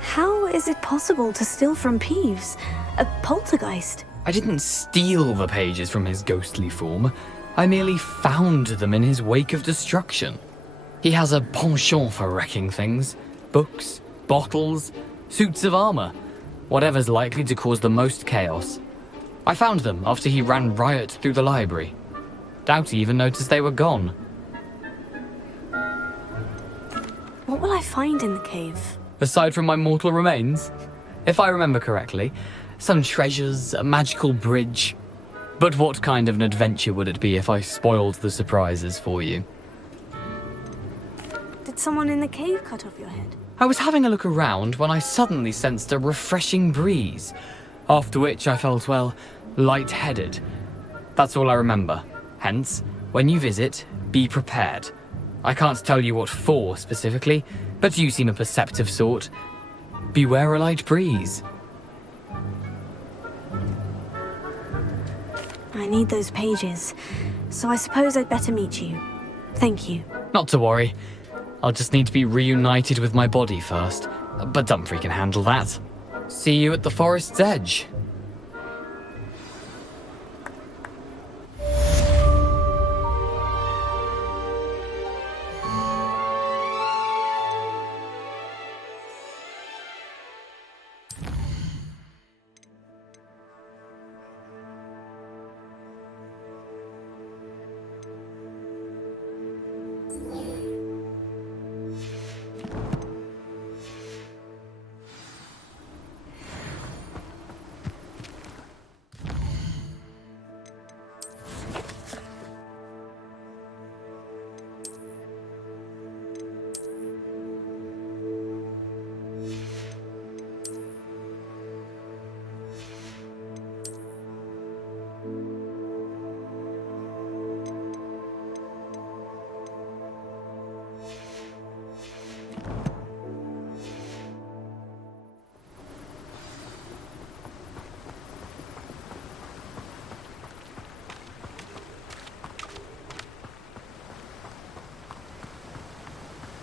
How is it possible to steal from Peeves? A poltergeist? I didn't steal the pages from his ghostly form. I merely found them in his wake of destruction. He has a penchant for wrecking things. Books, bottles, suits of armor. Whatever's likely to cause the most chaos. I found them after he ran riot through the library. Doubt he even noticed they were gone. What will I find in the cave? Aside from my mortal remains? If I remember correctly, some treasures, a magical bridge. But what kind of an adventure would it be if I spoiled the surprises for you? Did someone in the cave cut off your head? I was having a look around when I suddenly sensed a refreshing breeze, after which I felt, well, lightheaded. That's all I remember. Hence, when you visit, be prepared. I can't tell you what for specifically, but you seem a perceptive sort. Beware a light breeze. I need those pages, so I suppose I'd better meet you. Thank you. Not to worry. I'll just need to be reunited with my body first, but Dumfries can handle that. See you at the forest's edge.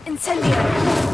Incendio!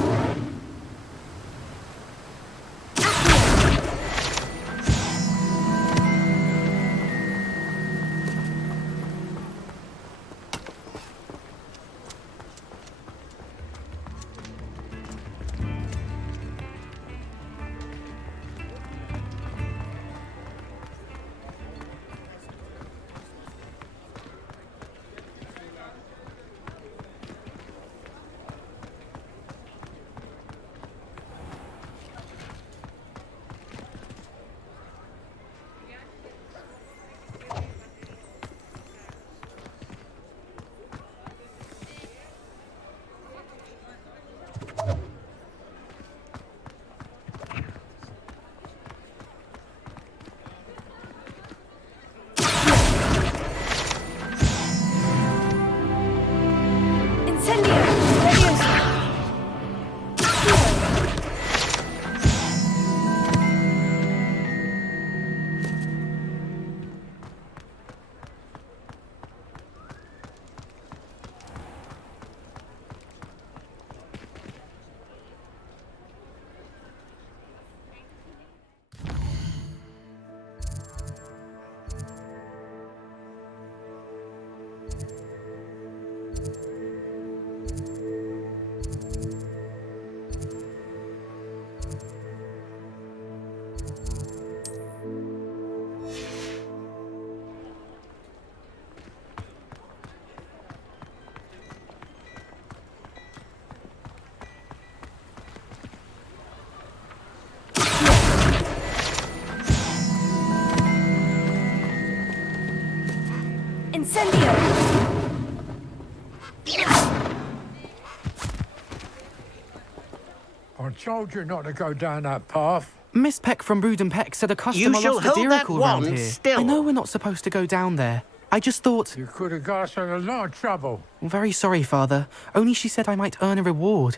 I told you not to go down that path. Miss Peck from Brood and Peck said a customer You shall lost a hold deer that around wand here. still. I know we're not supposed to go down there. I just thought... You could have got us in a lot of trouble. Very sorry, Father. Only she said I might earn a reward.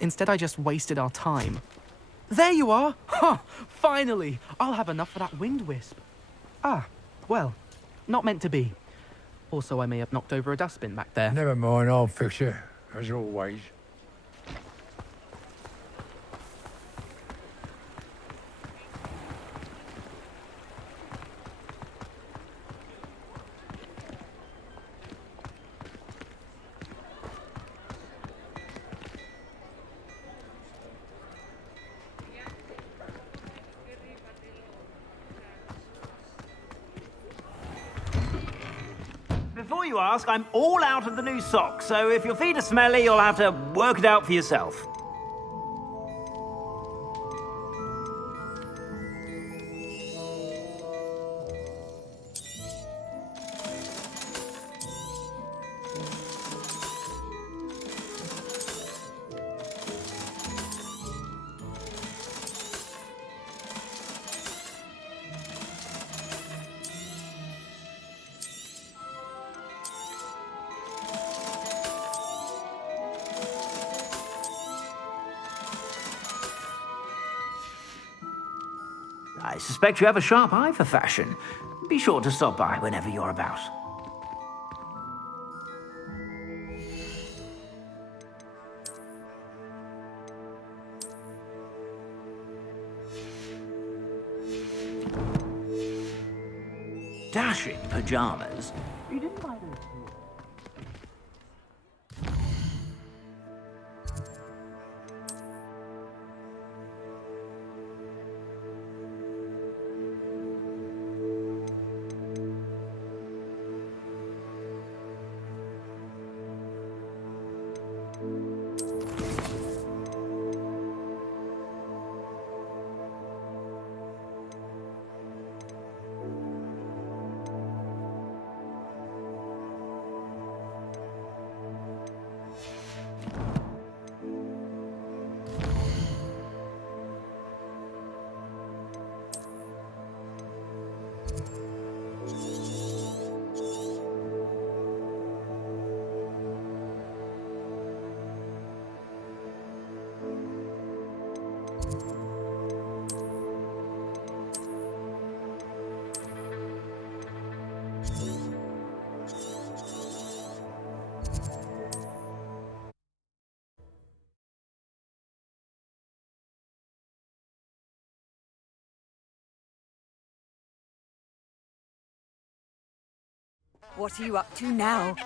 Instead, I just wasted our time. There you are! Ha! Finally! I'll have enough for that wind wisp. Ah, well, not meant to be. Also, I may have knocked over a dustbin back there. Never mind, I'll fix it, as always. Before you ask, I'm all out of the new socks, so if your feet are smelly, you'll have to work it out for yourself. I suspect you have a sharp eye for fashion. Be sure to stop by whenever you're about. Dashing pajamas. You didn't buy those. What are you up to now?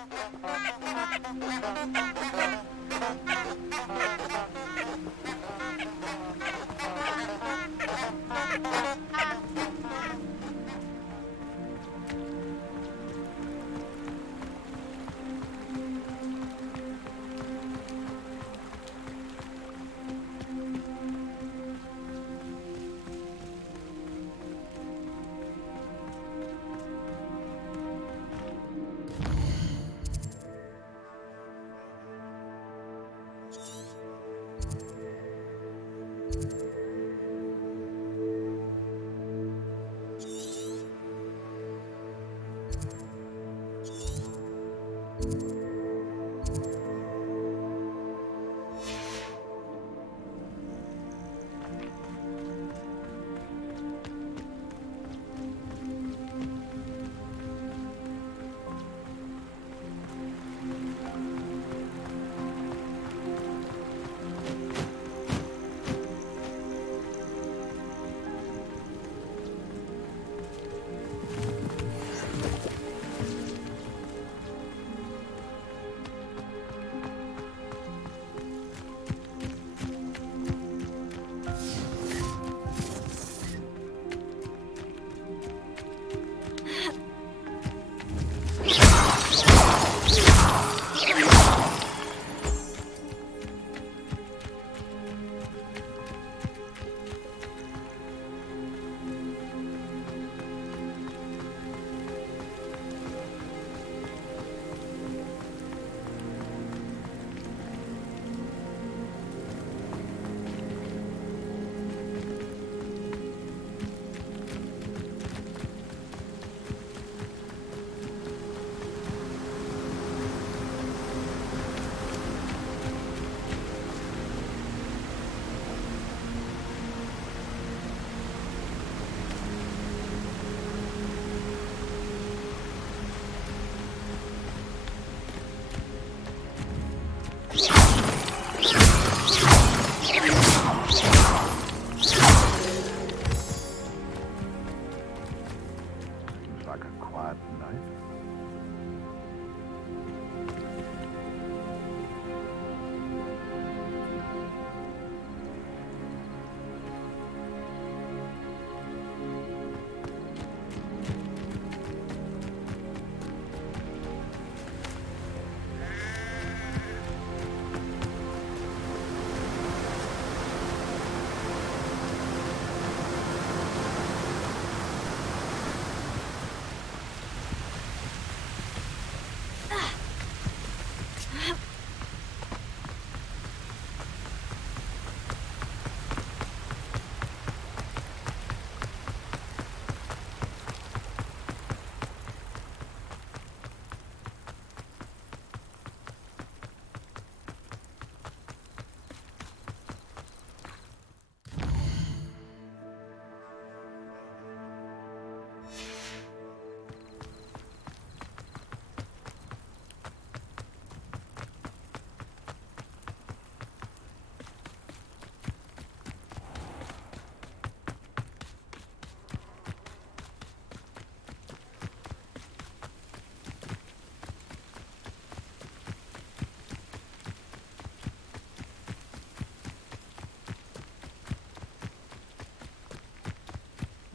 like a quiet night.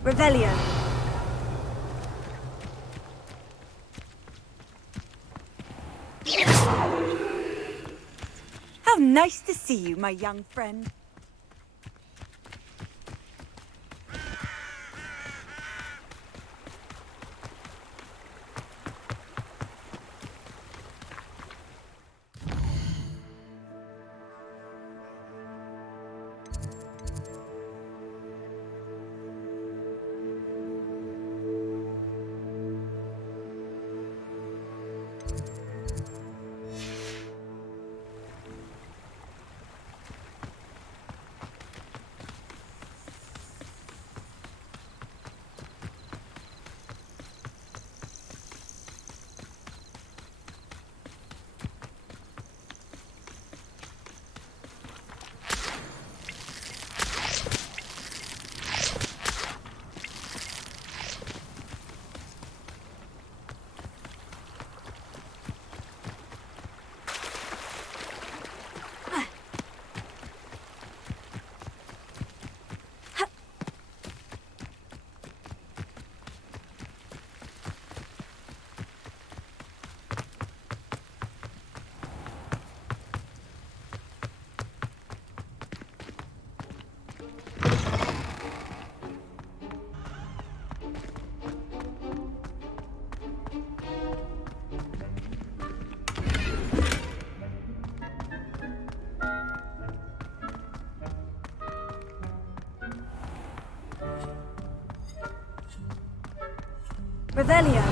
Revelio. How nice to see you, my young friend. Revelio.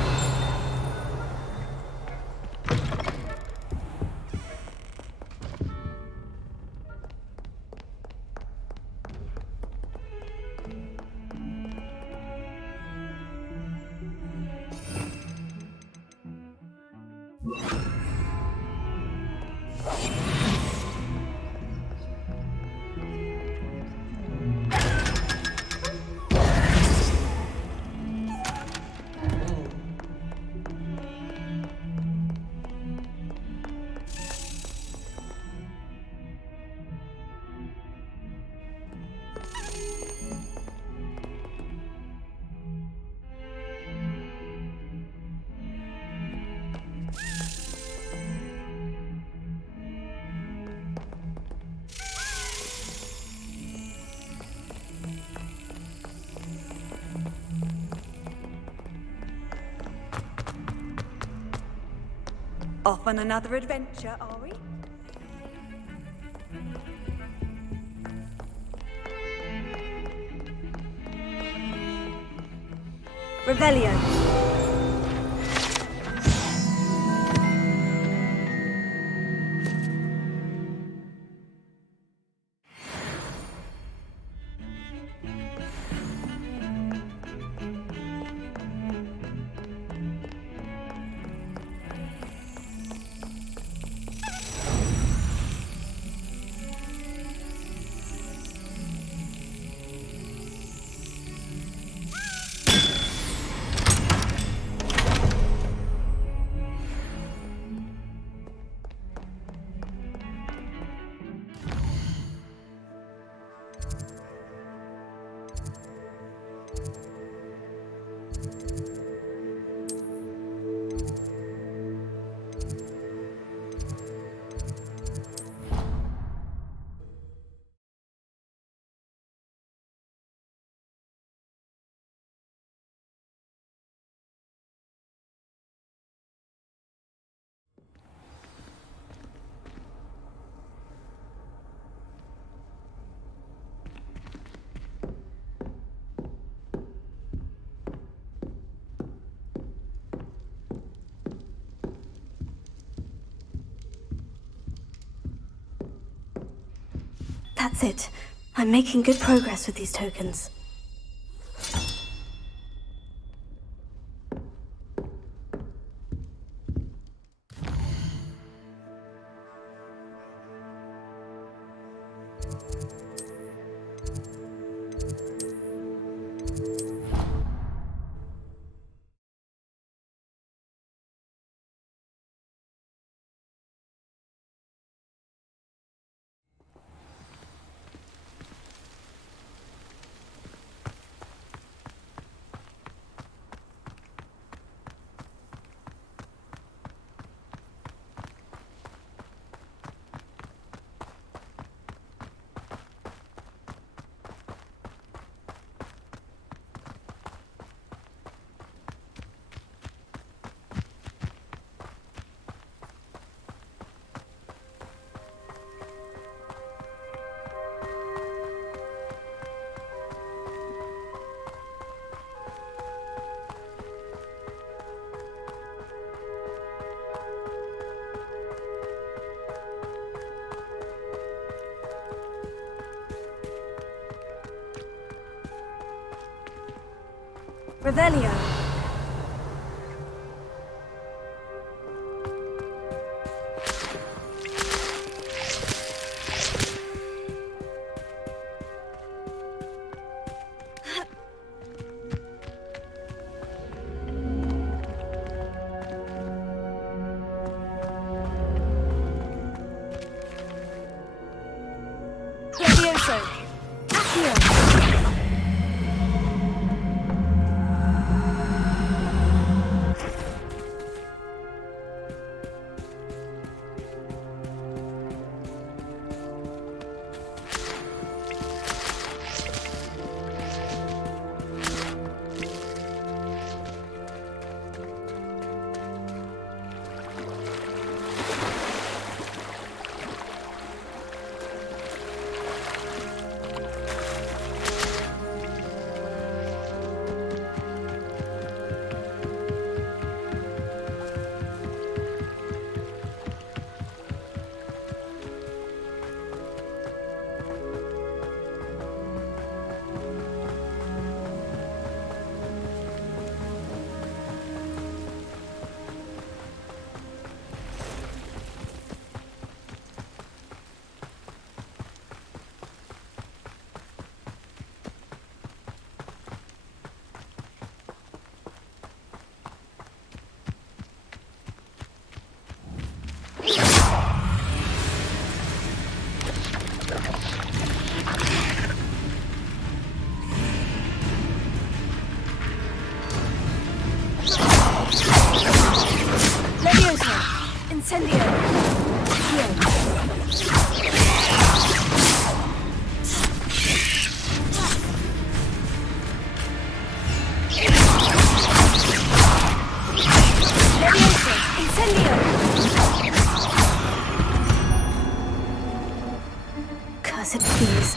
Off on another adventure, are we? Revelio. That's it. I'm making good progress with these tokens. Revelio. Levioso. Accio. Incendio! Cursed bees.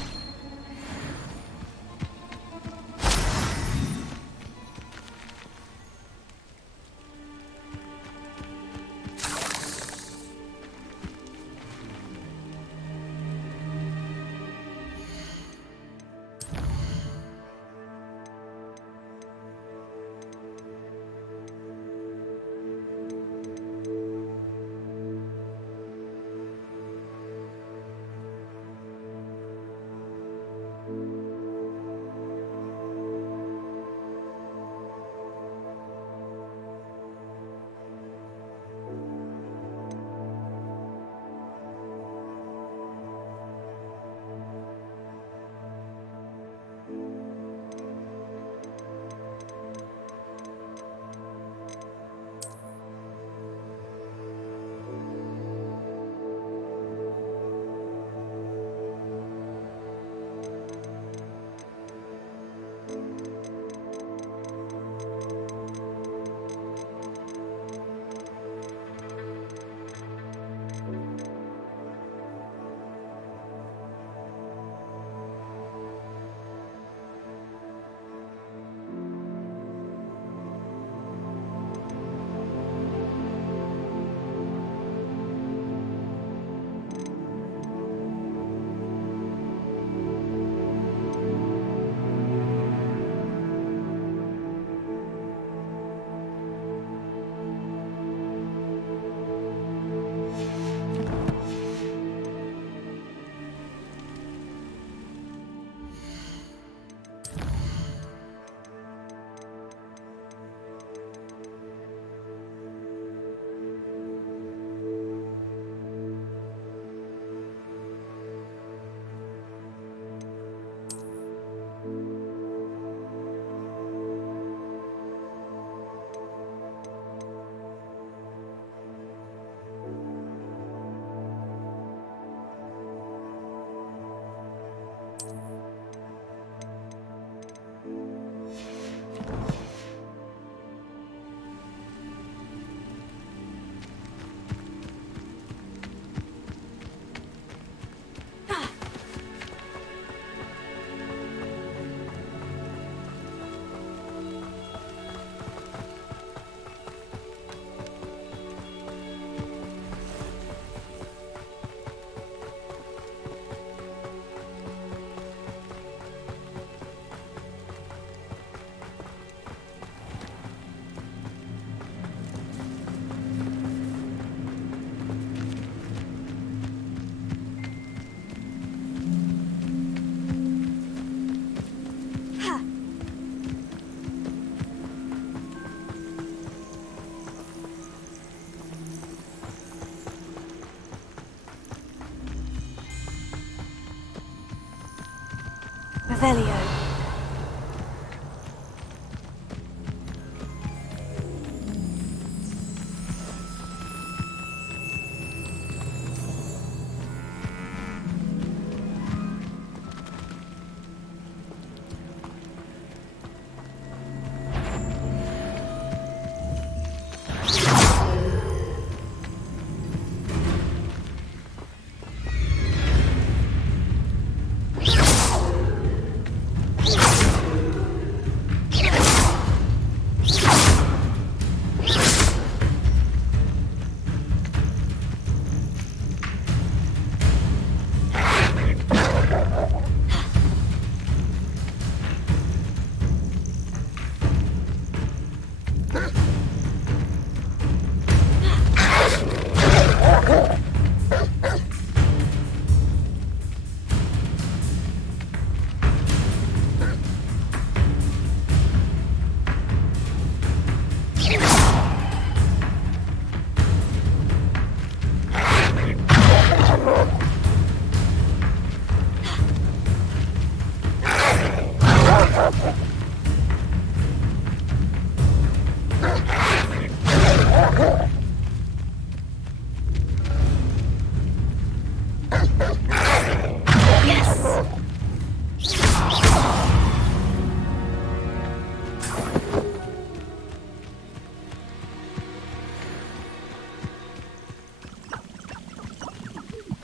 Revelio.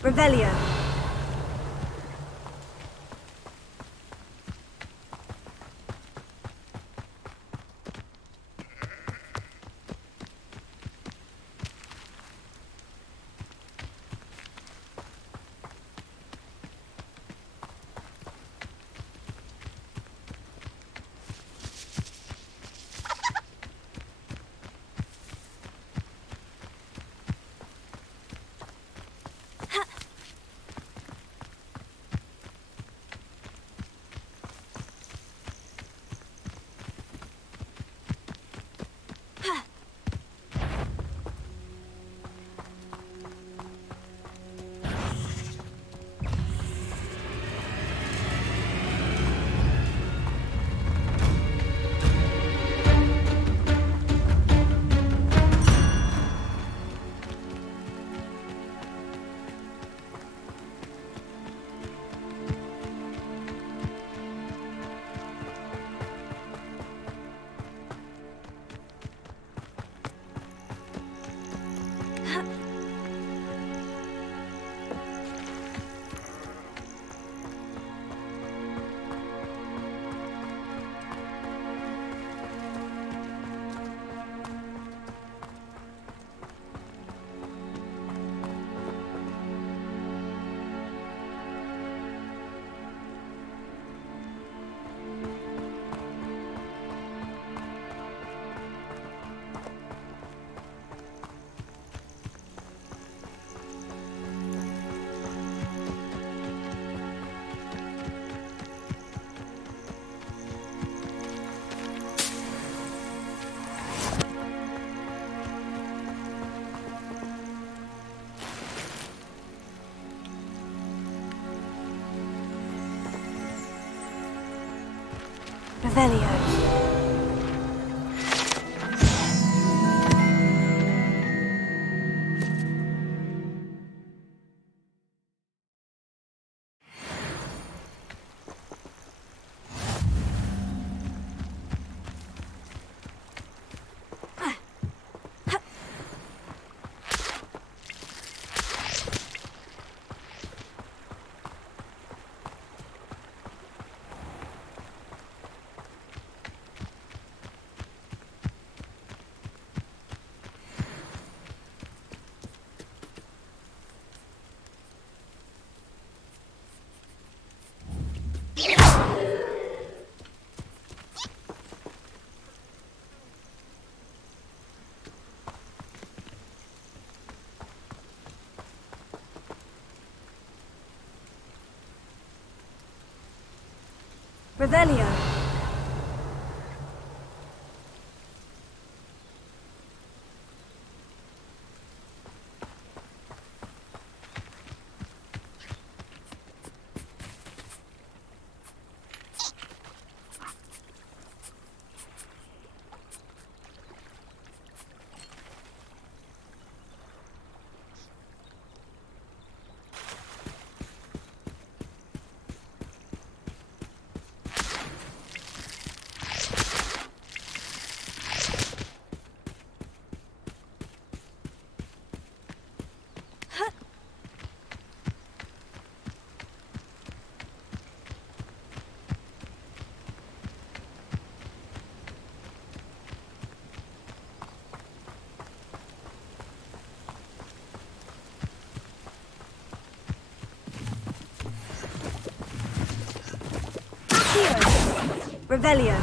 Revelio. Revelio. Revelio. Revelio.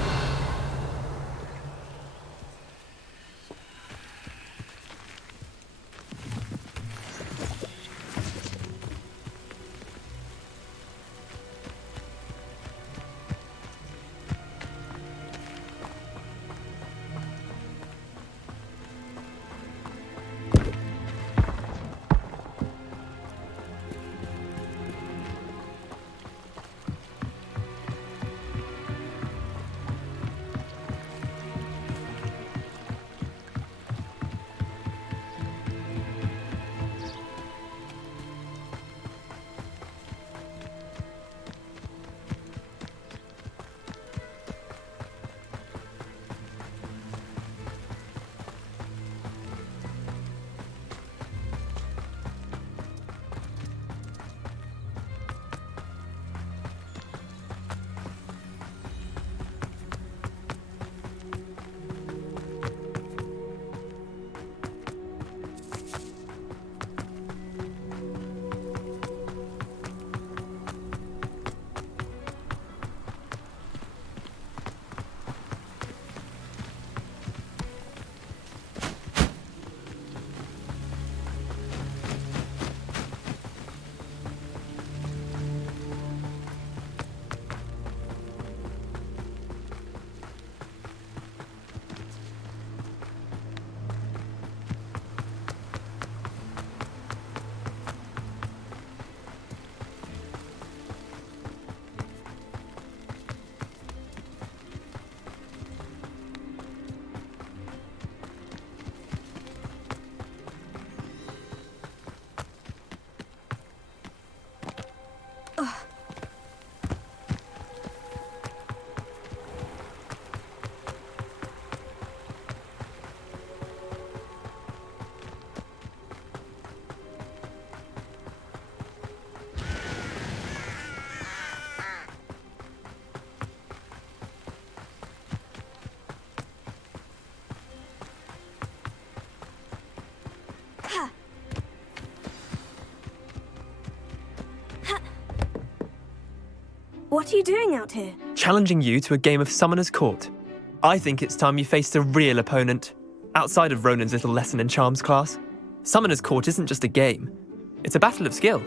What are you doing out here? Challenging you to a game of Summoner's Court. I think it's time you faced a real opponent, outside of Ronan's little lesson in charms class. Summoner's Court isn't just a game. It's a battle of skill.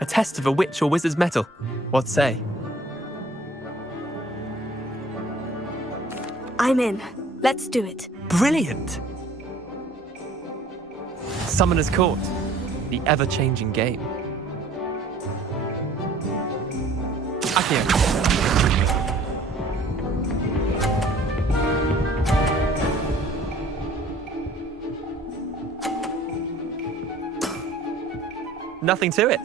A test of a witch or wizard's mettle. What say? I'm in. Let's do it. Brilliant! Summoner's Court. The ever-changing game. Akio. Nothing to it.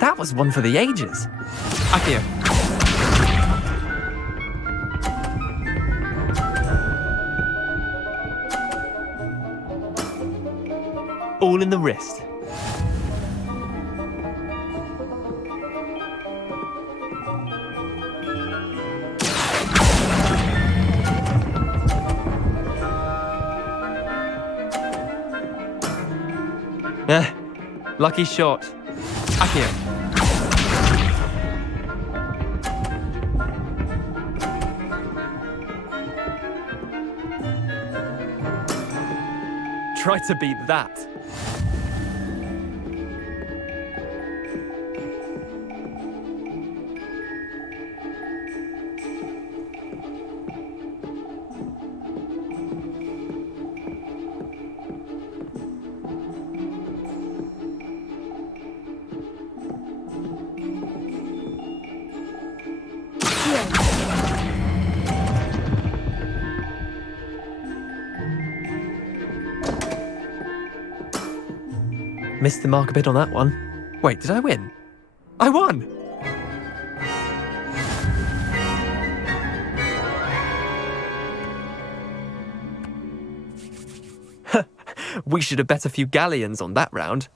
That was one for the ages. Akio. All in the wrist. Lucky shot. Akio. Try to beat that. Missed the mark a bit on that one. Wait, did I win? I won! We should have bet a few galleons on that round.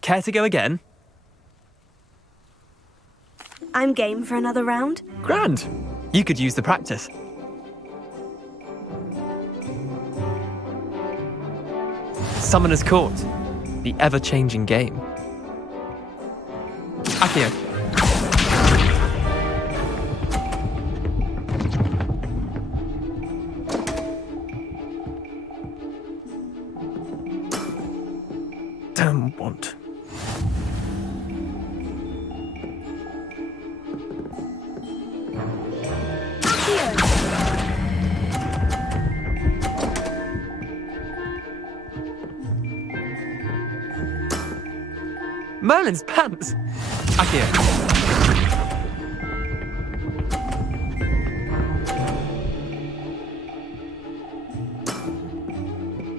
Care to go again? I'm game for another round. Grand! You could use the practice. Summoner's Court. The ever-changing game. Accio. Damn want. Merlin's pants! Accio.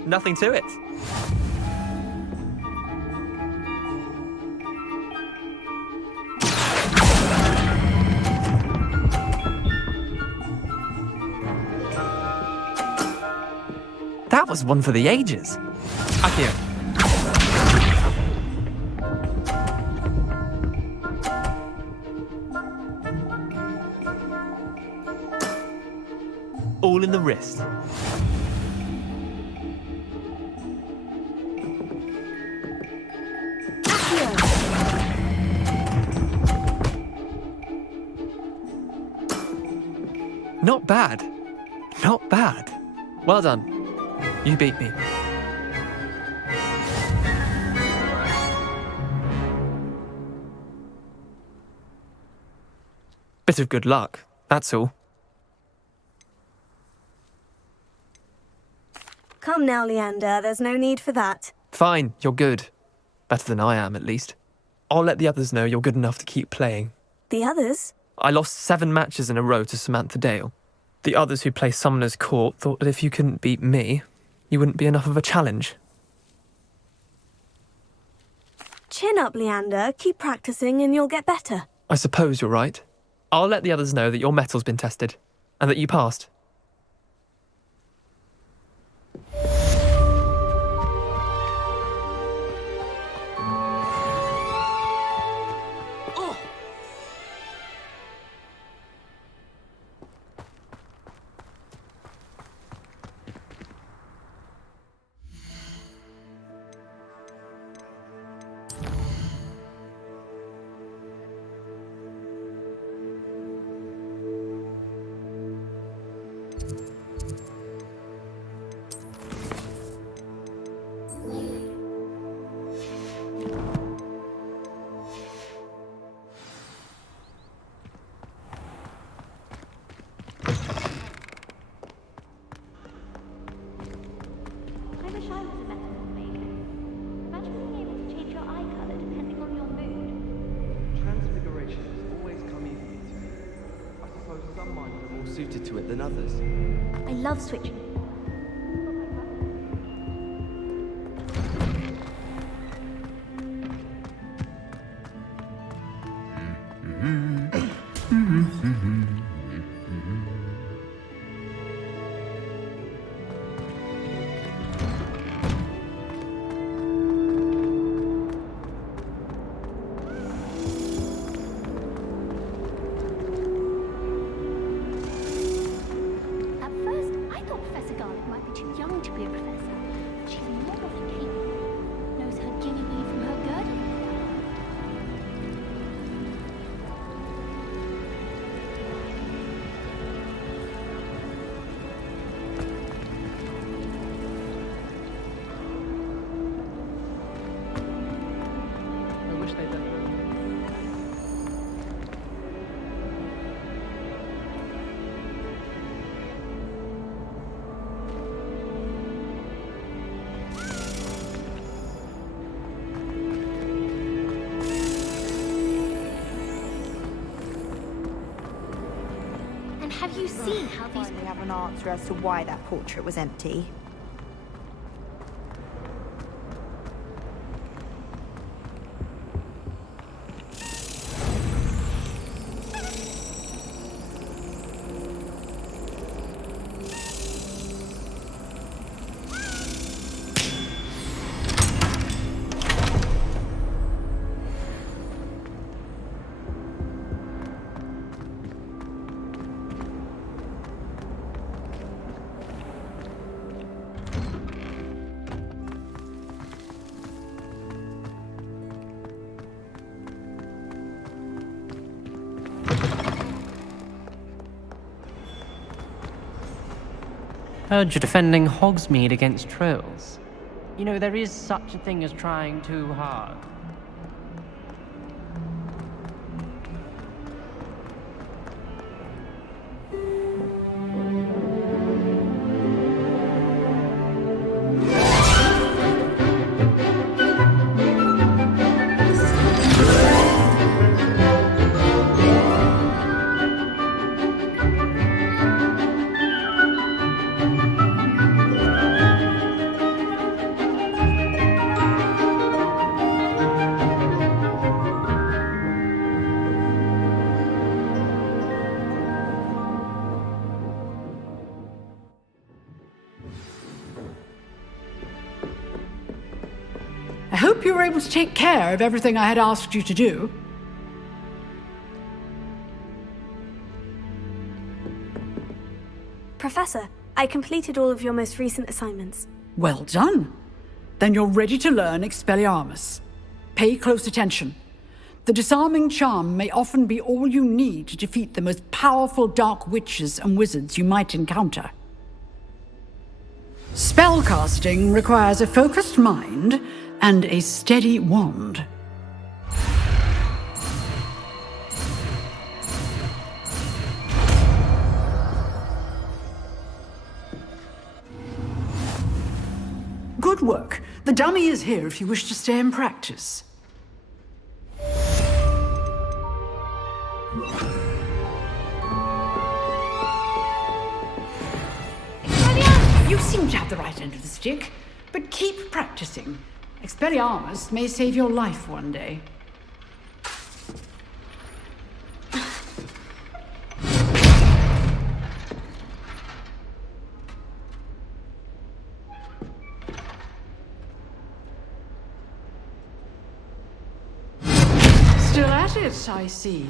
Nothing to it. That was one for the ages. Accio. All in the wrist. Not bad. Not bad. Well done. You beat me. Bit of good luck, that's all. Come now, Leander, there's no need for that. Fine, you're good. Better than I am, at least. I'll let the others know you're good enough to keep playing. The others? I lost 7 matches in a row to Samantha Dale. The others who play Summoner's Court thought that if you couldn't beat me, you wouldn't be enough of a challenge. Chin up, Leander. Keep practicing and you'll get better. I suppose you're right. I'll let the others know that your metal's been tested, and that you passed. I wish I was a metaphor maker. Imagine being able to change your eye colour depending on your mood. Transfiguration has always come easily to me. I suppose some minds are more suited to it than others. I love switching. At first, I thought Professor Garlick might be too young to be a professor. She's more than capable. Knows her guinea bee from her girdle. I wish they'd done. And have you seen how these... Finally have an answer as to why that portrait was empty. Heard you're defending Hogsmeade against trolls. You know, there is such a thing as trying too hard. I hope you were able to take care of everything I had asked you to do. Professor, I completed all of your most recent assignments. Well done. Then you're ready to learn Expelliarmus. Pay close attention. The disarming charm may often be all you need to defeat the most powerful dark witches and wizards you might encounter. Spellcasting requires a focused mind and a steady wand. Good work. The dummy is here if you wish to stay and practice. You seem to have the right end of the stick, but keep practicing. Expelliarmus may save your life one day. Still at it, I see.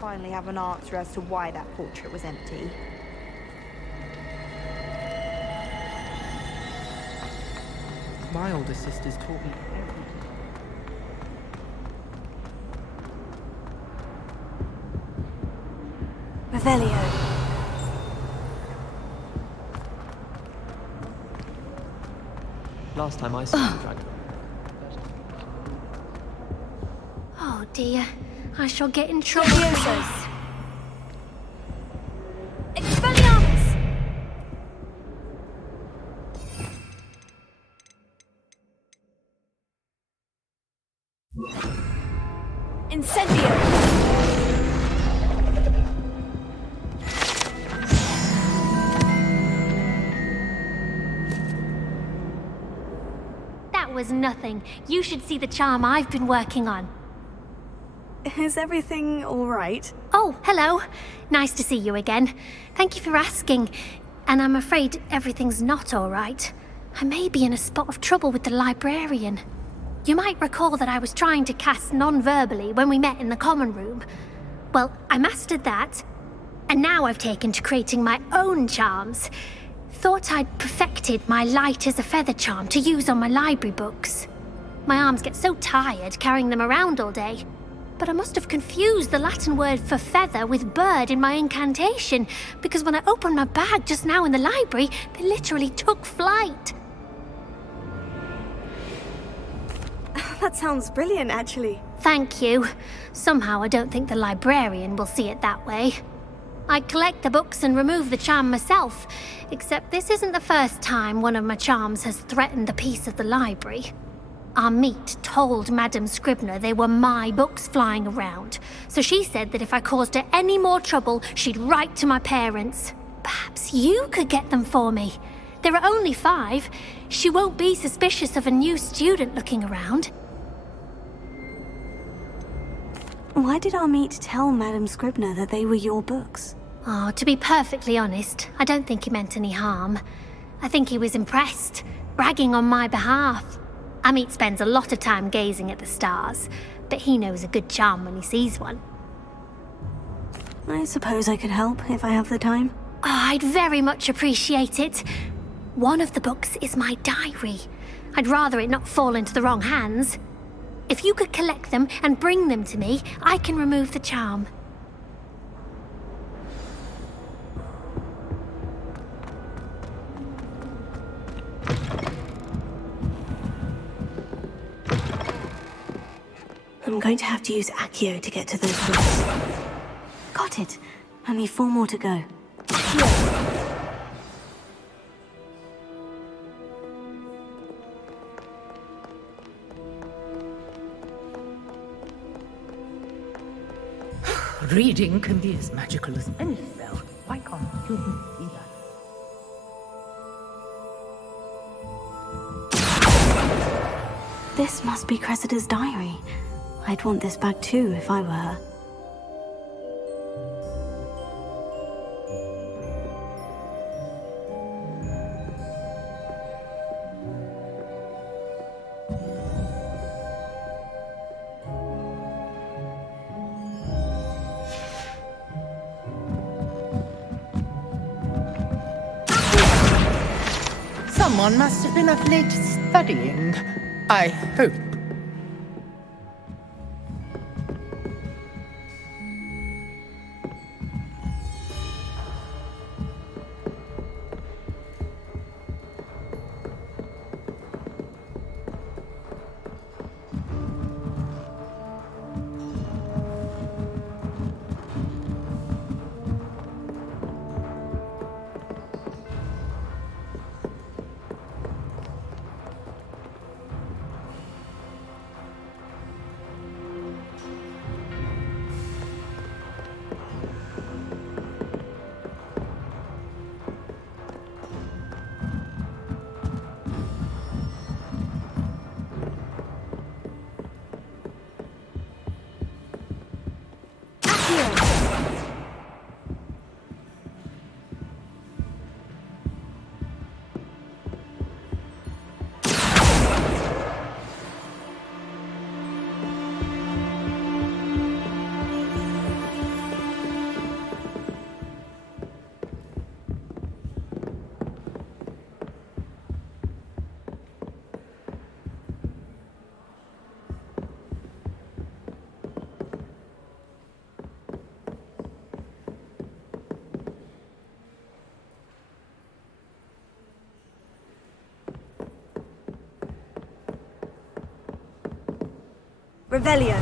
Finally have an answer as to why that portrait was empty. My older sisters taught me everything. Revelio. Last time I saw the dragon. Oh dear, I shall get in trouble. Expelliarmus! Incendio! That was nothing. You should see the charm I've been working on. Is everything all right? Oh, hello. Nice to see you again. Thank you for asking. And I'm afraid everything's not all right. I may be in a spot of trouble with the librarian. You might recall that I was trying to cast non-verbally when we met in the common room. Well, I mastered that. And now I've taken to creating my own charms. Thought I'd perfected my light as a feather charm to use on my library books. My arms get so tired carrying them around all day. But I must have confused the Latin word for feather with bird in my incantation, because when I opened my bag just now in the library, they literally took flight. That sounds brilliant, actually. Thank you. Somehow I don't think the librarian will see it that way. I collect the books and remove the charm myself, except this isn't the first time one of my charms has threatened the peace of the library. Amit told Madame Scribner they were my books flying around, so she said that if I caused her any more trouble, she'd write to my parents. Perhaps you could get them for me. There are only 5. She won't be suspicious of a new student looking around. Why did Amit tell Madame Scribner that they were your books? Oh, to be perfectly honest, I don't think he meant any harm. I think he was impressed, bragging on my behalf. Amit spends a lot of time gazing at the stars, but he knows a good charm when he sees one. I suppose I could help if I have the time. Oh, I'd very much appreciate it. One of the books is my diary. I'd rather it not fall into the wrong hands. If you could collect them and bring them to me, I can remove the charm. I'm going to have to use Accio to get to those books. Got it. Only 4 more to go. Accio! Reading can be as magical as any spell. Why can't you see that? This must be Cressida's diary. I'd want this back too if I were her. Someone must have been up late studying. I hope. Revelio.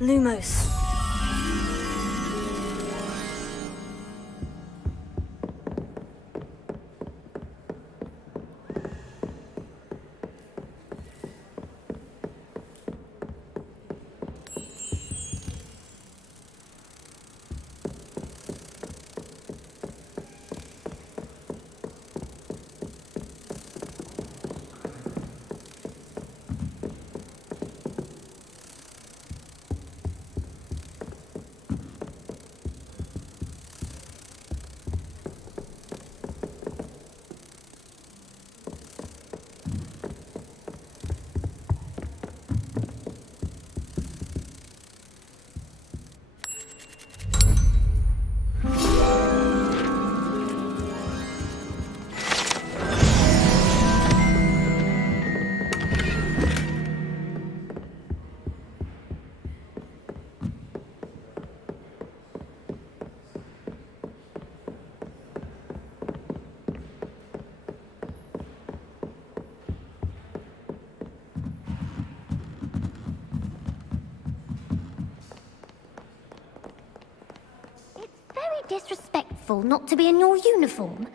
Lumos. it disrespectful not to be in your uniform?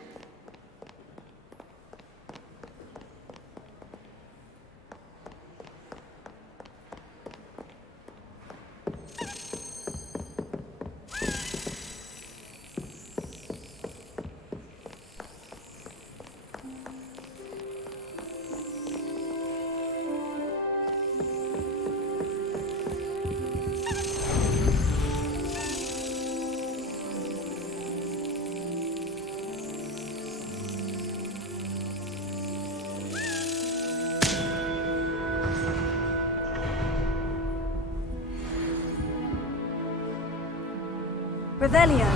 Revelio.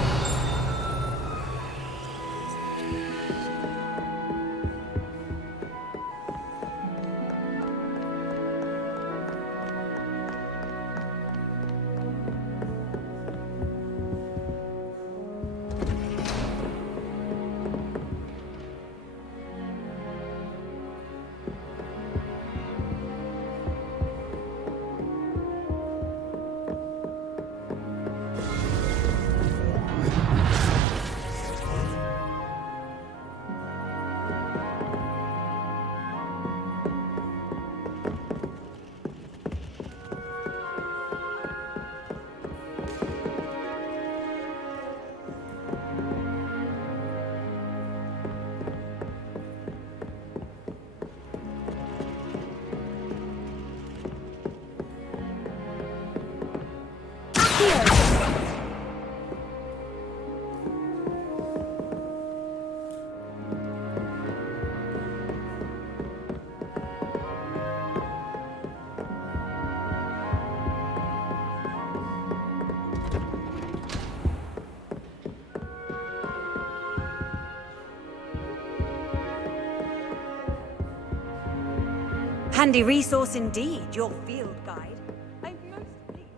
Handy resource indeed, your field guide. I'm most pleased.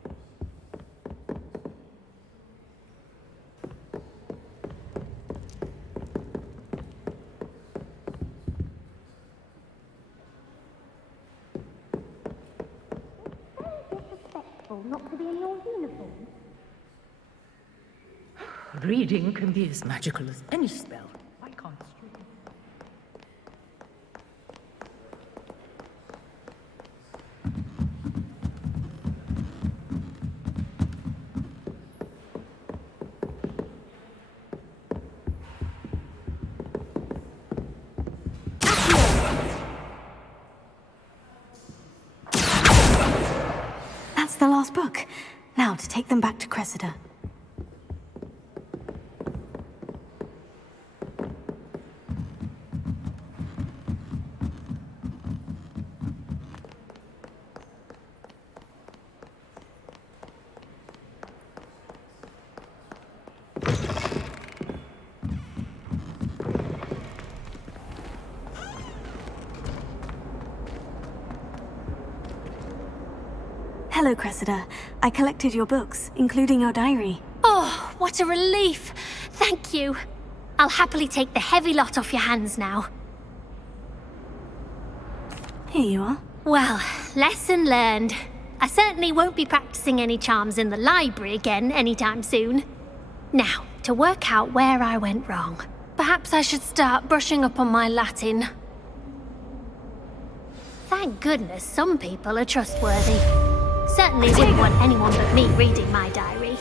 Disrespectful not to be in your uniform? Reading can be as magical as any spell. I can't straighten. That's the last book. Now to take them back to Cressida. Hello, Cressida. I collected your books, including your diary. Oh, what a relief! Thank you. I'll happily take the heavy lot off your hands now. Here you are. Well, lesson learned. I certainly won't be practicing any charms in the library again anytime soon. Now, to work out where I went wrong. Perhaps I should start brushing up on my Latin. Thank goodness some people are trustworthy. Certainly wouldn't want anyone but me reading my diary.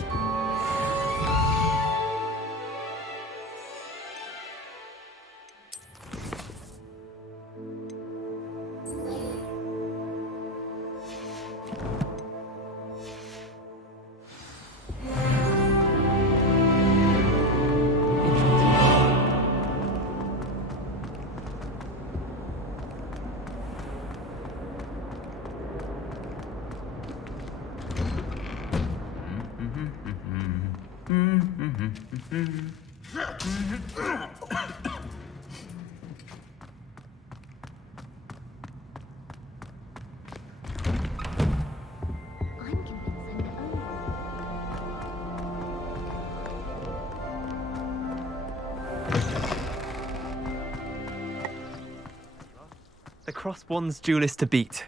The cross one's duelist to beat.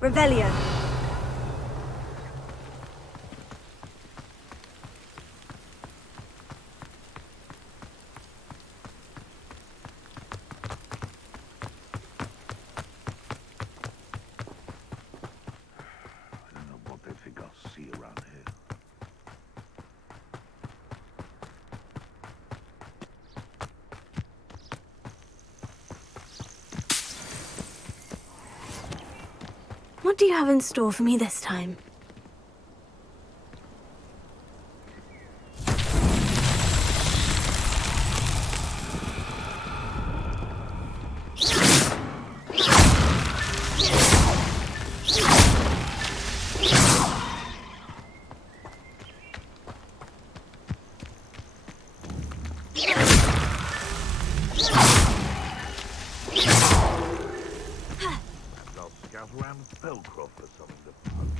Revelio. I don't know what they think I'll see around here. What do you have in store for me this time? I'll scout around Felcroft for something to poke.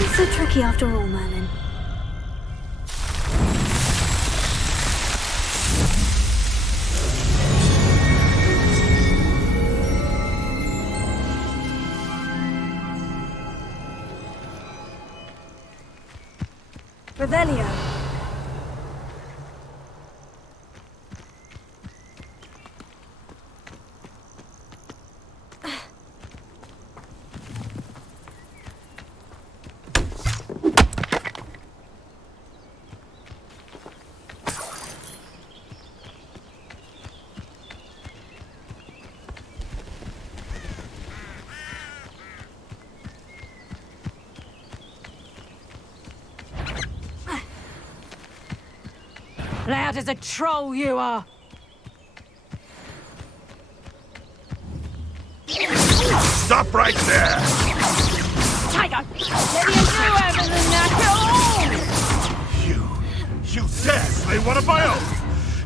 It's so tricky after all, Merlin. Revelio. Loud as a troll you are! Stop right there! Tiger! Let me do everything that You dare slay one of my own!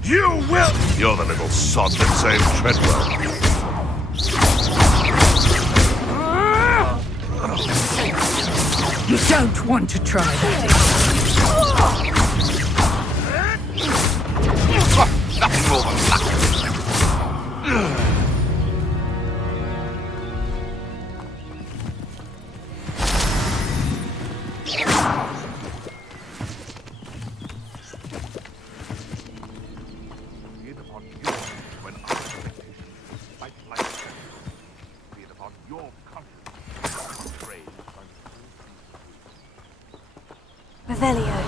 You will! You're the little sod that saved Treadwell. You don't want to try that. Nothing more than luck. Be it upon your head when I fight like that. Be it upon your conscience. Praise by Revelio.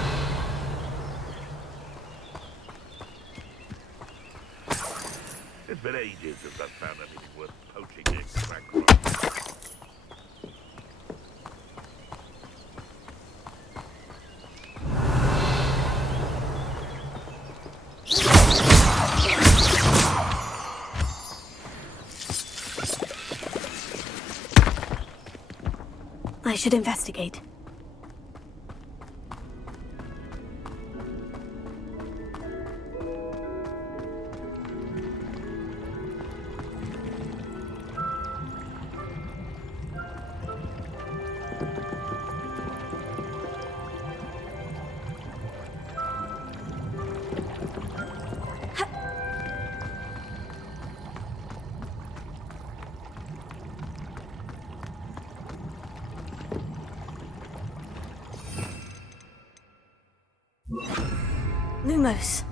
It's been ages since I've found anything worth poaching in Crackrock. I should investigate. Lumos.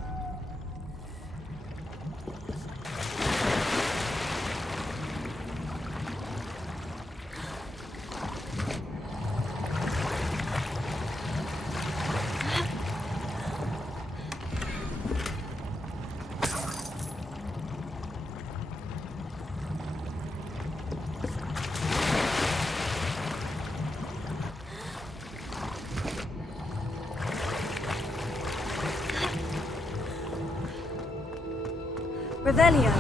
Revelio.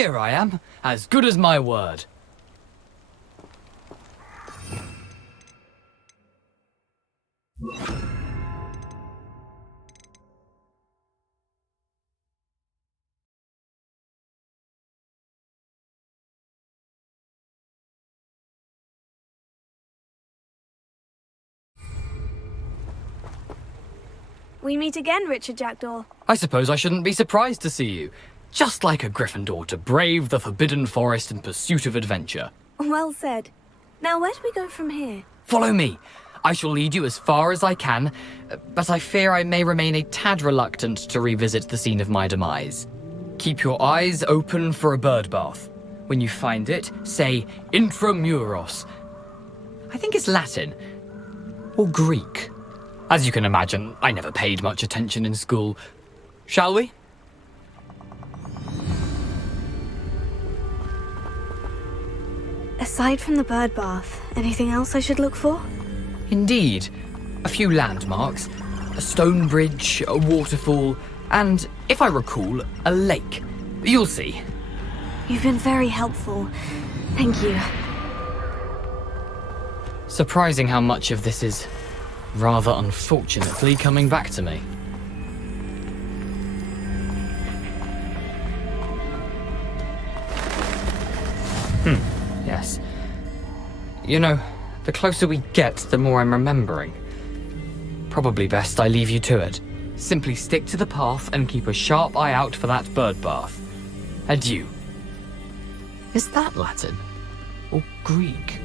Here I am, as good as my word. We meet again, Richard Jackdaw. I suppose I shouldn't be surprised to see you. Just like a Gryffindor to brave the Forbidden Forest in pursuit of adventure. Well said. Now, where do we go from here? Follow me. I shall lead you as far as I can, but I fear I may remain a tad reluctant to revisit the scene of my demise. Keep your eyes open for a bird bath. When you find it, say Intramuros. I think it's Latin. Or Greek. As you can imagine, I never paid much attention in school. Shall we? Aside from the bird bath, anything else I should look for? Indeed. A few landmarks, a stone bridge, a waterfall, and, if I recall, a lake. You'll see. You've been very helpful. Thank you. Surprising how much of this is, rather unfortunately, coming back to me. Yes. You know, the closer we get, the more I'm remembering. Probably best I leave you to it. Simply stick to the path and keep a sharp eye out for that bird bath. Adieu. Is that Latin? Or Greek?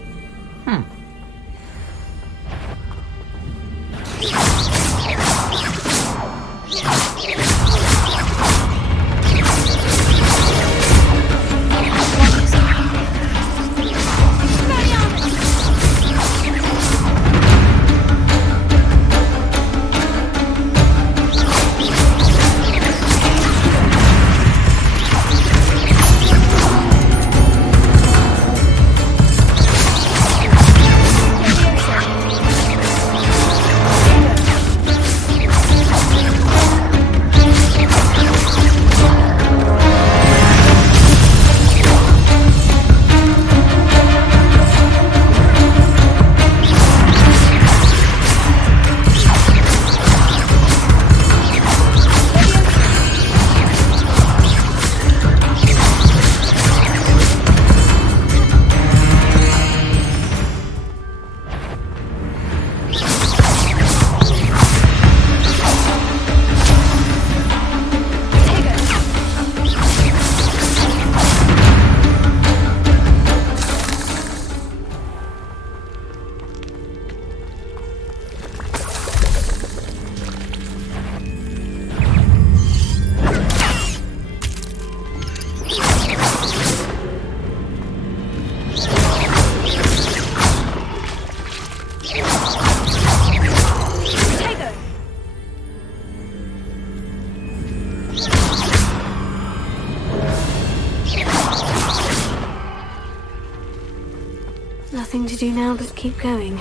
Nothing to do now but keep going.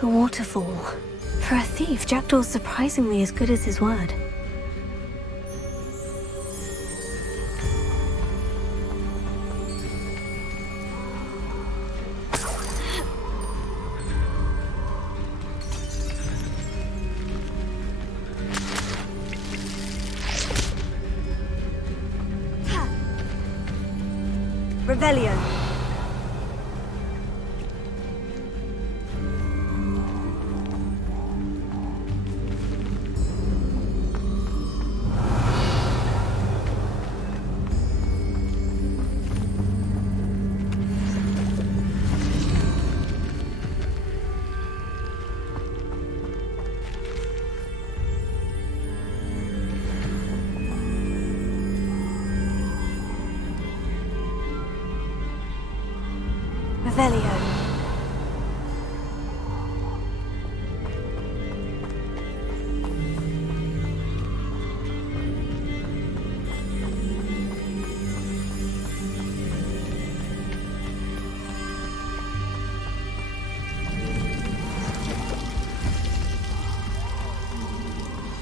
The waterfall. For a thief, Jackdaw's surprisingly as good as his word. Revelio. Revelio.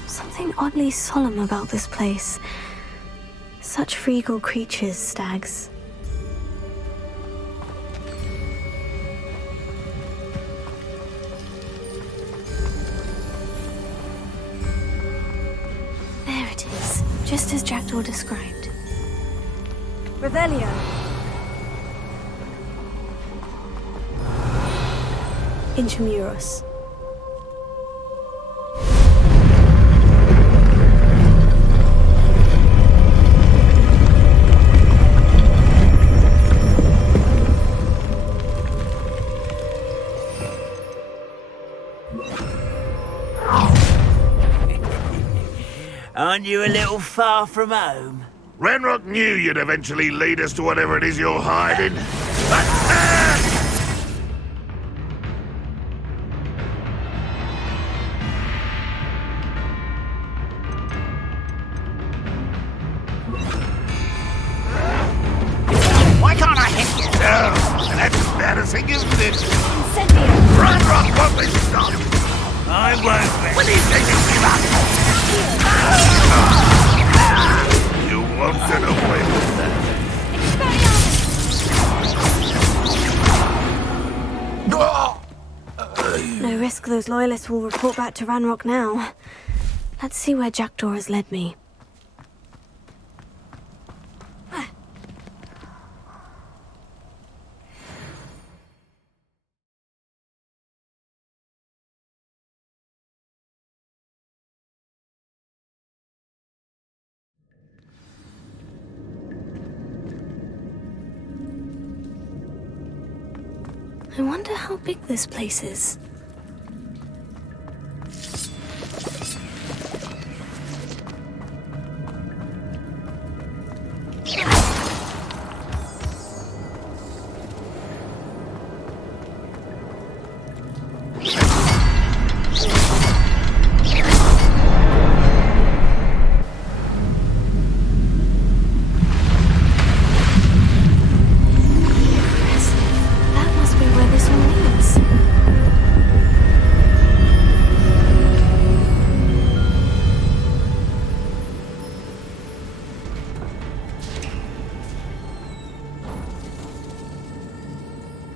Something oddly solemn about this place. Such regal creatures, stags. There it is, just as Jackdaw described. Revelio. Intramuros. Aren't you a little far from home? Ranrock knew you'd eventually lead us to whatever it is you're hiding. Why can't I hit you? No, that's embarrassing, isn't it? Incendio. Ranrock won't be stopped. I won't be. When he says he'll give up. You won't get away with that. No risk those loyalists will report back to Ranrock now. Let's see where Jackdaw has led me. I wonder how big this place is.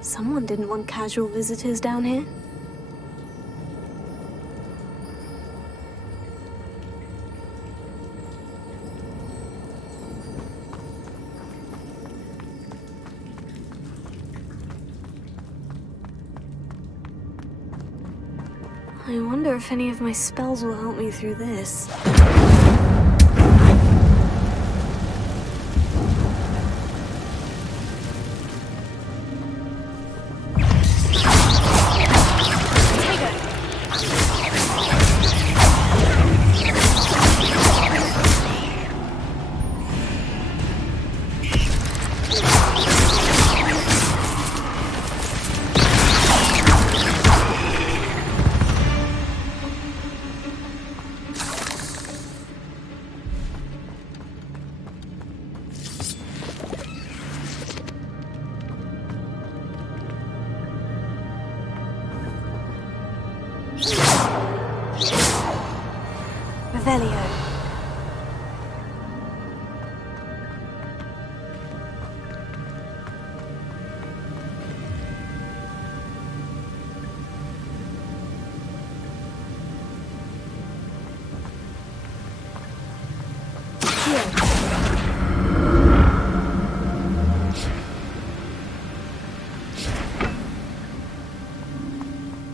Someone didn't want casual visitors down here. I wonder if any of my spells will help me through this. Revelio.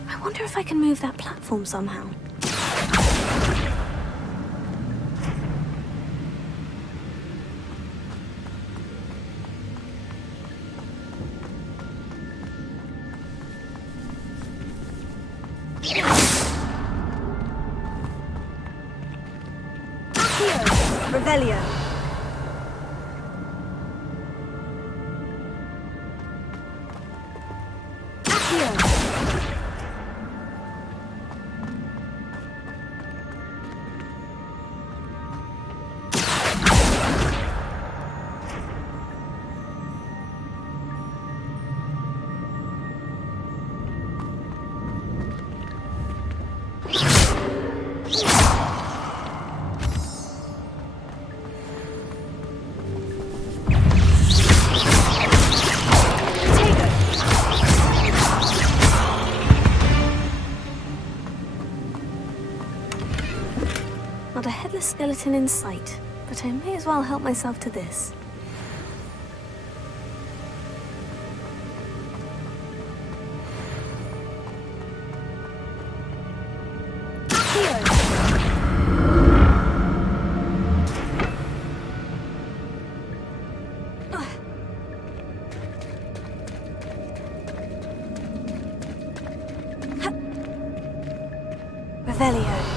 I wonder if I can move that platform somehow. Revelio. Not a headless skeleton in sight, but I may as well help myself to this. Revelio.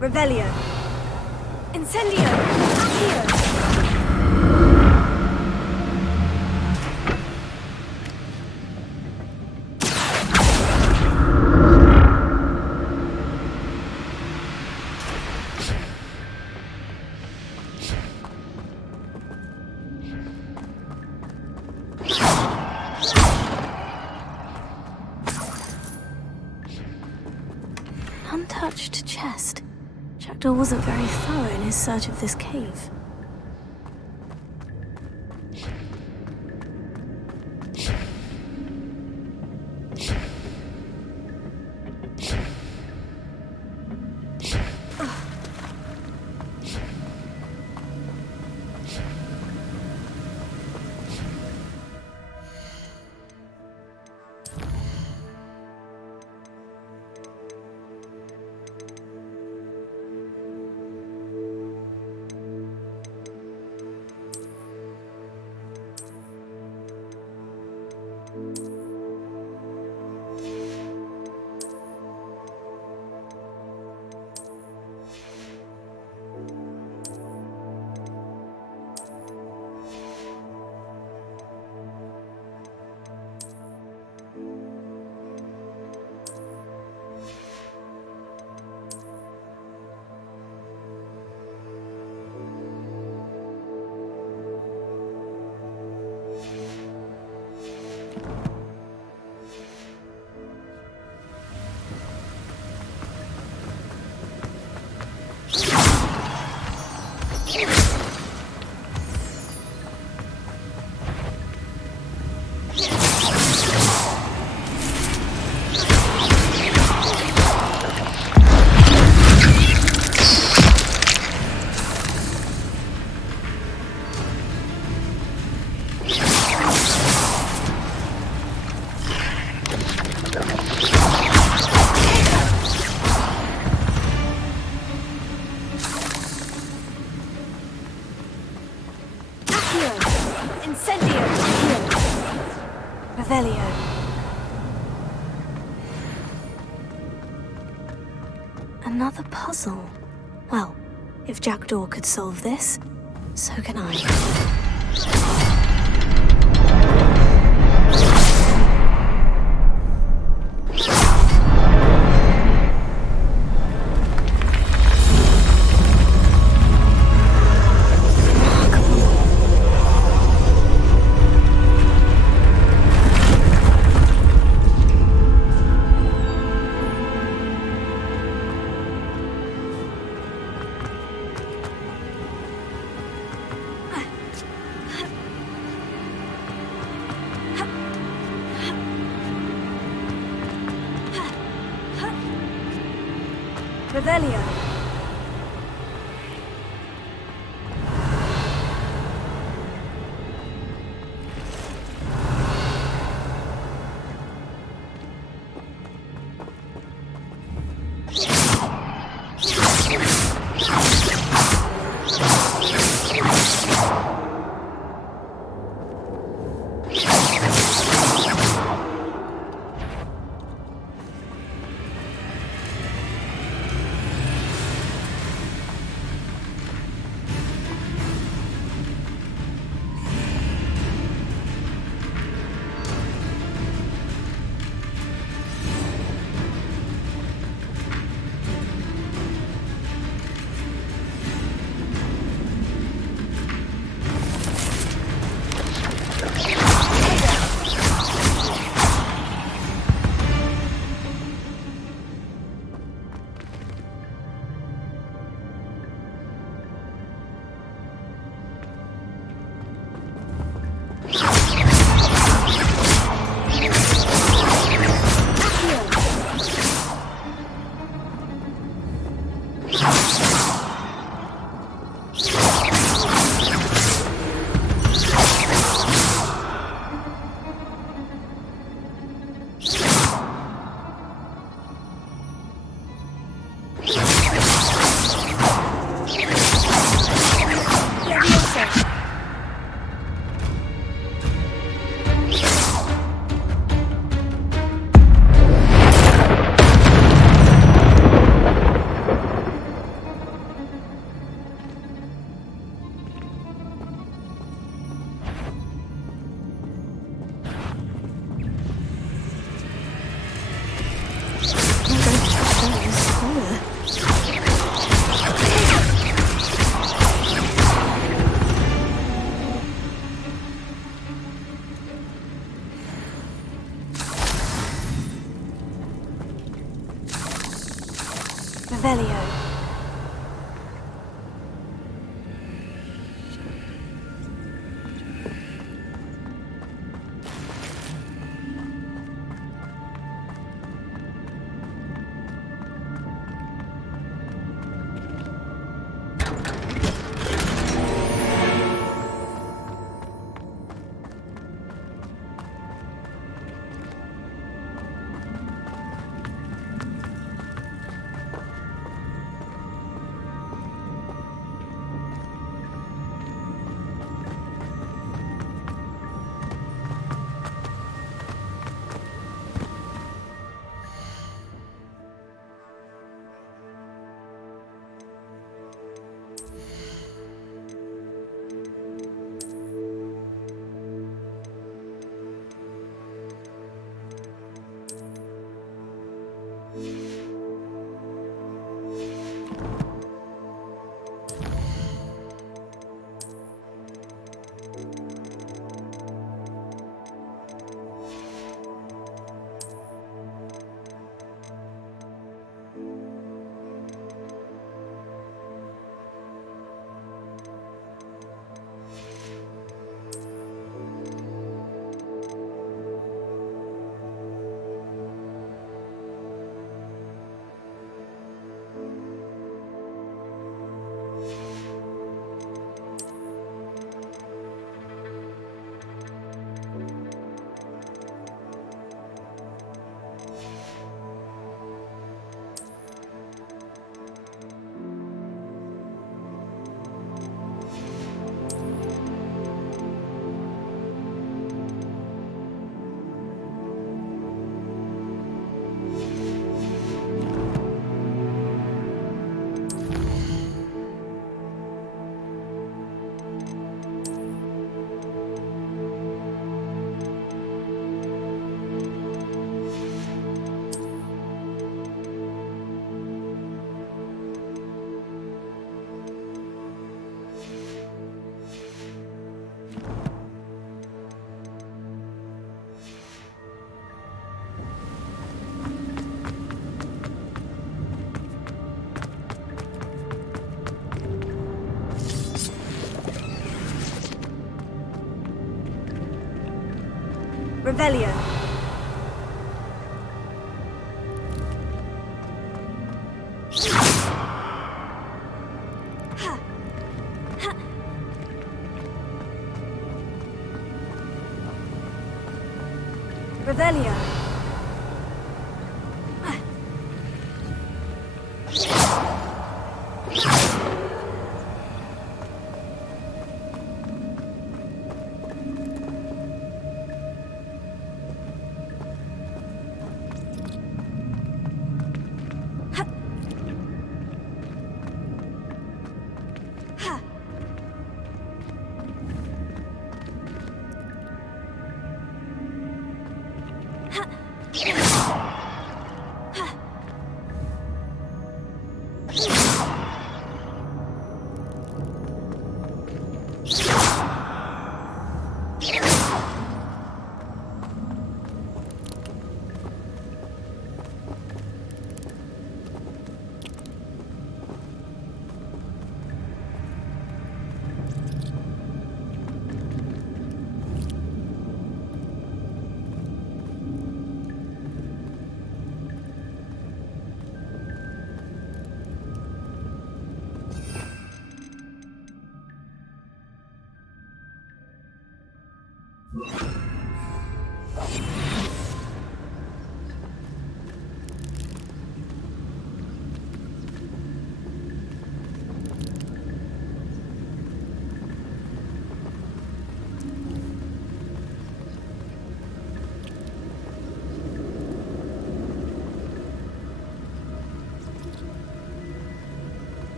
Revelio. Incendio. Accio. Untouched chest. Jackdaw wasn't very thorough in his search of this cave. Revelio. Another puzzle. Well, if Jackdaw could solve this, so can I. Revelio. Revelio. Revelio. Revelio.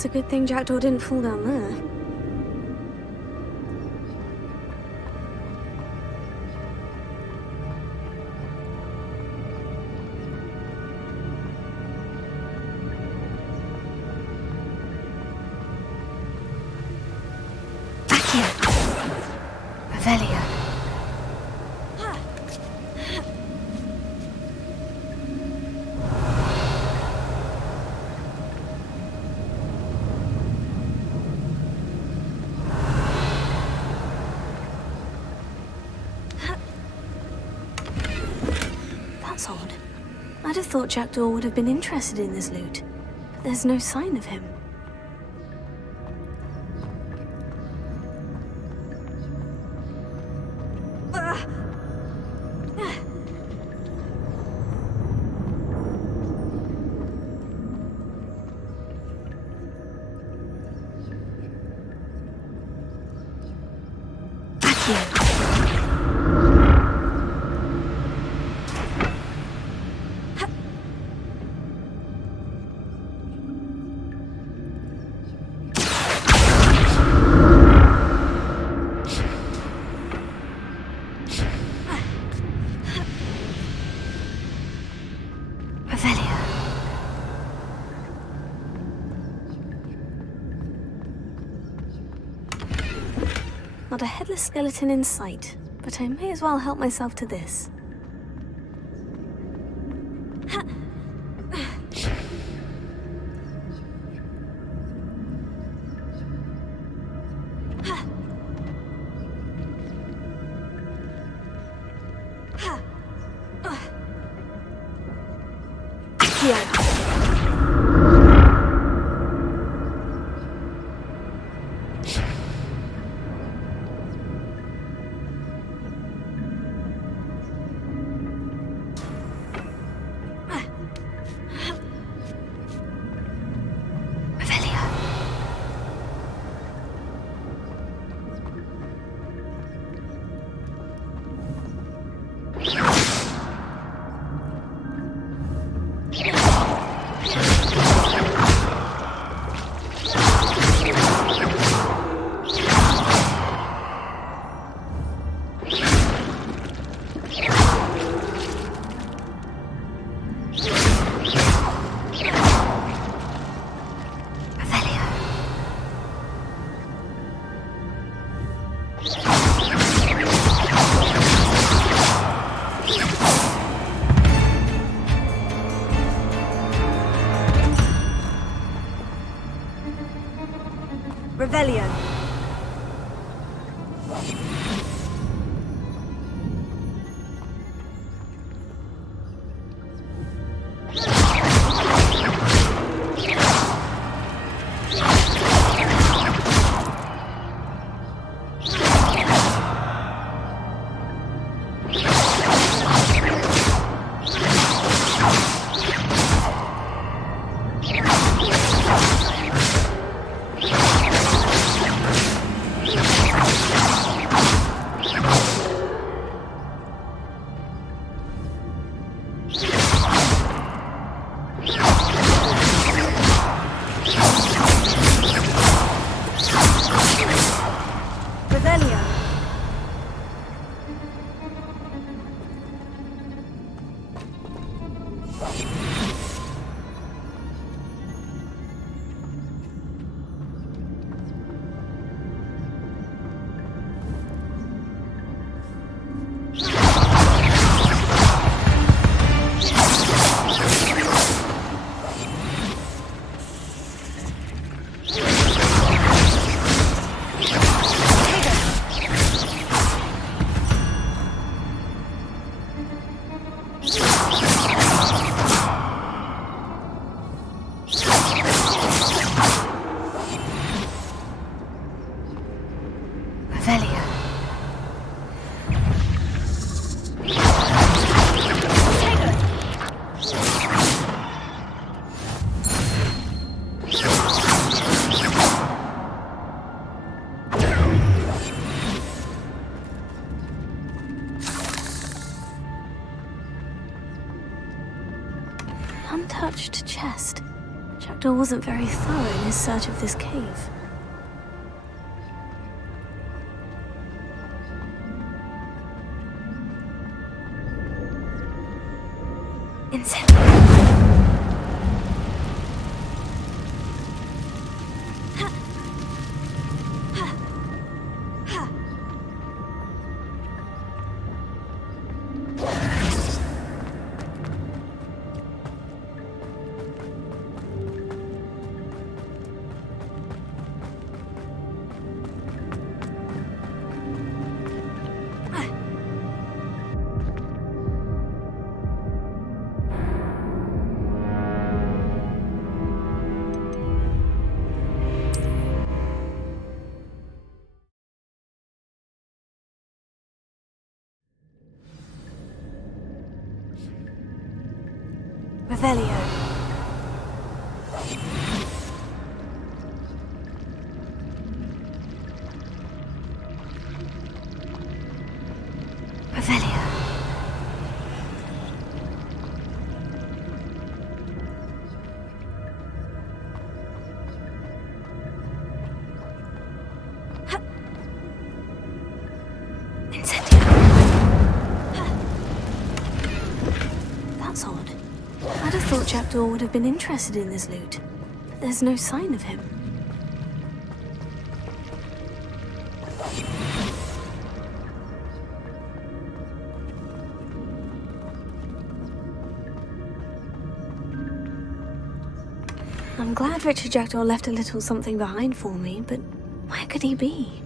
It's a good thing Jackdaw didn't fall down there. Revelio. That's odd. I'd have thought Jackdaw would have been interested in this loot, but there's no sign of him. Not a headless skeleton in sight, but I may as well help myself to this. Revelio. untouched chest. Jackdaw wasn't very thorough in his search of this cave. Revelio. Revelio. That's odd. I'd have thought Jackdaw would have been interested in this loot. But there's no sign of him. I'm glad Richard Jackdaw left a little something behind for me, but where could he be?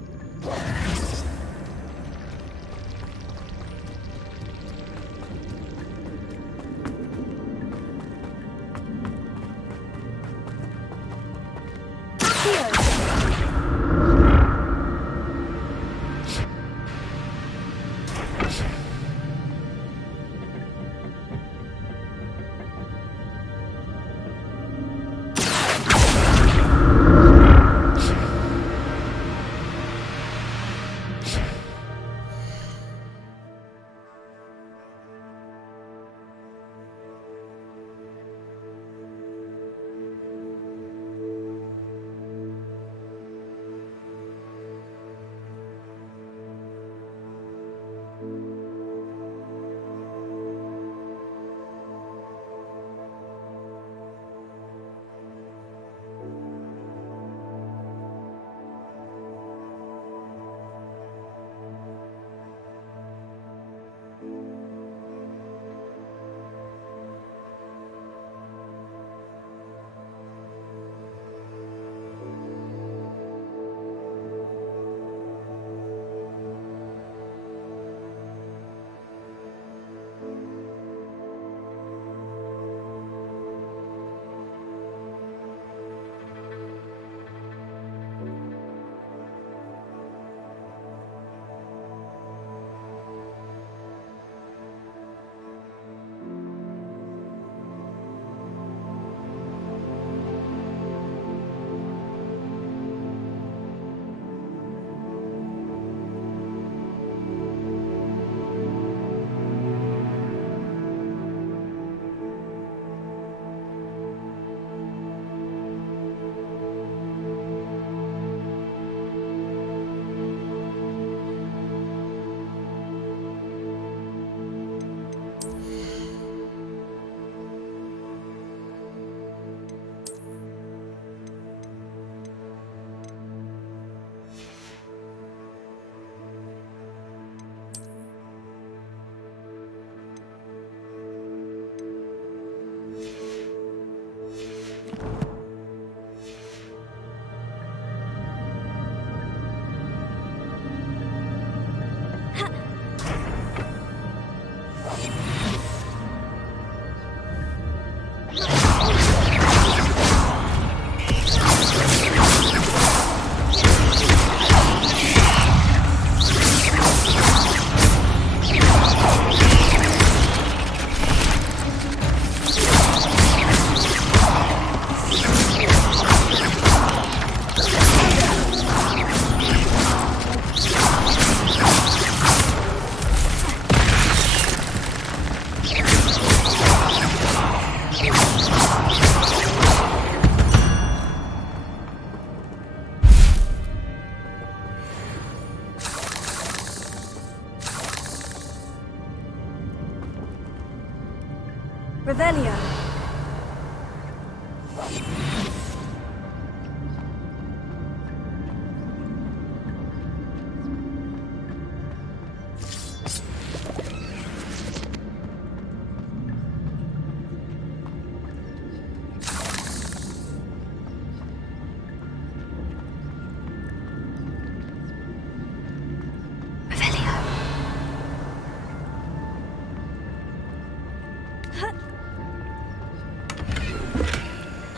Revelio.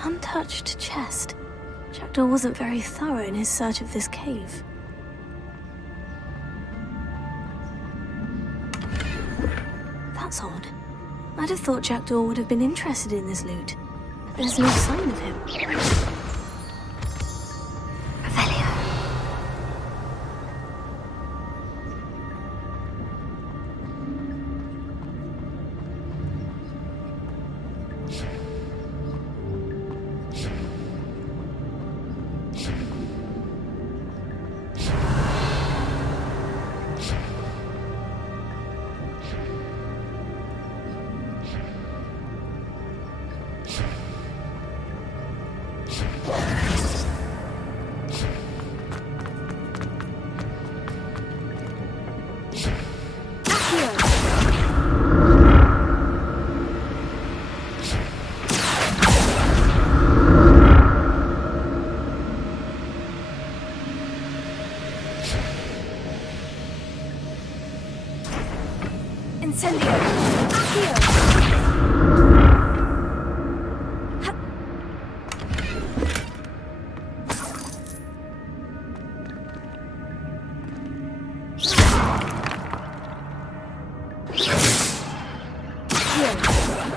Untouched chest. Jackdaw wasn't very thorough in his search of this cave. That's odd. I'd have thought Jackdaw would have been interested in this loot. But there's no sign of him. Revelio. Incendio! Accio!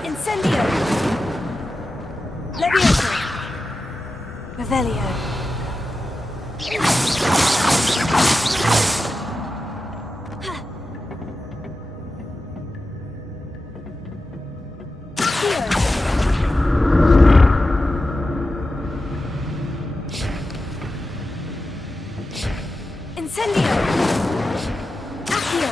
Incendio! Levioso! Revelio! Incendio! Accio!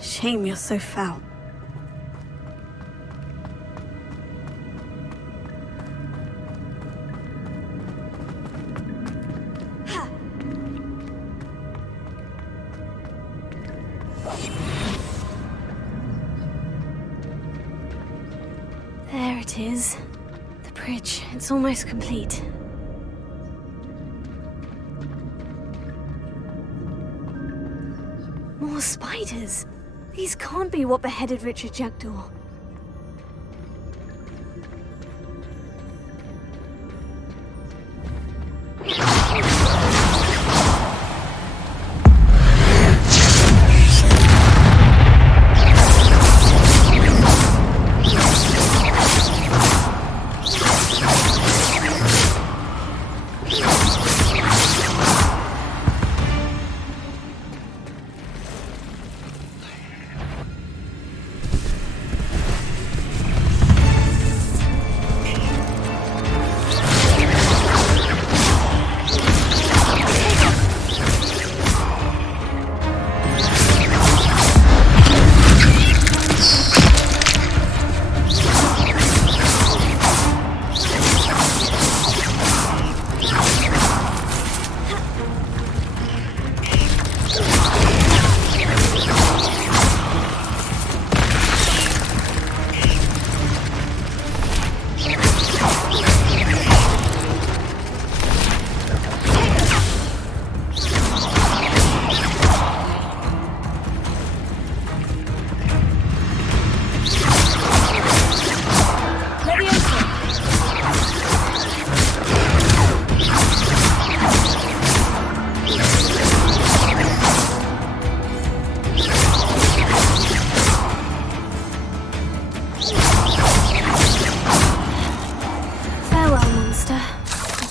Shame you're so foul. There it is. The bridge. It's almost complete. More spiders. These can't be what beheaded Richard Jackdaw.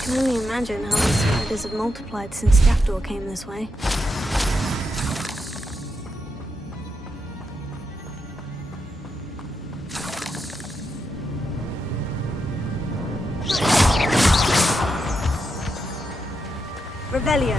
can only imagine how the spiders have multiplied since Jackdaw came this way. Revelio.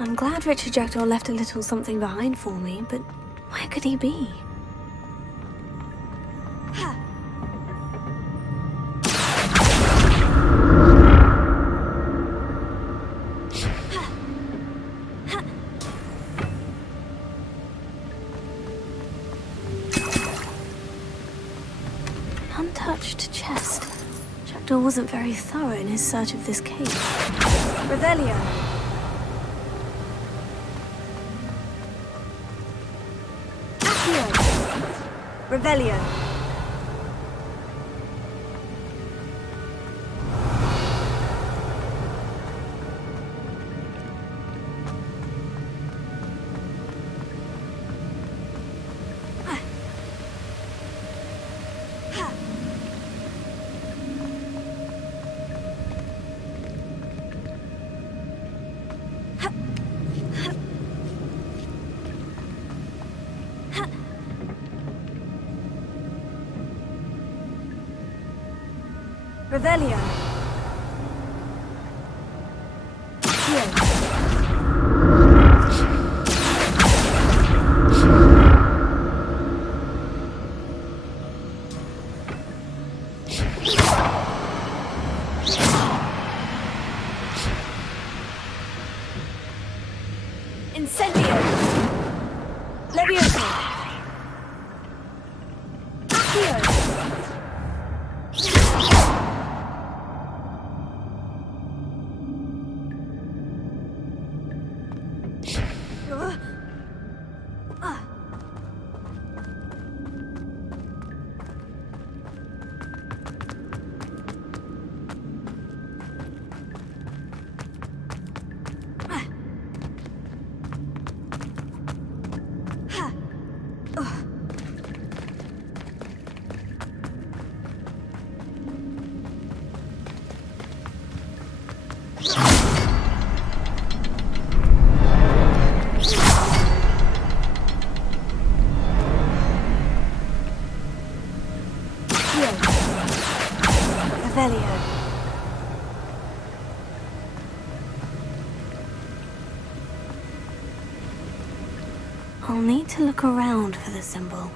I'm glad Richard Jackdaw left a little something behind for me, but where could he be? Untouched chest. Jackdaw wasn't very thorough in his search of this cave. Revelio. Revelio. Revelio. Incendio. Levioso. I'll need to look around for the symbol.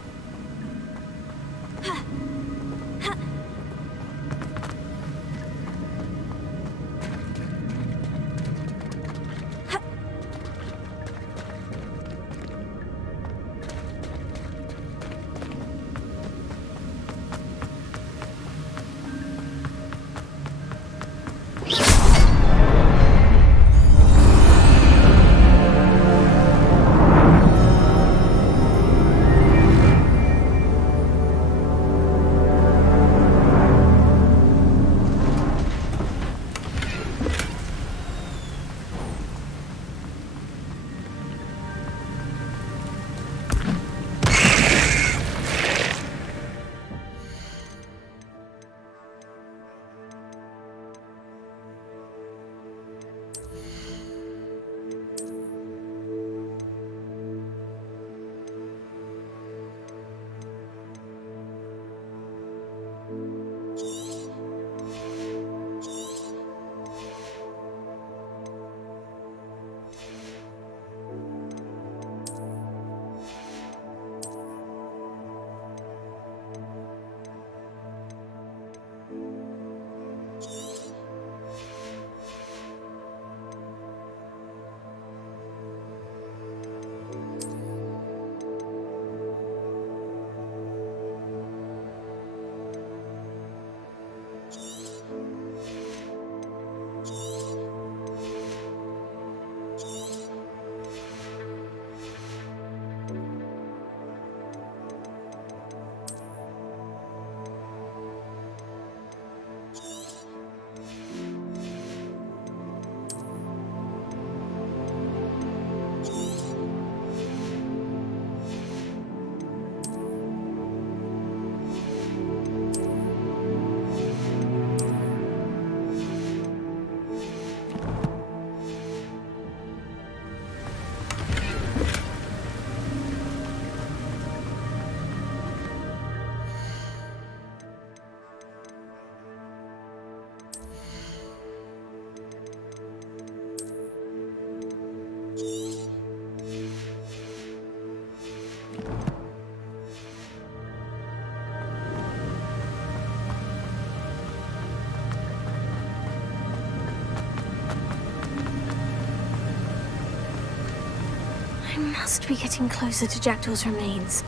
I must be getting closer to Jackdaw's remains.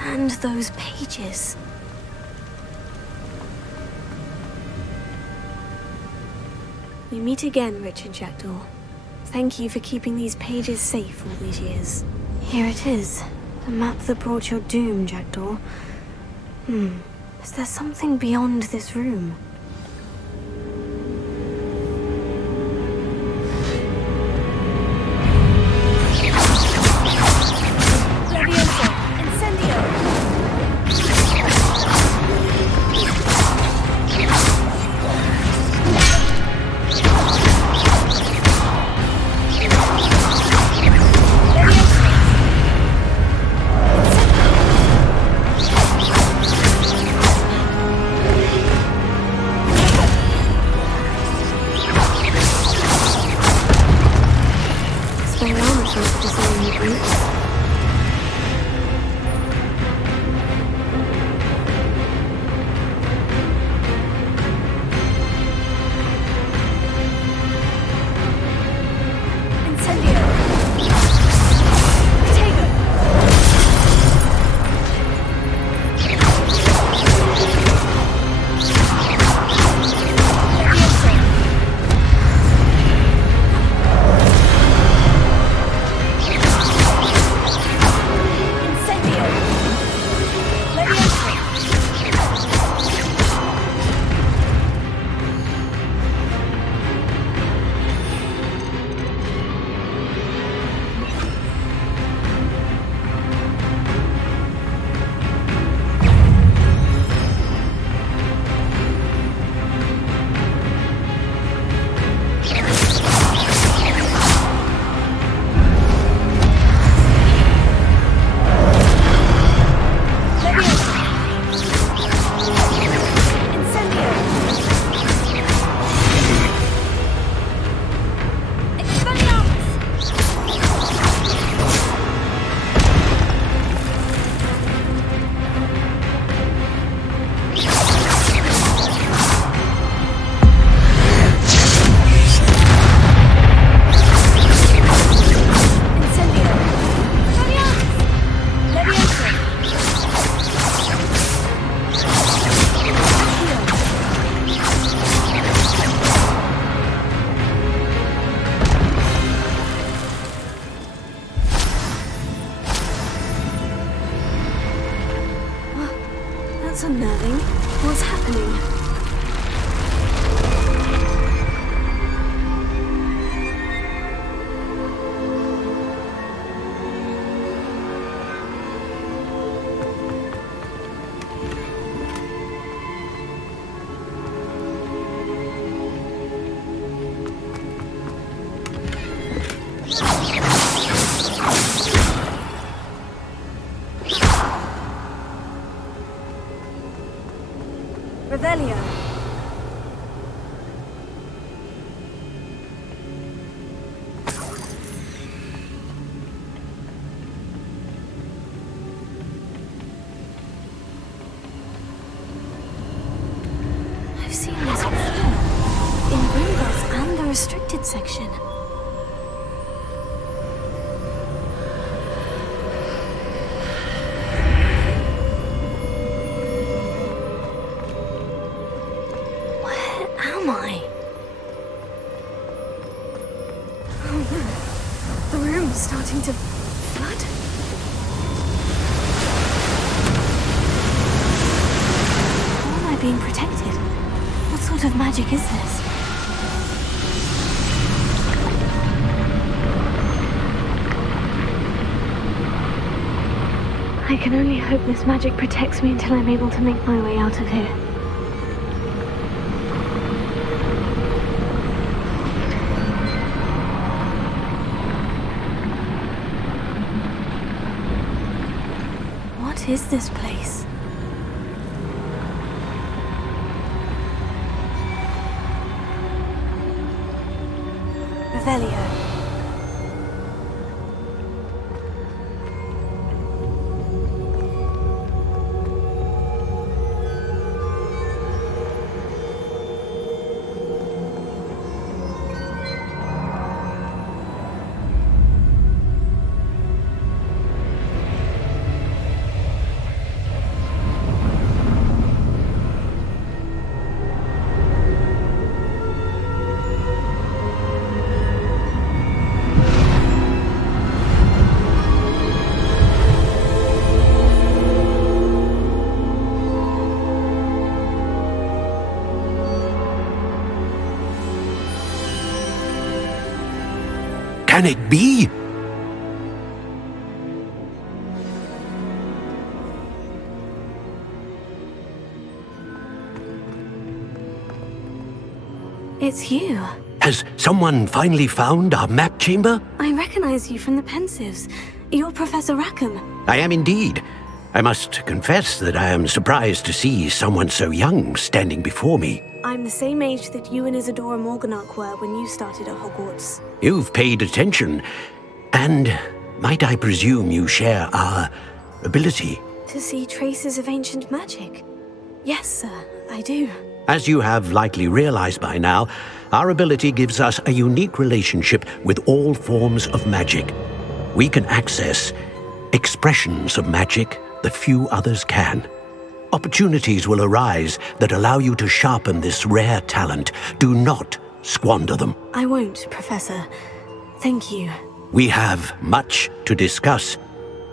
And those pages. We meet again, Richard Jackdaw. Thank you for keeping these pages safe all these years. Here it is. The map that brought your doom, Jackdaw. Is there something beyond this room? That's unnerving. What's happening? Revelio. I've seen this before. In Gringotts and the restricted section. Starting to flood? How am I being protected? What sort of magic is this? I can only hope this magic protects me until I'm able to make my way out of here. What is this place? Revelio. can it be? It's you. Has someone finally found our map chamber? I recognize you from the Pensives. You're Professor Rackham. I am indeed. I must confess that I am surprised to see someone so young standing before me. I'm the same age that you and Isadora Morganach were when you started at Hogwarts. You've paid attention, and might I presume you share our ability? To see traces of ancient magic? Yes, sir, I do. As you have likely realized by now, our ability gives us a unique relationship with all forms of magic. We can access expressions of magic that few others can. Opportunities will arise that allow you to sharpen this rare talent. Do not squander them. I won't, Professor. Thank you. We have much to discuss.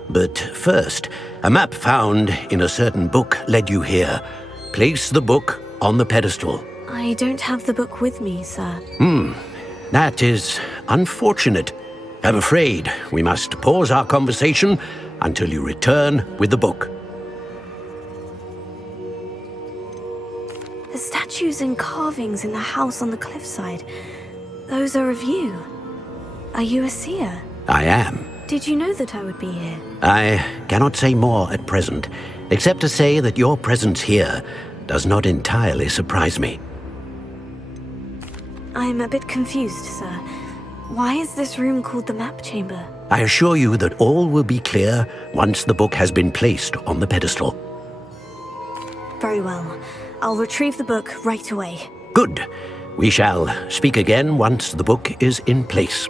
But first, a map found in a certain book led you here. Place the book on the pedestal. I don't have the book with me, sir. That is unfortunate. I'm afraid we must pause our conversation until you return with the book. The statues and carvings in the house on the cliffside, those are of you. Are you a seer? I am. Did you know that I would be here? I cannot say more at present, except to say that your presence here does not entirely surprise me. I'm a bit confused, sir. Why is this room called the map chamber? I assure you that all will be clear once the book has been placed on the pedestal. Very well. I'll retrieve the book right away. Good. We shall speak again once the book is in place.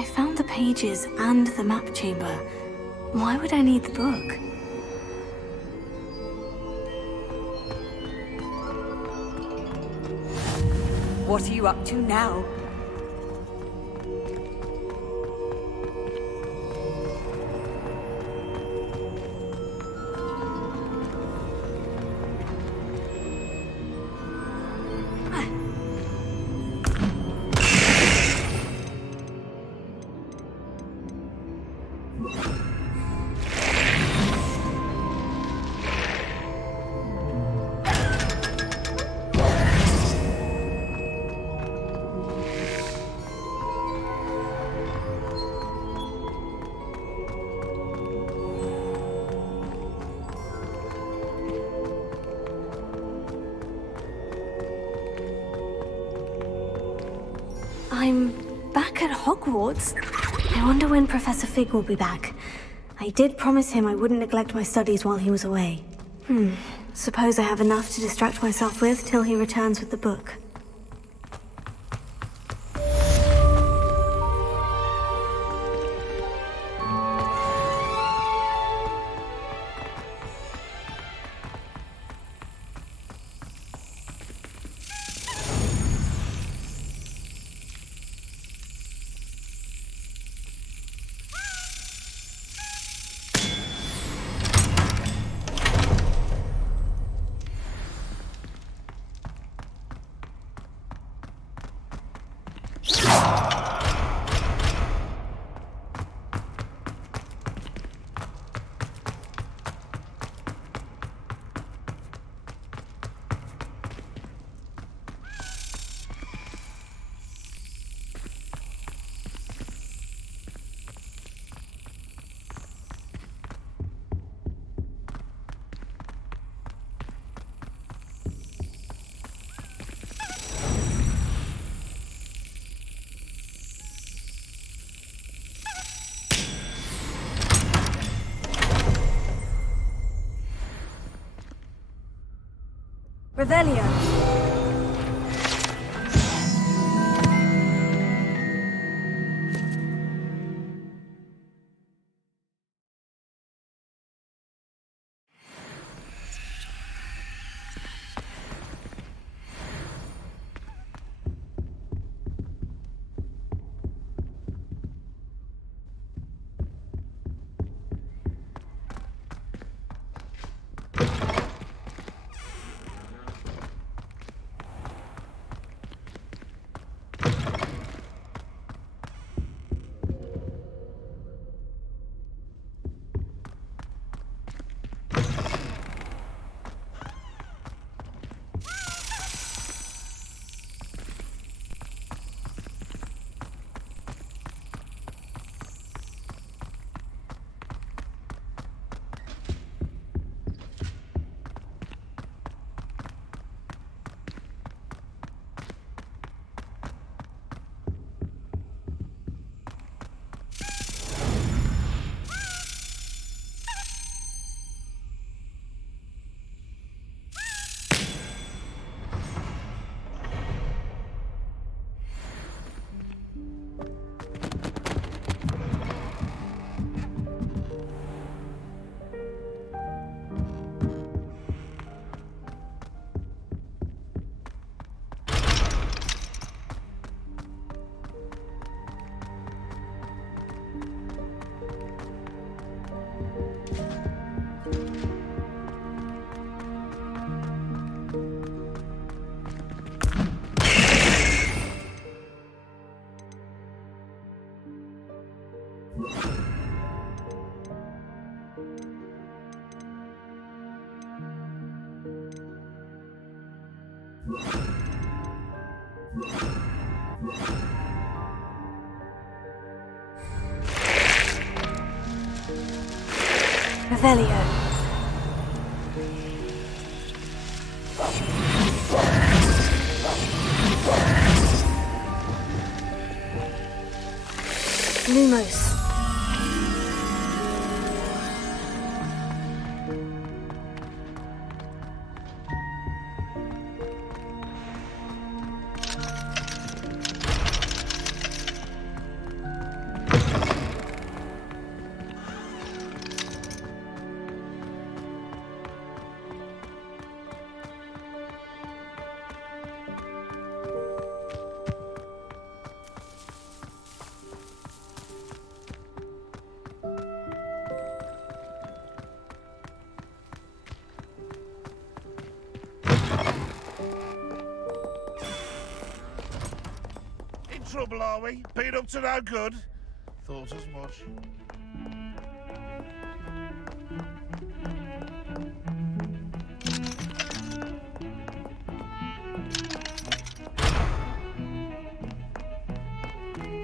I found the pages and the map chamber. Why would I need the book? What are you up to now? I'm back at Hogwarts. I wonder when Professor Fig will be back. I did promise him I wouldn't neglect my studies while he was away. Suppose I have enough to distract myself with till he returns with the book. Revelio. Revelio. Lumos. trouble, are we? Been up to no good? Thought as much.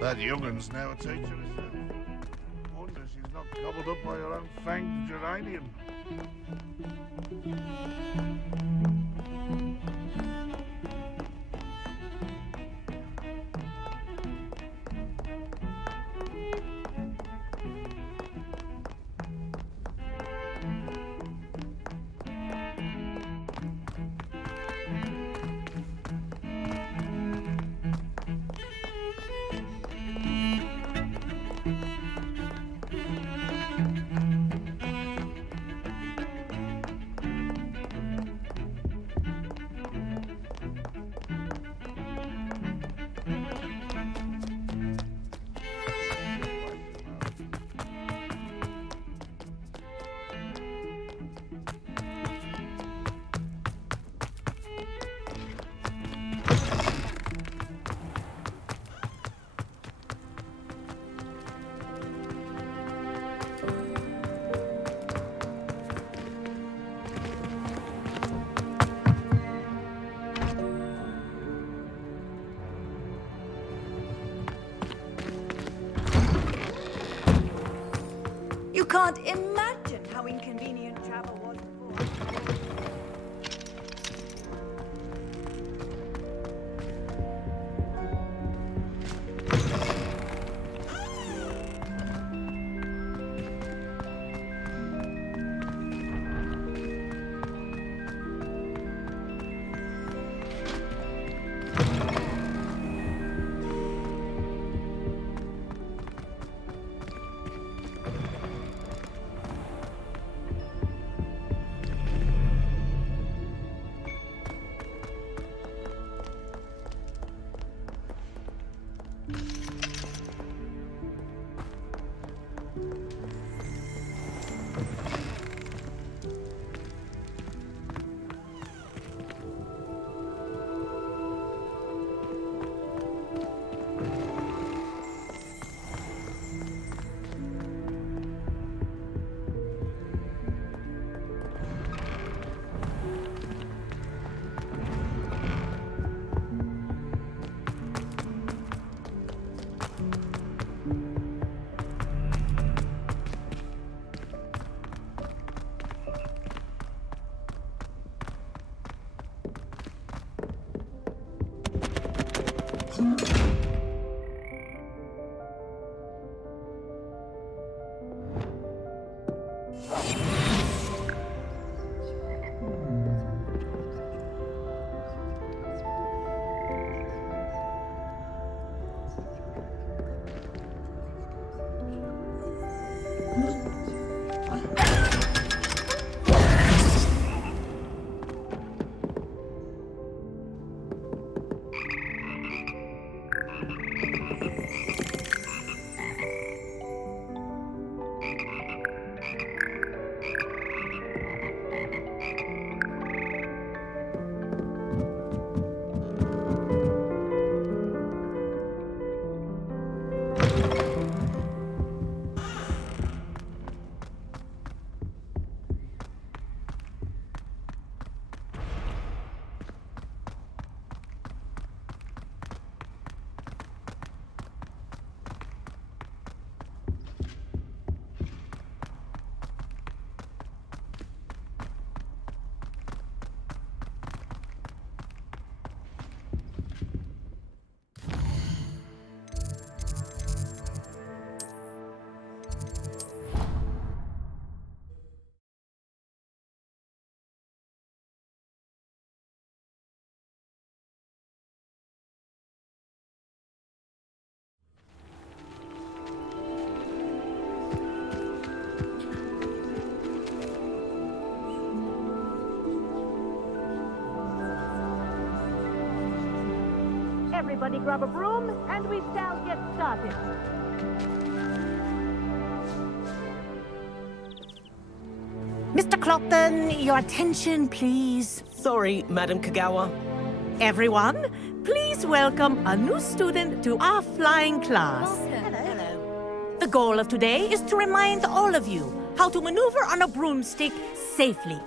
That young'un's now a teacher herself. Wonder she's not gobbled up by her own fanged geranium. You can't imagine how inconvenient travel was before. Everybody grab a broom, and we shall get started. Mr. Clopton, your attention, please. Sorry, Madam Kagawa. Everyone, please please welcome a new student to our flying class. Hello. The goal of today is to remind all of you how to maneuver on a broomstick safely,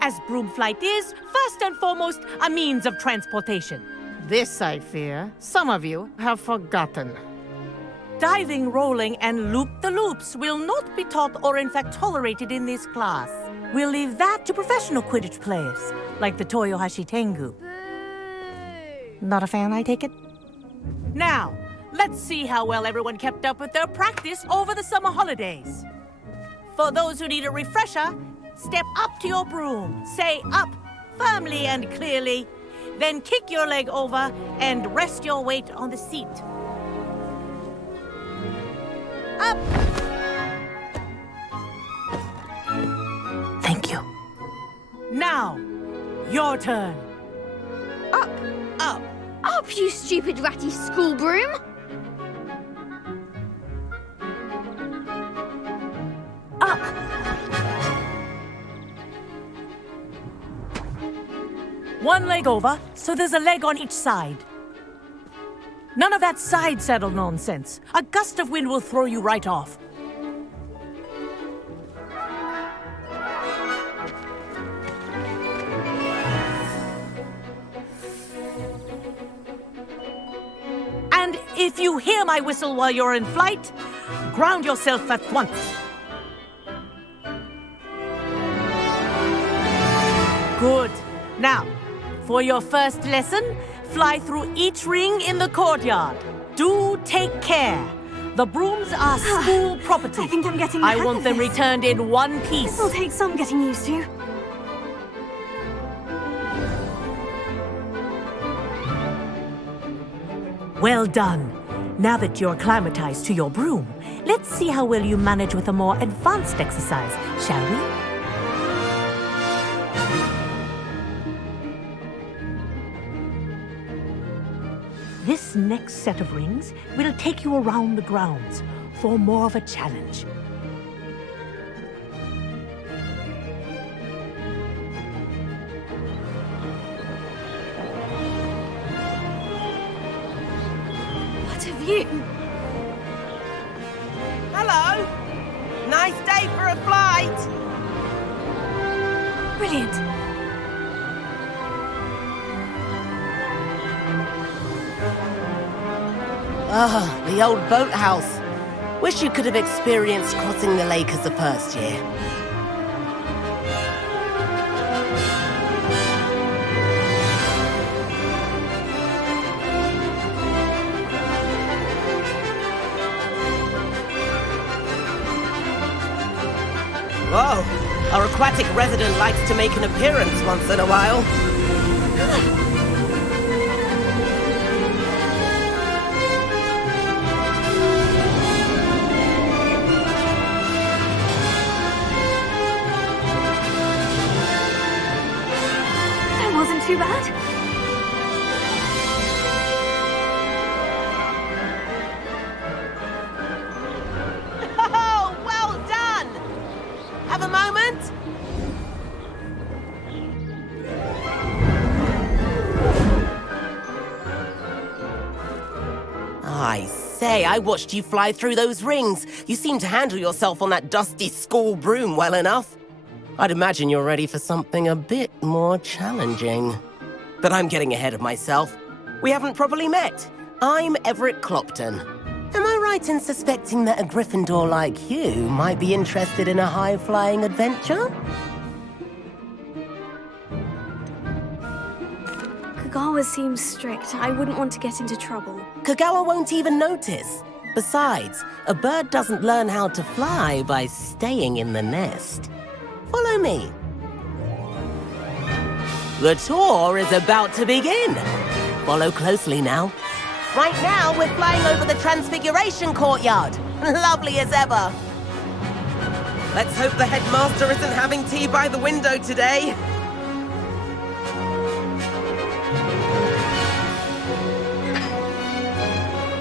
as broom flight is, first and foremost, a means of transportation. This, I fear, some of you have forgotten. Diving, rolling, and loop-the-loops will not be taught or in fact tolerated in this class. We'll leave that to professional Quidditch players, like the Toyohashi Tengu. Not a fan, I take it? Now, let's see how well everyone kept up with their practice over the summer holidays. For those who need a refresher, step up to your broom, say up firmly and clearly, then kick your leg over and rest your weight on the seat. Up! Thank you. Now, your turn. Up! Up! Up, you stupid ratty school broom! Up! One leg over, so there's a leg on each side. None of that side saddle nonsense. A gust of wind will throw you right off. And if you hear my whistle while you're in flight, ground yourself at once. Good. Now, for your first lesson, fly through each ring in the courtyard. Do take care. The brooms are school property. I think I'm getting the I hang want of them this. returned in one piece. This will take some getting used to. Well done. Now that you're acclimatized to your broom, let's see how well you manage with a more advanced exercise, shall we? This next set of rings will take you around the grounds for more of a challenge. What a view! Hello! Nice day for a flight! Brilliant. Ah, the old boathouse. Wish you could have experienced crossing the lake as the first year. Whoa, our aquatic resident likes to make an appearance once in a while. Wasn't too bad. Oh, well done! Have a moment? I say, I watched you fly through those rings. You seem to handle yourself on that dusty school broom well enough. I'd imagine you're ready for something a bit more challenging. But I'm getting ahead of myself. We haven't properly met. I'm Everett Clopton. Am I right in suspecting that a Gryffindor like you might be interested in a high-flying adventure? Kagawa seems strict. I wouldn't want to get into trouble. Kagawa won't even notice. Besides, a bird doesn't learn how to fly by staying in the nest. Follow me. The tour is about to begin. Follow closely now. Right now, we're flying over the Transfiguration Courtyard. Lovely as ever. Let's hope the headmaster isn't having tea by the window today.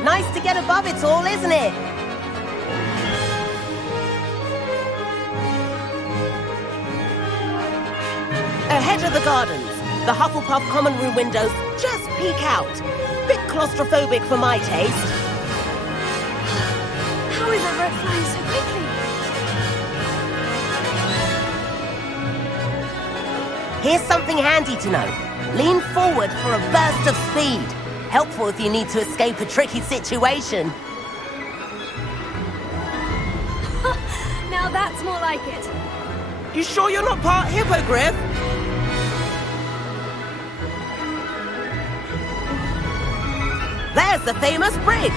Nice to get above it all, isn't it? Ahead of the gardens, the Hufflepuff common room windows just peek out. Bit claustrophobic for my taste. How is Everett flying so quickly? Here's something handy to know. Lean forward for a burst of speed. Helpful if you need to escape a tricky situation. Now that's more like it. You sure you're not part hippogriff? There's the famous bridge.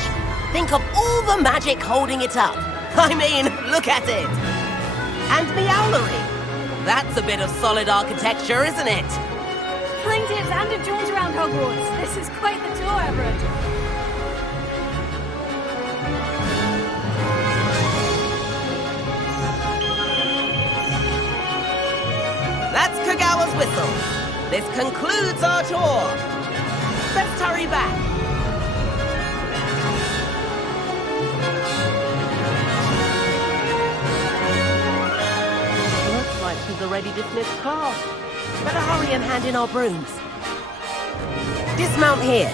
Think of all the magic holding it up. I mean, look at it. And Meowlery. That's a bit of solid architecture, isn't it? Flying tips and a jaunt around Hogwarts. This is quite the tour, Everett. That's Kagawa's whistle. This concludes our tour. Let's hurry back. Looks like she's already dismissed class. Better hurry and hand in our brooms. Dismount here.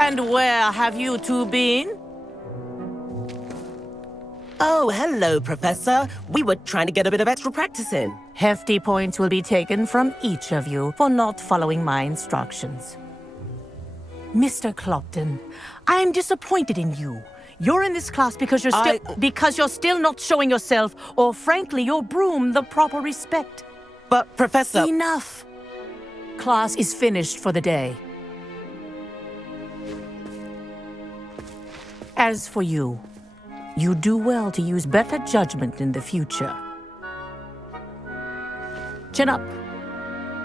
And where have you two been? Oh, hello, Professor. We were trying to get a bit of extra practice in. Hefty points will be taken from each of you for not following my instructions. Mr. Clopton, I am disappointed in you. You're in this class because you're still not showing yourself, or frankly, your broom the proper respect. But, Professor... Enough! Class is finished for the day. As for you, you do well to use better judgment in the future. Chin up.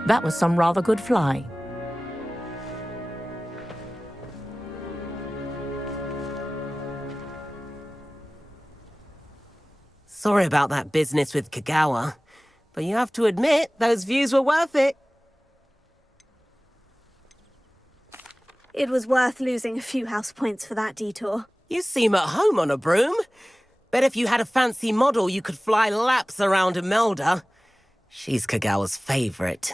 That was some rather good flying. Sorry about that business with Kagawa, but you have to admit, those views were worth it. It was worth losing a few house points for that detour. You seem at home on a broom. Bet if you had a fancy model, you could fly laps around Imelda. She's Kagawa's favorite.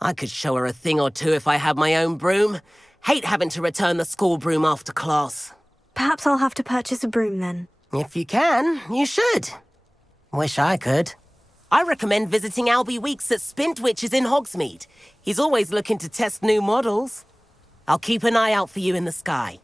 I could show her a thing or two if I had my own broom. Hate having to return the school broom after class. Perhaps I'll have to purchase a broom then. If you can, you should. Wish I could. I recommend visiting Albie Weeks at Spintwitches in Hogsmeade. He's always looking to test new models. I'll keep an eye out for you in the sky.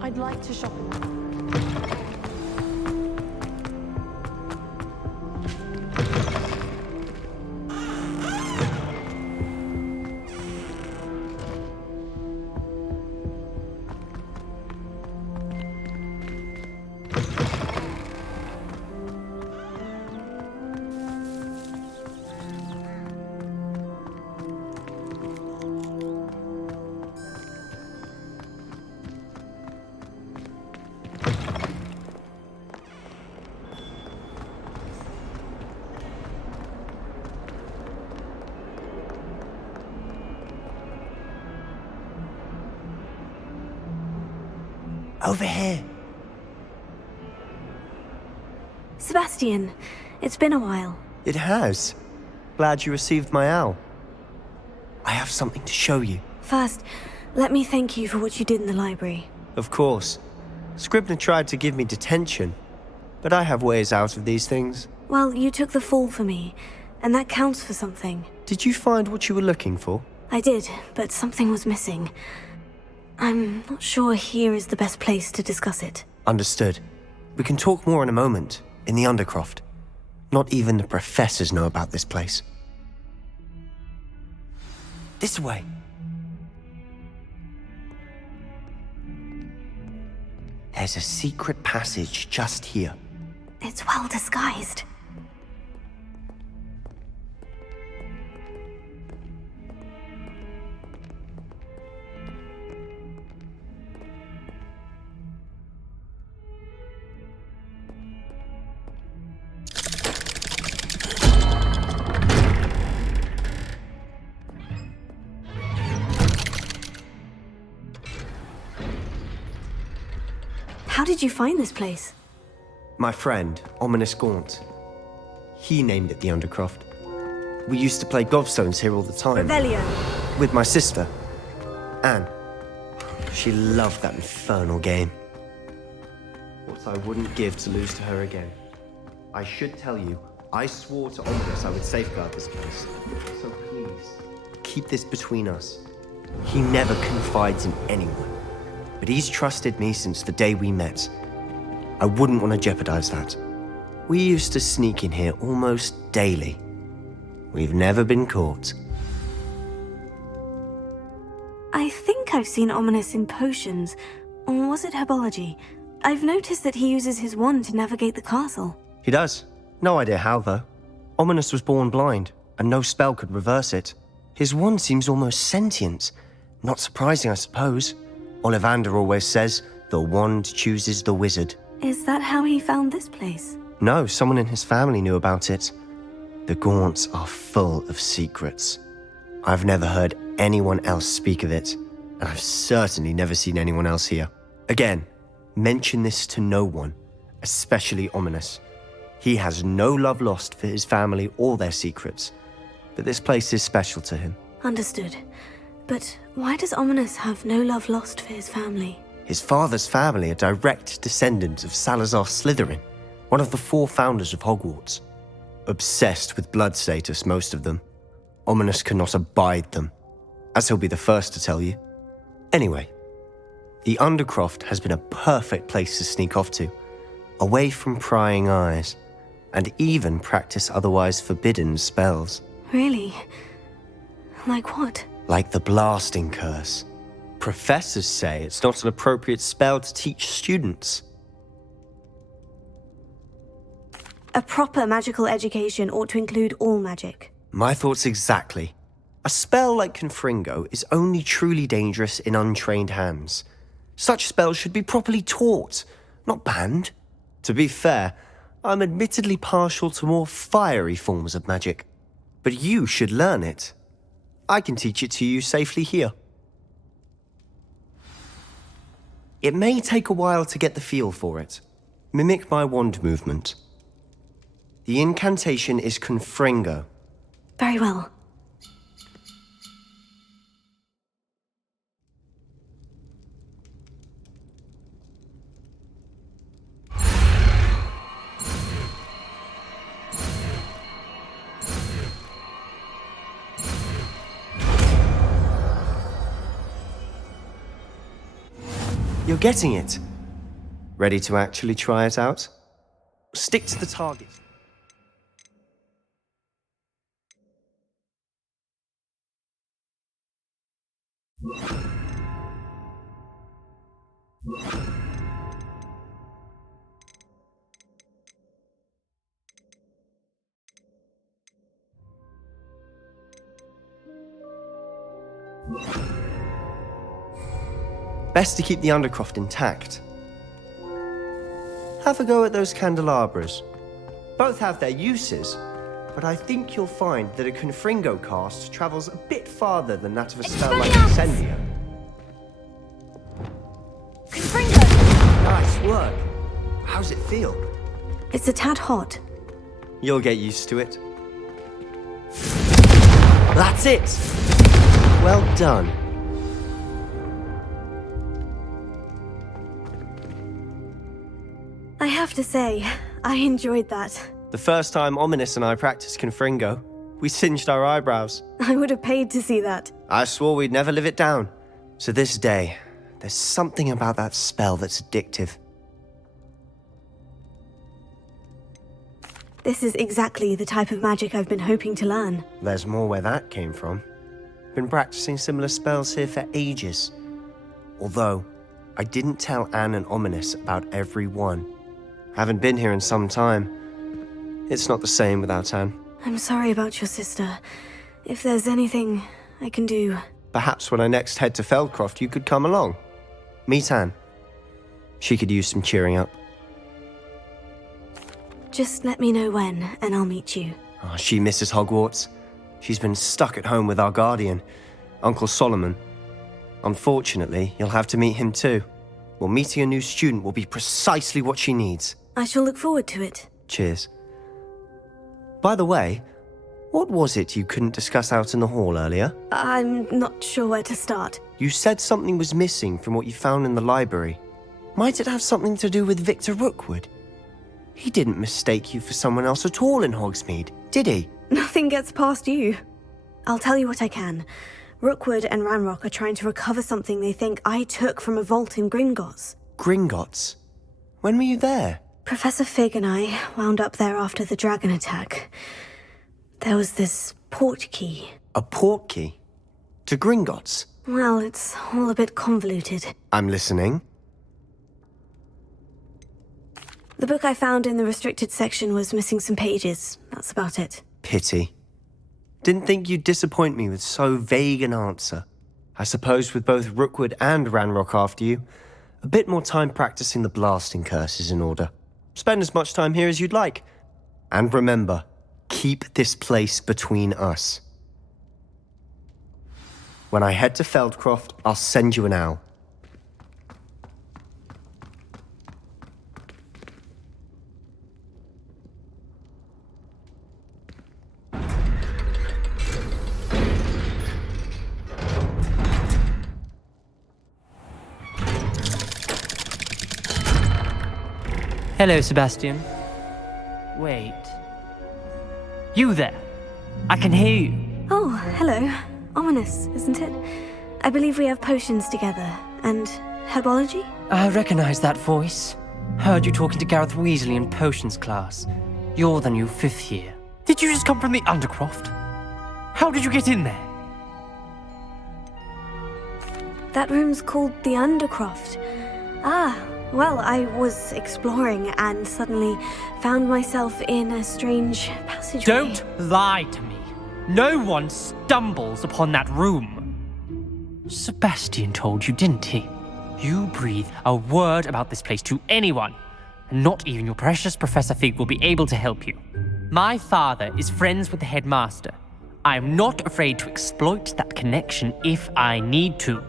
I'd like to shop. Over here. Sebastian, it's been a while. It has. Glad you received my owl. I have something to show you. First, let me thank you for what you did in the library. Of course. Scribner tried to give me detention, but I have ways out of these things. Well, you took the fall for me, and that counts for something. Did you find what you were looking for? I did, but something was missing. I'm not sure here is the best place to discuss it. Understood. We can talk more in a moment, in the Undercroft. Not even the professors know about this place. This way. There's a secret passage just here. It's well disguised. How did you find this place? My friend, Ominous Gaunt. He named it the Undercroft. We used to play gobstones here all the time. Revelio. With my sister, Anne. She loved that infernal game. What I wouldn't give to lose to her again. I should tell you, I swore to Ominous I would safeguard this place. So please, keep this between us. He never confides in anyone, but he's trusted me since the day we met. I wouldn't want to jeopardize that. We used to sneak in here almost daily. We've never been caught. I think I've seen Ominous in potions. Or was it herbology? I've noticed that he uses his wand to navigate the castle. He does. No idea how, though. Ominous was born blind, and no spell could reverse it. His wand seems almost sentient. Not surprising, I suppose. Ollivander always says, the wand chooses the wizard. Is that how he found this place? No, someone in his family knew about it. The Gaunts are full of secrets. I've never heard anyone else speak of it, and I've certainly never seen anyone else here. Again, mention this to no one, especially Ominous. He has no love lost for his family or their secrets, but this place is special to him. Understood. But why does Ominous have no love lost for his family? His father's family are direct descendants of Salazar Slytherin, one of the 4 founders of Hogwarts. Obsessed with blood status, most of them. Ominous cannot abide them, as he'll be the first to tell you. Anyway, the Undercroft has been a perfect place to sneak off to, away from prying eyes, and even practice otherwise forbidden spells. Really? Like what? Like the blasting curse. Professors say it's not an appropriate spell to teach students. A proper magical education ought to include all magic. My thoughts exactly. A spell like Confringo is only truly dangerous in untrained hands. Such spells should be properly taught, not banned. To be fair, I'm admittedly partial to more fiery forms of magic. But you should learn it. I can teach it to you safely here. It may take a while to get the feel for it. Mimic my wand movement. The incantation is Confringo. Very well. You're getting it. Ready to actually try it out? Stick to the target. Best to keep the Undercroft intact. Have a go at those candelabras. Both have their uses, but I think you'll find that a Confringo cast travels a bit farther than that of a spell like Incendio. Confringo! Nice work. How's it feel? It's a tad hot. You'll get used to it. That's it! Well done. I have to say, I enjoyed that. The first time Ominous and I practiced Confringo, we singed our eyebrows. I would have paid to see that. I swore we'd never live it down. To this day, there's something about that spell that's addictive. This is exactly the type of magic I've been hoping to learn. There's more where that came from. Been practicing similar spells here for ages. Although, I didn't tell Anne and Ominous about every one. Haven't been here in some time. It's not the same without Anne. I'm sorry about your sister. If there's anything I can do... Perhaps when I next head to Feldcroft, you could come along. Meet Anne. She could use some cheering up. Just let me know when, and I'll meet you. Oh, she misses Hogwarts. She's been stuck at home with our guardian, Uncle Solomon. Unfortunately, you'll have to meet him too. Well, meeting a new student will be precisely what she needs. I shall look forward to it. Cheers. By the way, what was it you couldn't discuss out in the hall earlier? I'm not sure where to start. You said something was missing from what you found in the library. Might it have something to do with Victor Rookwood? He didn't mistake you for someone else at all in Hogsmeade, did he? Nothing gets past you. I'll tell you what I can. Rookwood and Ranrock are trying to recover something they think I took from a vault in Gringotts. Gringotts? When were you there? Professor Fig and I wound up there after the dragon attack. There was this port key. A port key? To Gringotts? Well, it's all a bit convoluted. I'm listening. The book I found in the restricted section was missing some pages. That's about it. Pity. Didn't think you'd disappoint me with so vague an answer. I suppose with both Rookwood and Ranrock after you, a bit more time practicing the blasting curse is in order. Spend as much time here as you'd like. And remember, keep this place between us. When I head to Feldcroft, I'll send you an owl. Hello, Sebastian. Wait. You there? I can hear you. Oh, hello. Ominous, isn't it? I believe we have potions together. And herbology? I recognize that voice. Heard you talking to Gareth Weasley in potions class. You're the new 5th year. Did you just come from the Undercroft? How did you get in there? That room's called the Undercroft. Ah, well, I was exploring and suddenly found myself in a strange passageway. Don't lie to me. No one stumbles upon that room. Sebastian told you, didn't he? You breathe a word about this place to anyone, and not even your precious Professor Fig will be able to help you. My father is friends with the headmaster. I am not afraid to exploit that connection if I need to.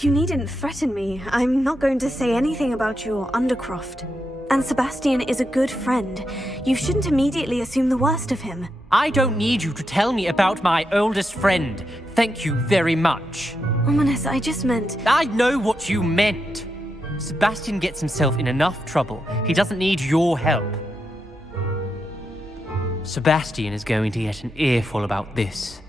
You needn't threaten me. I'm not going to say anything about your Undercroft. And Sebastian is a good friend. You shouldn't immediately assume the worst of him. I don't need you to tell me about my oldest friend. Thank you very much. Ominous, I just meant... I know what you meant. Sebastian gets himself in enough trouble. He doesn't need your help. Sebastian is going to get an earful about this.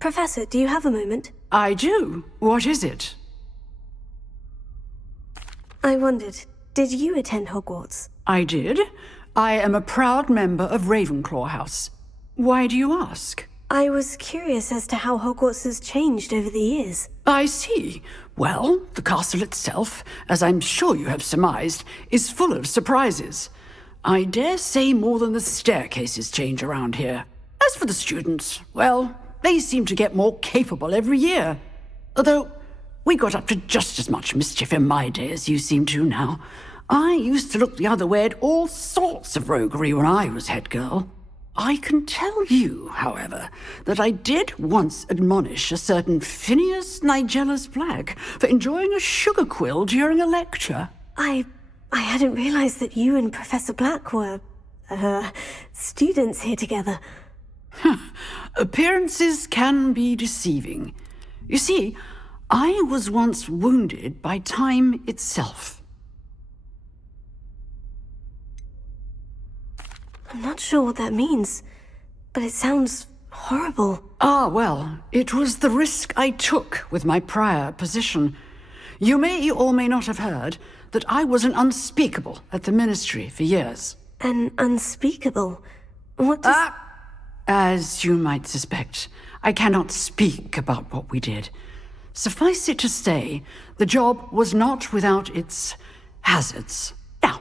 Professor, do you have a moment? I do. What is it? I wondered, did you attend Hogwarts? I did. I am a proud member of Ravenclaw House. Why do you ask? I was curious as to how Hogwarts has changed over the years. I see. Well, the castle itself, as I'm sure you have surmised, is full of surprises. I dare say more than the staircases change around here. As for the students, well, they seem to get more capable every year. Although, we got up to just as much mischief in my day as you seem to now. I used to look the other way at all sorts of roguery when I was head girl. I can tell you, however, that I did once admonish a certain Phineas Nigella's Black for enjoying a sugar quill during a lecture. I I hadn't realized that you and Professor Black were, students here together. Appearances can be deceiving. You see, I was once wounded by time itself. I'm not sure what that means, but it sounds horrible. Ah, well, it was the risk I took with my prior position. You may or may not have heard that I was an unspeakable at the Ministry for years. An unspeakable? What does... As you might suspect, I cannot speak about what we did. Suffice it to say, the job was not without its hazards. Now,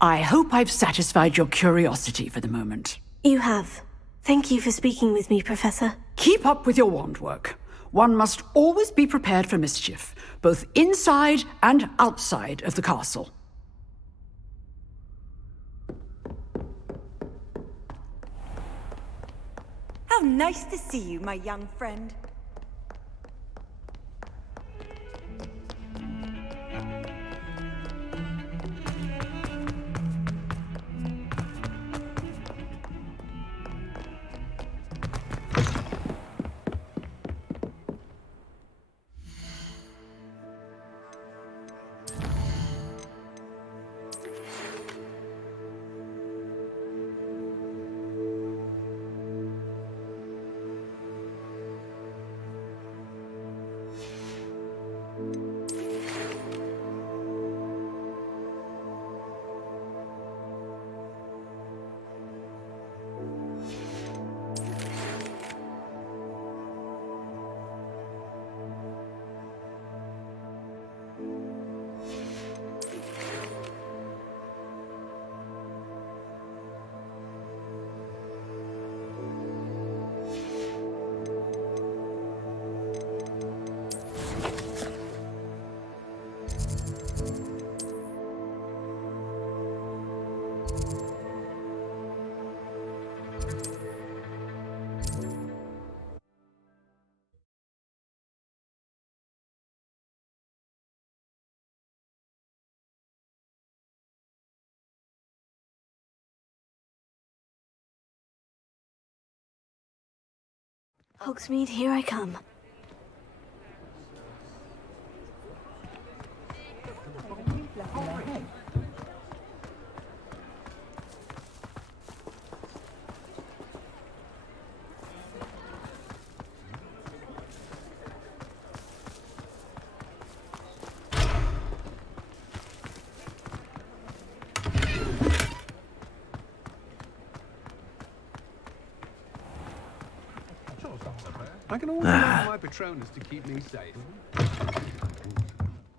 I hope I've satisfied your curiosity for the moment. You have. Thank you for speaking with me, Professor. Keep up with your wand work. One must always be prepared for mischief, both inside and outside of the castle. How nice to see you, my young friend. Hogsmeade, here I come. I can always rely on my Patronus to keep me safe.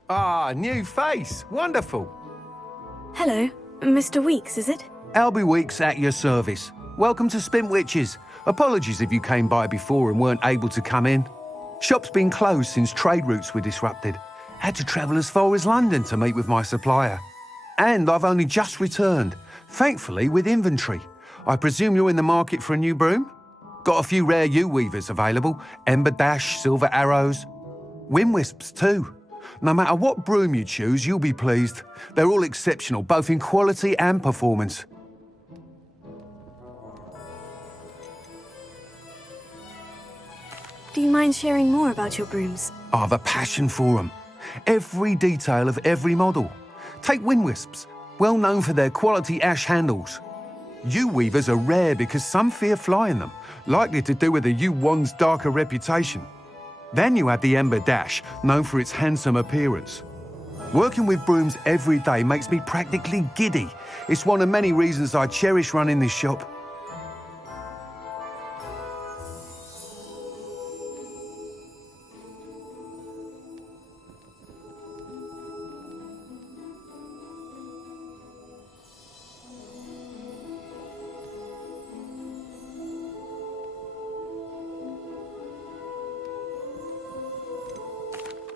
Ah, new face. Wonderful. Hello, Mr. Weeks, is it? Albie Weeks at your service. Welcome to Spintwitches. Apologies if you came by before and weren't able to come in. Shop's been closed since trade routes were disrupted. Had to travel as far as London to meet with my supplier. And I've only just returned, thankfully with inventory. I presume you're in the market for a new broom? Got a few rare yew-weavers available, Ember Dash, Silver Arrows, Wind Wisps too. No matter what broom you choose, you'll be pleased. They're all exceptional, both in quality and performance. Do you mind sharing more about your brooms? I've a passion for them. Every detail of every model. Take Wind Wisps, well known for their quality ash handles. Yew-weavers are rare because some fear flying them, likely to do with the yew wand's darker reputation. Then you have the Ember Dash, known for its handsome appearance. Working with brooms every day makes me practically giddy. It's one of many reasons I cherish running this shop.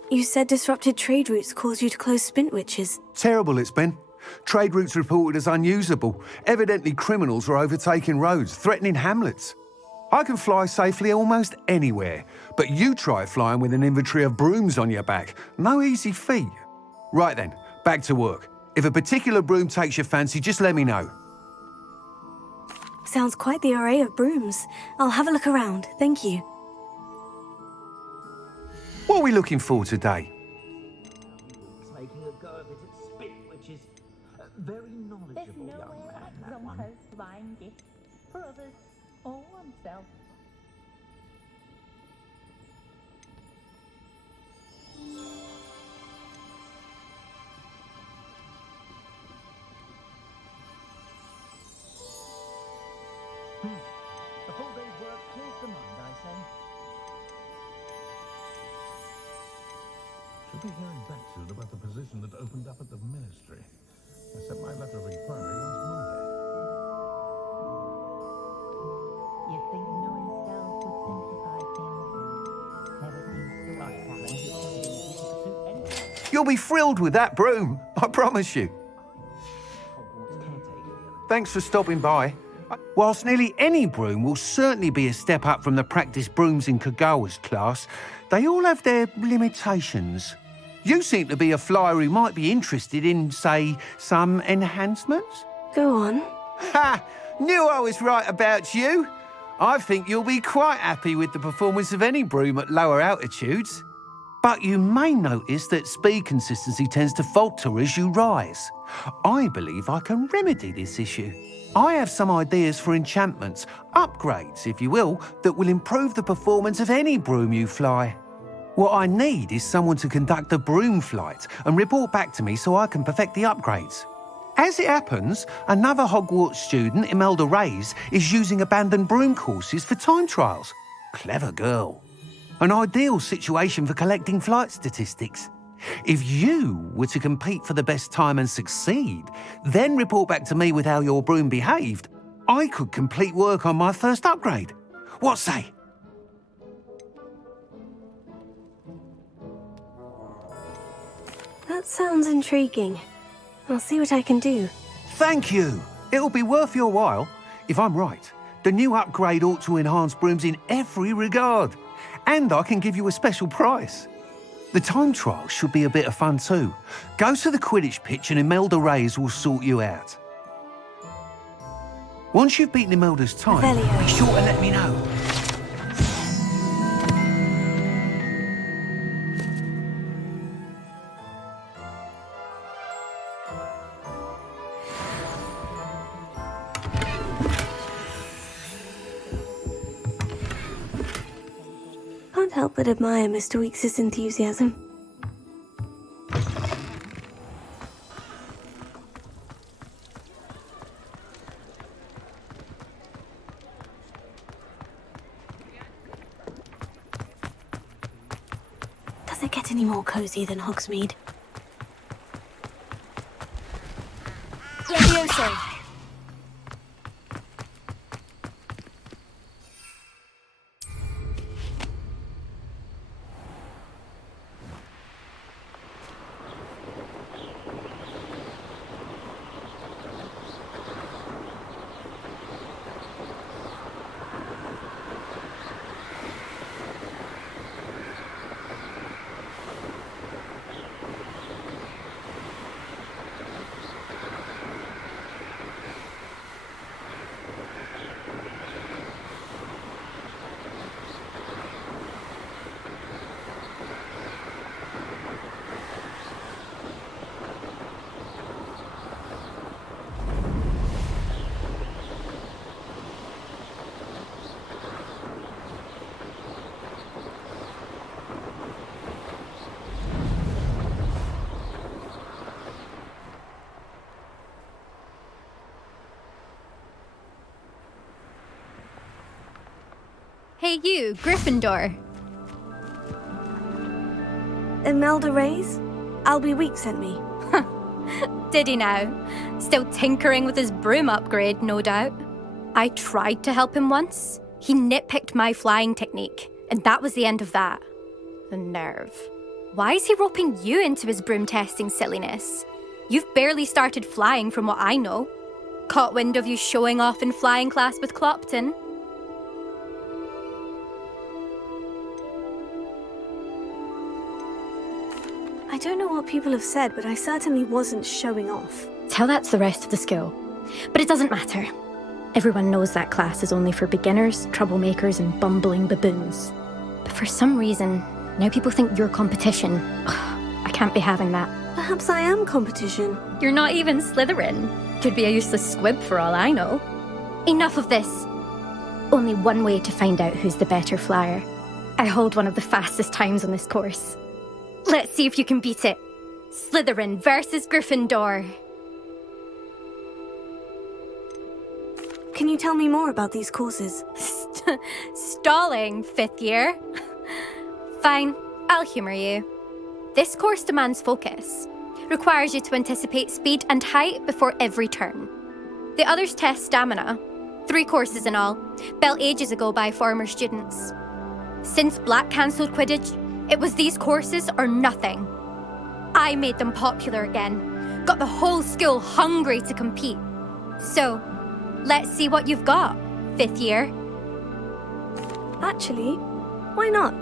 You said disrupted trade routes caused you to close Spintwitches. Terrible it's been. Trade routes reported as unusable. Evidently criminals were overtaking roads, threatening hamlets. I can fly safely almost anywhere, but you try flying with an inventory of brooms on your back. No easy feat. Right then, back to work. If a particular broom takes your fancy, just let me know. Sounds quite the array of brooms. I'll have a look around, thank you. What are we looking for today? Taking a go of it at spit, which is very knowledgeable young man, that one. Buying gifts for others or oneself. A full day's work clears the mind, I say. Should be hearing back soon about the position that opened up at the ministry. I sent my letter of inquiry last Monday. You'd think knowing self would simplify things. Never seems to work that way. You'll be thrilled with that broom, I promise you. Thanks for stopping by. Whilst nearly any broom will certainly be a step up from the practice brooms in Kagawa's class, they all have their limitations. You seem to be a flyer who might be interested in, say, some enhancements? Go on. Ha! Knew I was right about you. I think you'll be quite happy with the performance of any broom at lower altitudes. But you may notice that speed consistency tends to falter as you rise. I believe I can remedy this issue. I have some ideas for enchantments, upgrades, if you will, that will improve the performance of any broom you fly. What I need is someone to conduct a broom flight and report back to me so I can perfect the upgrades. As it happens, another Hogwarts student, Imelda Reyes, is using abandoned broom courses for time trials. Clever girl. An ideal situation for collecting flight statistics. If you were to compete for the best time and succeed, then report back to me with how your broom behaved, I could complete work on my first upgrade. What say? That sounds intriguing. I'll see what I can do. Thank you. It'll be worth your while. If I'm right, the new upgrade ought to enhance brooms in every regard. And I can give you a special price. The time trial should be a bit of fun too. Go to the Quidditch pitch and Imelda Reyes will sort you out. Once you've beaten Imelda's time, be sure to let me know. Can't help but admire Mr. Weekes' enthusiasm. Does it get any more cozy than Hogsmeade? Levioso. Hey you, Gryffindor. Imelda Reyes? Albie Week sent me. Did he now? Still tinkering with his broom upgrade, no doubt. I tried to help him once. He nitpicked my flying technique, and that was the end of that. The nerve. Why is he roping you into his broom testing silliness? You've barely started flying from what I know. Caught wind of you showing off in flying class with Clopton. I I don't know what people have said, but I certainly wasn't showing off. Tell that to the rest of the school. But it doesn't matter. Everyone knows that class is only for beginners, troublemakers, and bumbling baboons. But for some reason, now people think you're competition. I can't be having that. Perhaps I am competition. You're not even Slytherin. Could be a useless squib for all I know. Enough of this. Only one way to find out who's the better flyer. I hold one of the fastest times on this course. Let's see if you can beat it. Slytherin versus Gryffindor. Can you tell me more about these courses? Stalling, 5th year. Fine, I'll humour you. This course demands focus. Requires you to anticipate speed and height before every turn. The others test stamina. 3 courses in all, built ages ago by former students. Since Black cancelled Quidditch, it was these courses or nothing. I made them popular again. Got the whole school hungry to compete. So, let's see what you've got, 5th year. Actually, why not?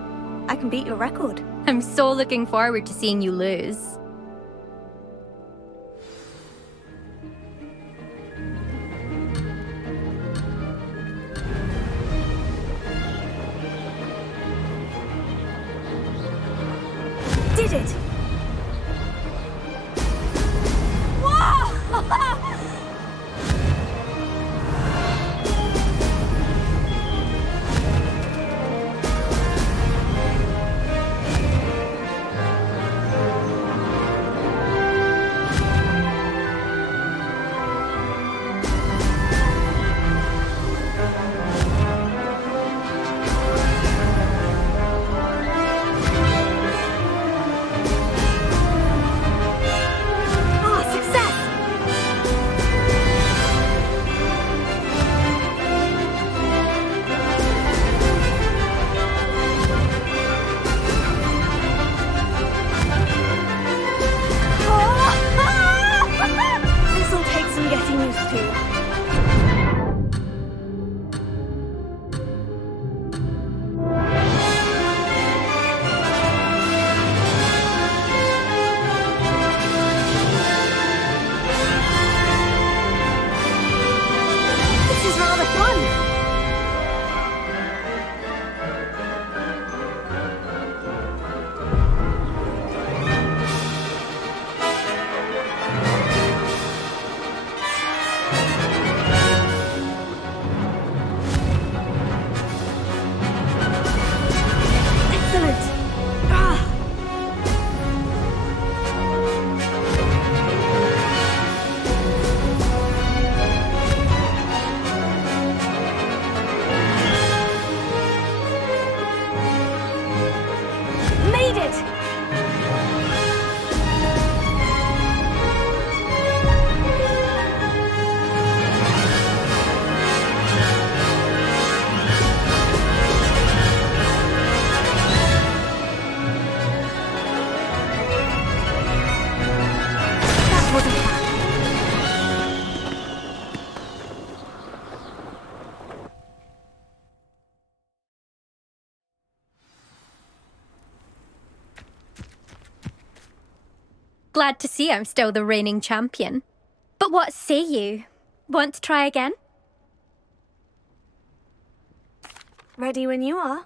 I can beat your record. I'm so looking forward to seeing you lose. Did it! Whoa! Glad to see I'm still the reigning champion. But what say you? Want to try again? Ready when you are.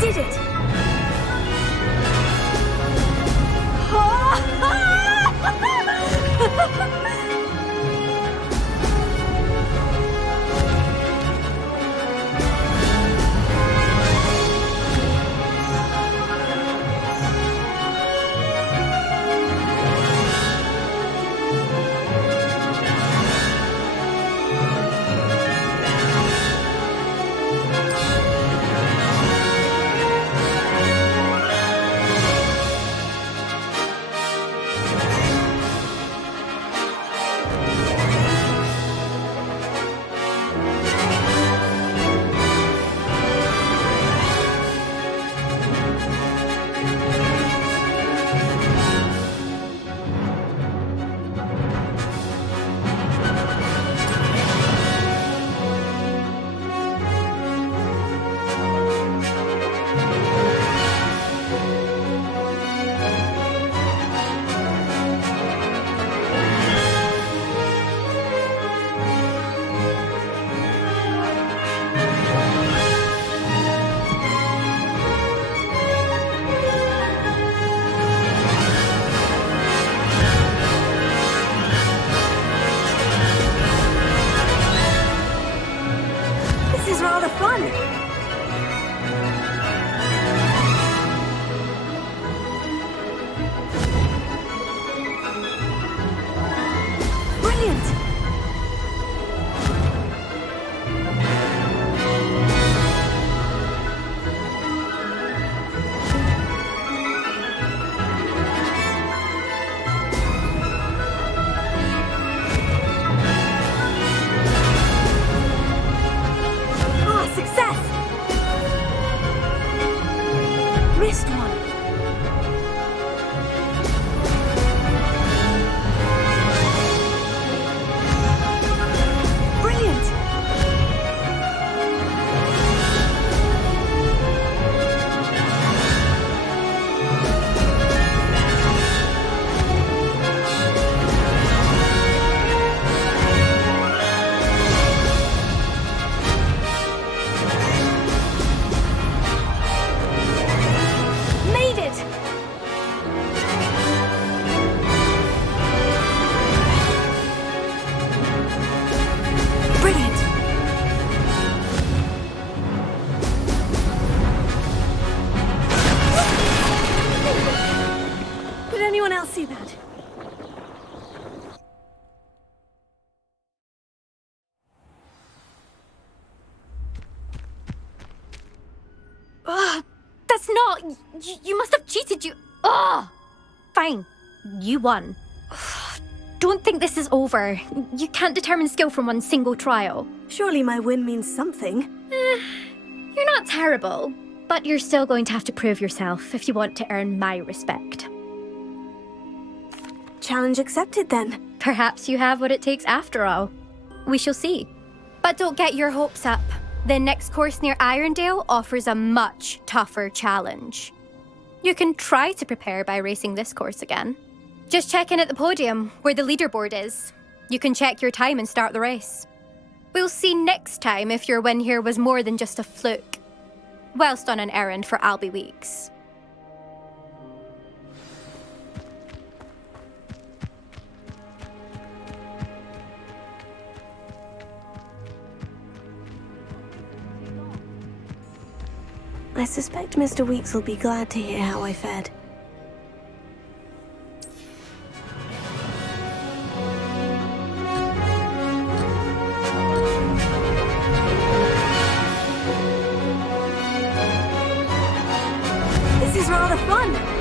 Did it! That's not... You must have cheated, you... Ugh! Fine. You won. Don't think this is over. You can't determine skill from one single trial. Surely my win means something. You're not terrible, but you're still going to have to prove yourself if you want to earn my respect. Challenge accepted, then. Perhaps you have what it takes after all. We shall see. But don't get your hopes up. The next course near Irondale offers a much tougher challenge. You can try to prepare by racing this course again. Just check in at the podium, where the leaderboard is. You can check your time and start the race. We'll see next time if your win here was more than just a fluke. Whilst on an errand for Albie Weeks. I suspect Mr. Weeks will be glad to hear how I fared. This is rather fun!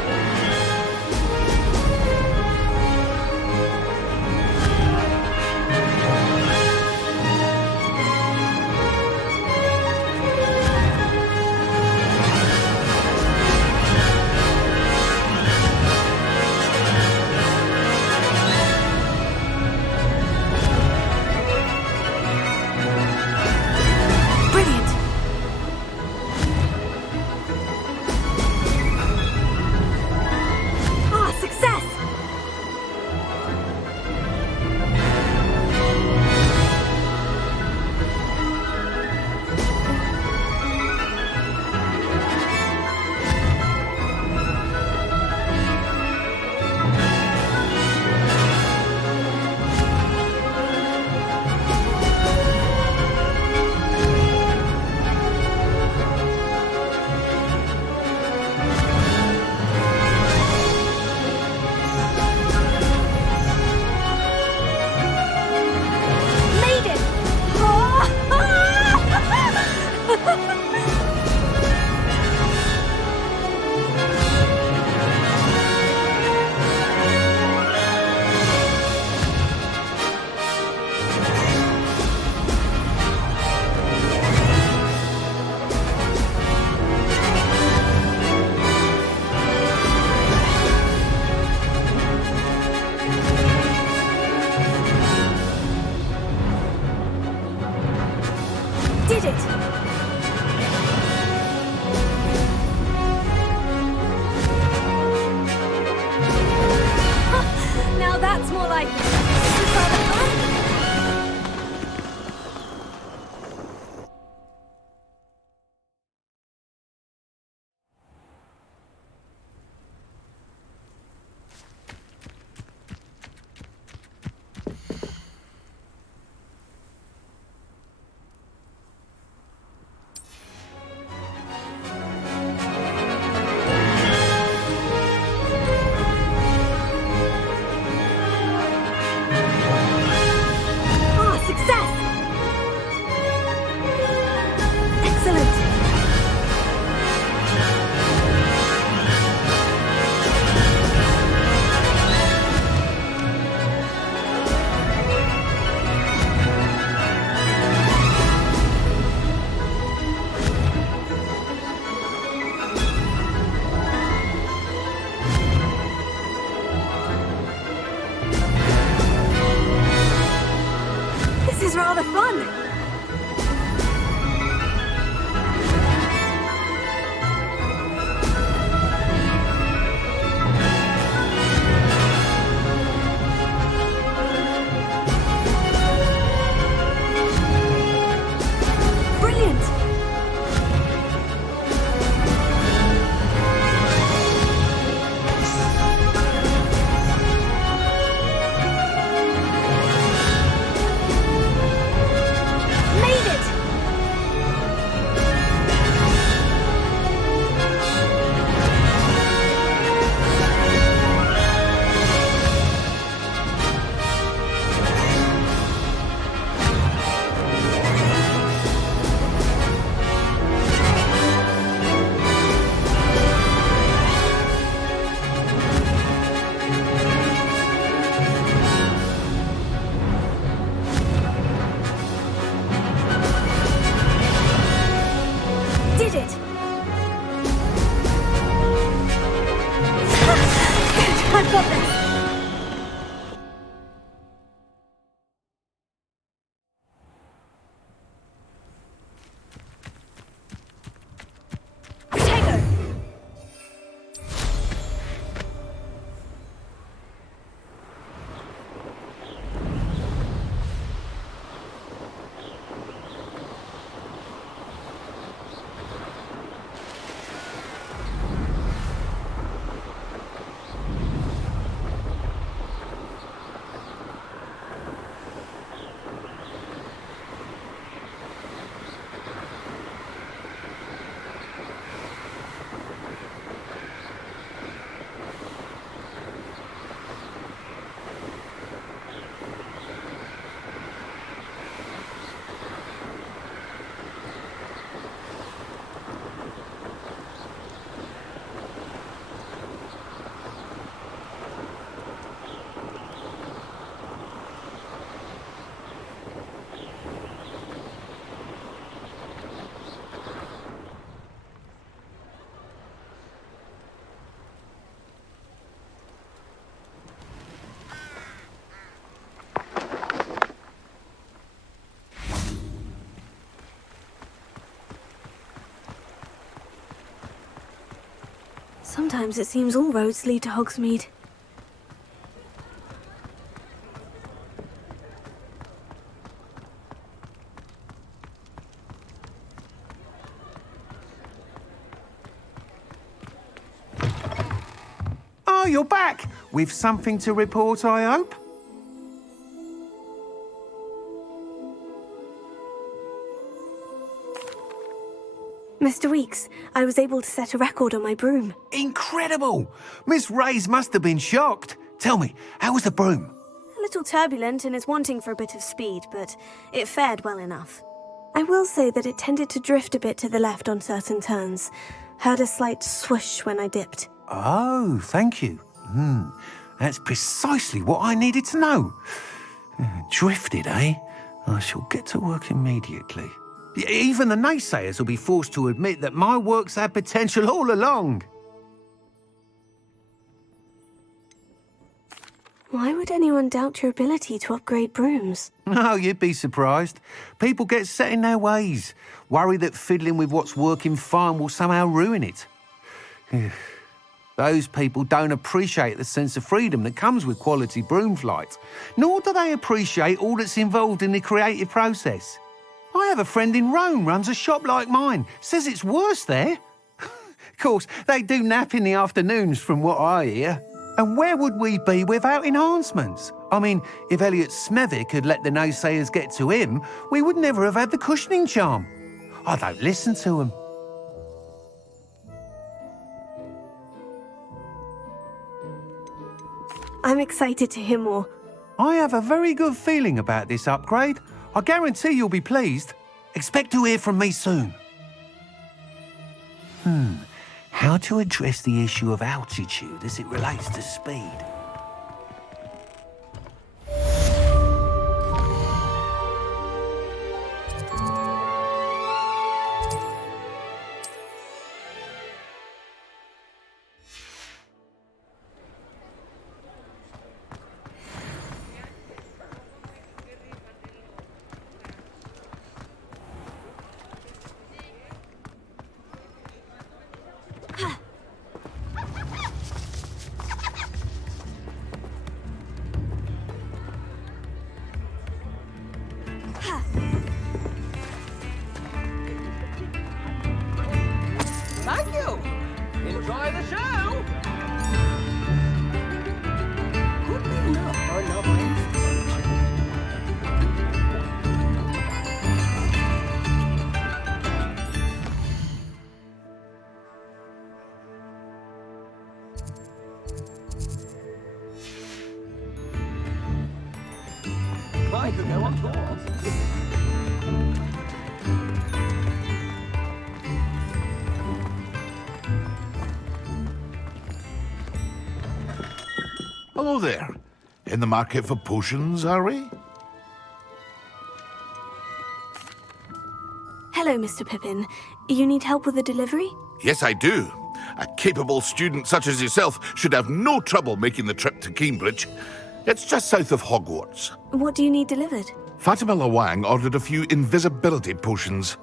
Did it! Now that's more like... This is rather fun! Sometimes it seems all roads lead to Hogsmeade. Oh, you're back! With something to report, I hope? Mr. Weeks, I was able to set a record on my broom. Incredible! Miss Reyes must have been shocked. Tell me, how was the broom? A little turbulent and is wanting for a bit of speed, but it fared well enough. I will say that it tended to drift a bit to the left on certain turns. Heard a slight swoosh when I dipped. Oh, thank you. That's precisely what I needed to know. Drifted, eh? I shall get to work immediately. Even the naysayers will be forced to admit that my work's had potential all along. Why would anyone doubt your ability to upgrade brooms? Oh, you'd be surprised. People get set in their ways, worry that fiddling with what's working fine will somehow ruin it. Those people don't appreciate the sense of freedom that comes with quality broom flight, nor do they appreciate all that's involved in the creative process. I have a friend in Rome runs a shop like mine, says it's worse there. Of course, they do nap in the afternoons from what I hear. And where would we be without enhancements? I mean, if Elliot Smethwick had let the naysayers get to him, we would never have had the cushioning charm. I don't listen to them. I'm excited to hear more. I have a very good feeling about this upgrade. I guarantee you'll be pleased. Expect to hear from me soon. How to address the issue of altitude as it relates to speed? Thank you. Enjoy the show. Could be enough for another I could go on tours. Hello there. In the market for potions, are we? Hello, Mr. Pippin. You need help with a delivery? Yes, I do. A capable student such as yourself should have no trouble making the trip to Cambridge. It's just south of Hogwarts. What do you need delivered? Fatima Lawang ordered a few invisibility potions.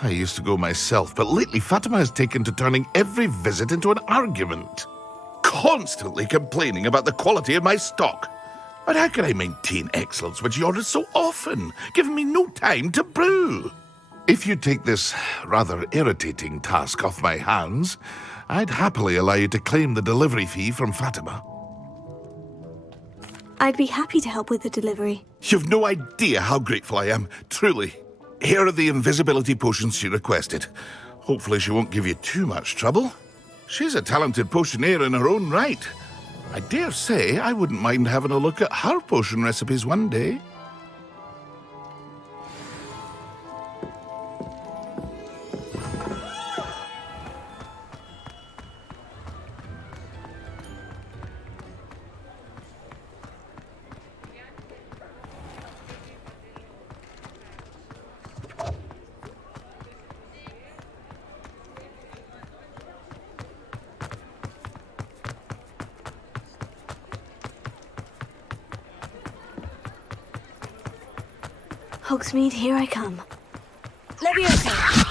I used to go myself, but lately Fatima has taken to turning every visit into an argument. Constantly complaining about the quality of my stock. But how can I maintain excellence when she orders so often, giving me no time to brew? If you take this rather irritating task off my hands, I'd happily allow you to claim the delivery fee from Fatima. I'd be happy to help with the delivery. You've no idea how grateful I am, truly. Here are the invisibility potions she requested. Hopefully she won't give you too much trouble. She's a talented potioneer in her own right. I dare say I wouldn't mind having a look at her potion recipes one day. Hogsmeade, here I come. Leviosa!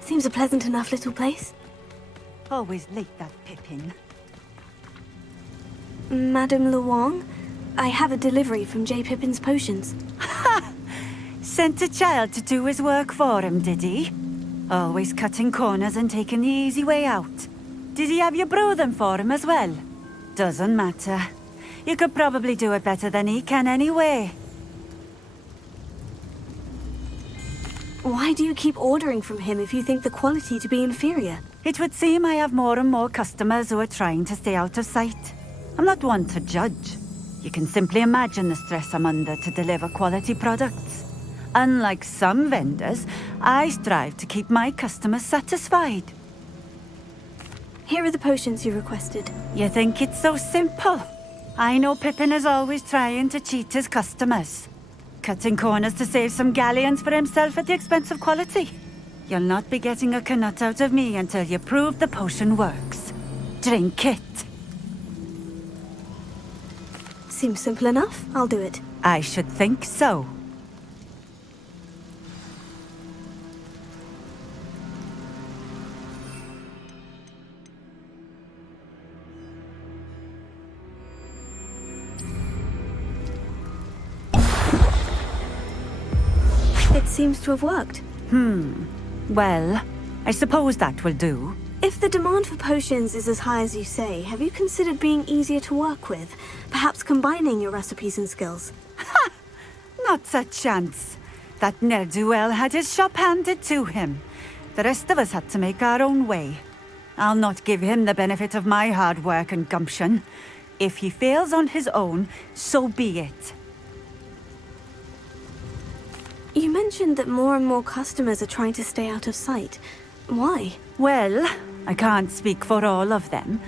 Seems a pleasant enough little place. Always late, that Pippin. Madame Luong, I have a delivery from J. Pippin's potions. Sent a child to do his work for him, did he? Always cutting corners and taking the easy way out. Did he have you brew them for him as well? Doesn't matter. You could probably do it better than he can anyway. Why do you keep ordering from him if you think the quality to be inferior? It would seem I have more and more customers who are trying to stay out of sight. I'm not one to judge. You can simply imagine the stress I'm under to deliver quality products. Unlike some vendors, I strive to keep my customers satisfied. Here are the potions you requested. You think it's so simple? I know Pippin is always trying to cheat his customers. Cutting corners to save some galleons for himself at the expense of quality. You'll not be getting a canut out of me until you prove the potion works. Drink it. Seems simple enough. I'll do it. I should think so. It seems to have worked. Well, I suppose that will do. If the demand for potions is as high as you say, have you considered being easier to work with? Perhaps combining your recipes and skills? Not a chance. That ne'er-do-well had his shop handed to him. The rest of us had to make our own way. I'll not give him the benefit of my hard work and gumption. If he fails on his own, so be it. You mentioned that more and more customers are trying to stay out of sight. Why? Well, I can't speak for all of them,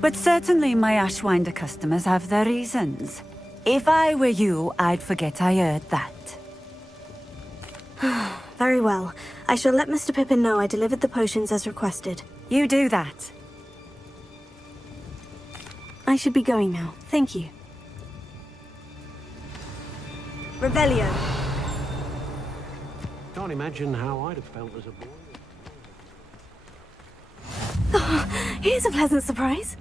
but certainly my Ashwinder customers have their reasons. If I were you, I'd forget I heard that. Very well. I shall let Mr. Pippin know I delivered the potions as requested. You do that. I should be going now. Thank you. Revelio. Can't imagine how I'd have felt as a boy. Here's a pleasant surprise.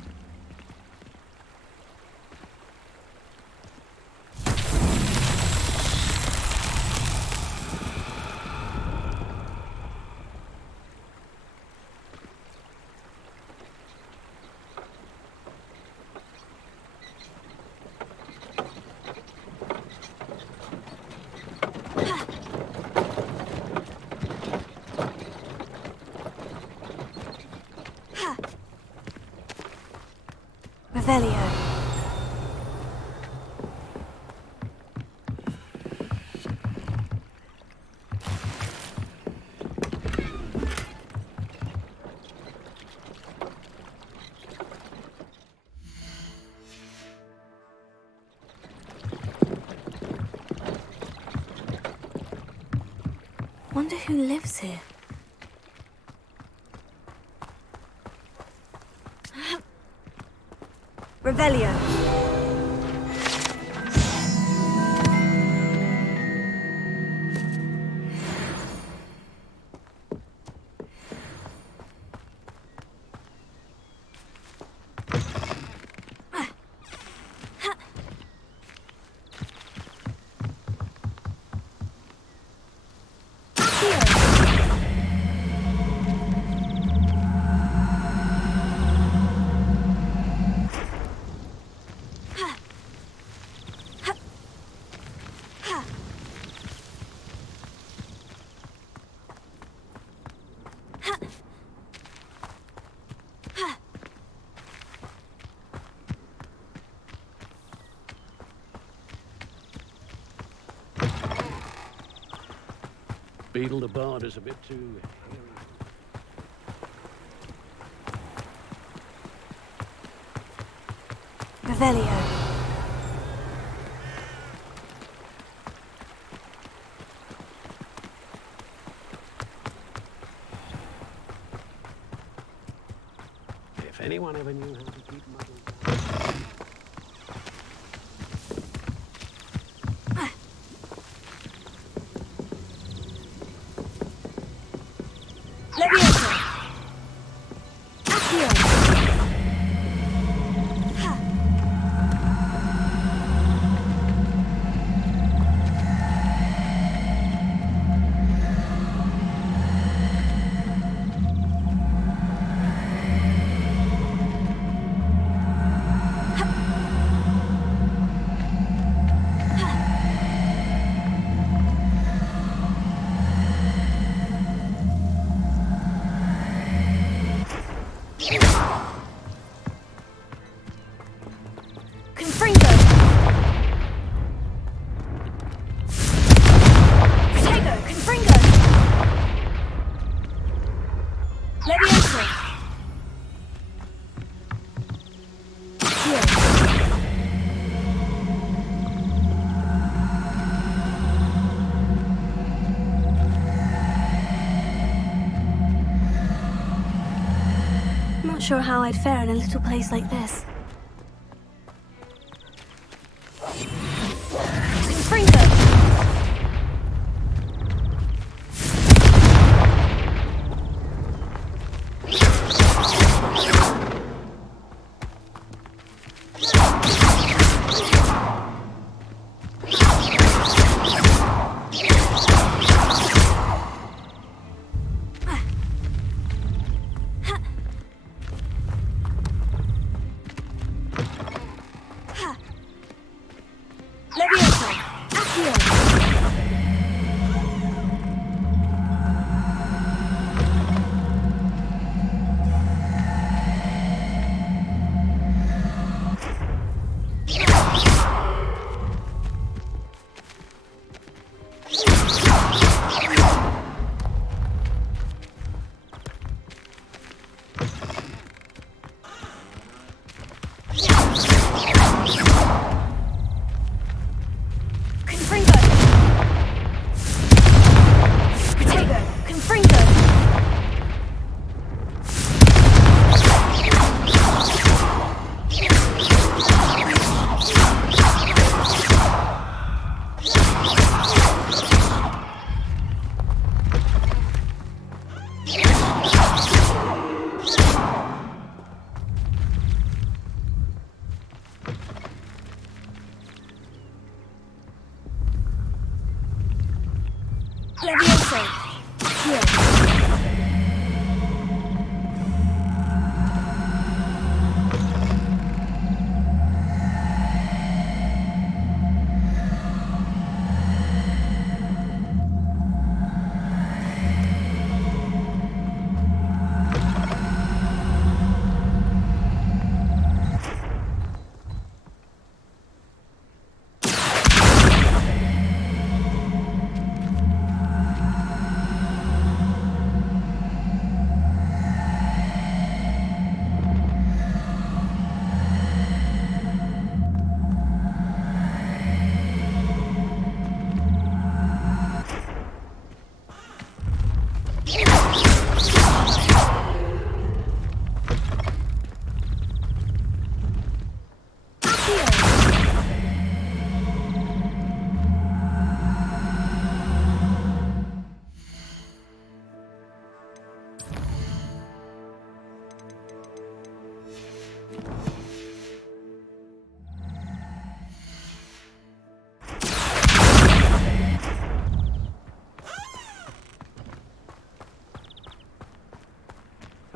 Revelio. Wonder who lives here. Revelio. Beetle the Bard is a bit too... Revelio. If anyone ever knew how to keep muddled... Levioso! Accio! Not sure how I'd fare in a little place like this.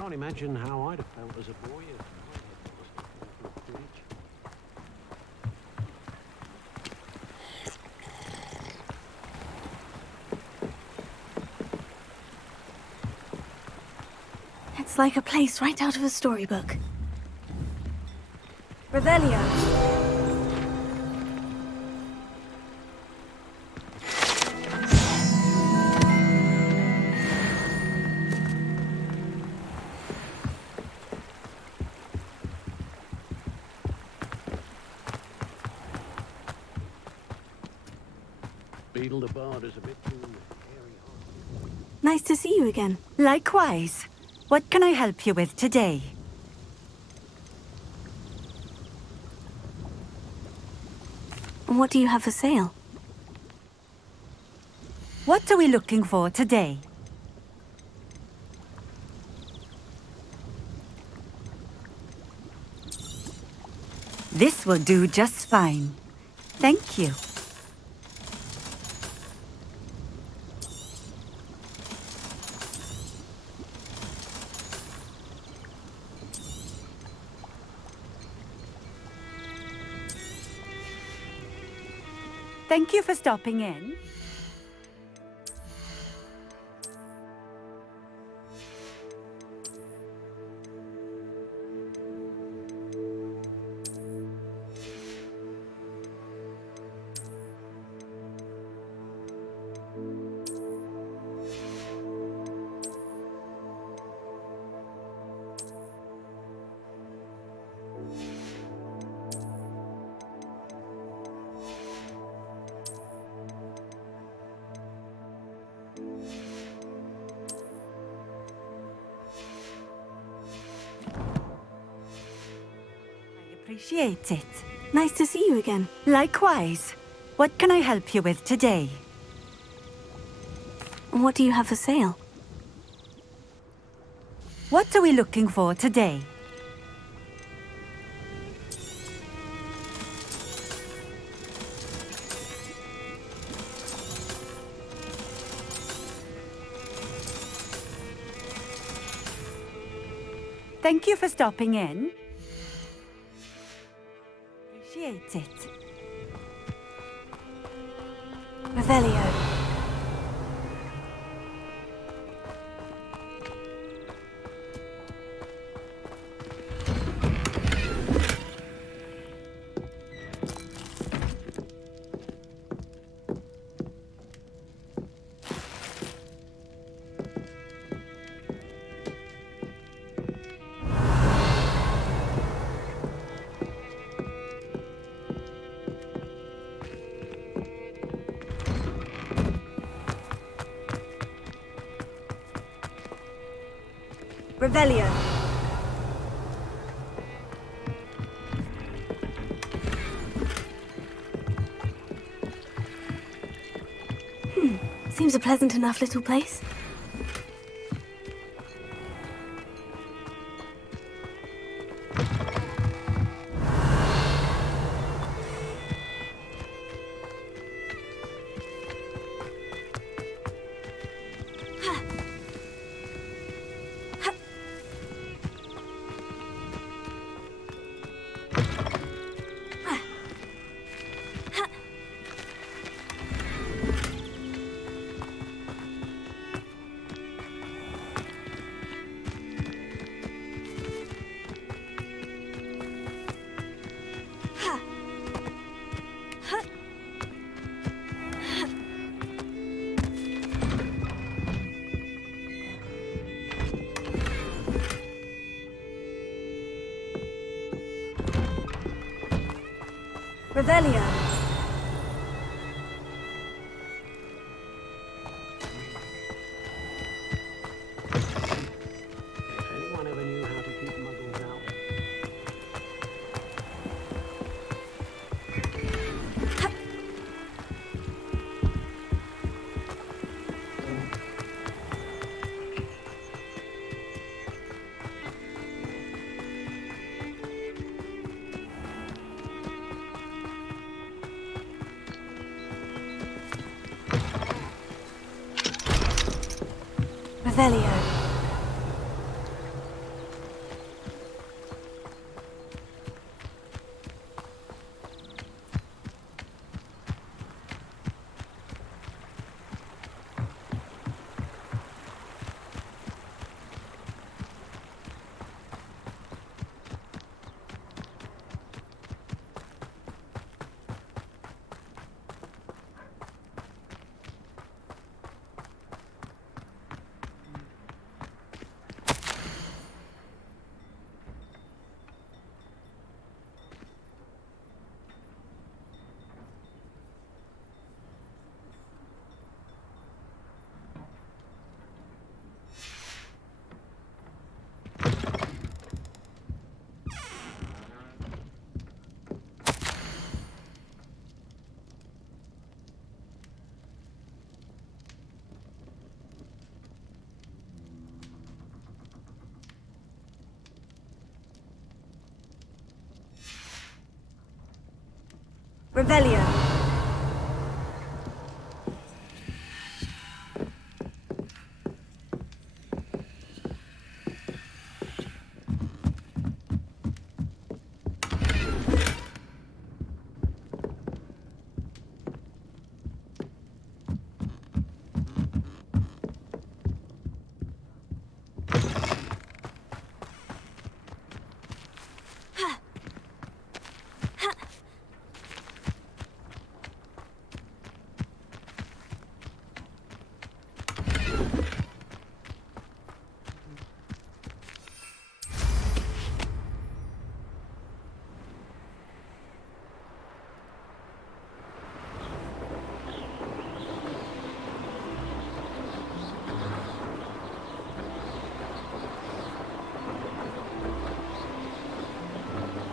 Can't imagine how I'd have felt as a boy. It's like a place right out of a storybook. Revelio. Beetle the Bard is a bit too Nice to see you again. Likewise. What can I help you with today? What do you have for sale? What are we looking for today? This will do just fine. Thank you. Thank you for stopping in. Appreciate it. Nice to see you again. Likewise. What can I help you with today? What do you have for sale? What are we looking for today? Thank you for stopping in. Appreciate it. Revelio. Revelio. Seems a pleasant enough little place. Revelio. If anyone ever knew how to keep muggles out. Revelio. Revelio.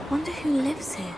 Wonder who lives here.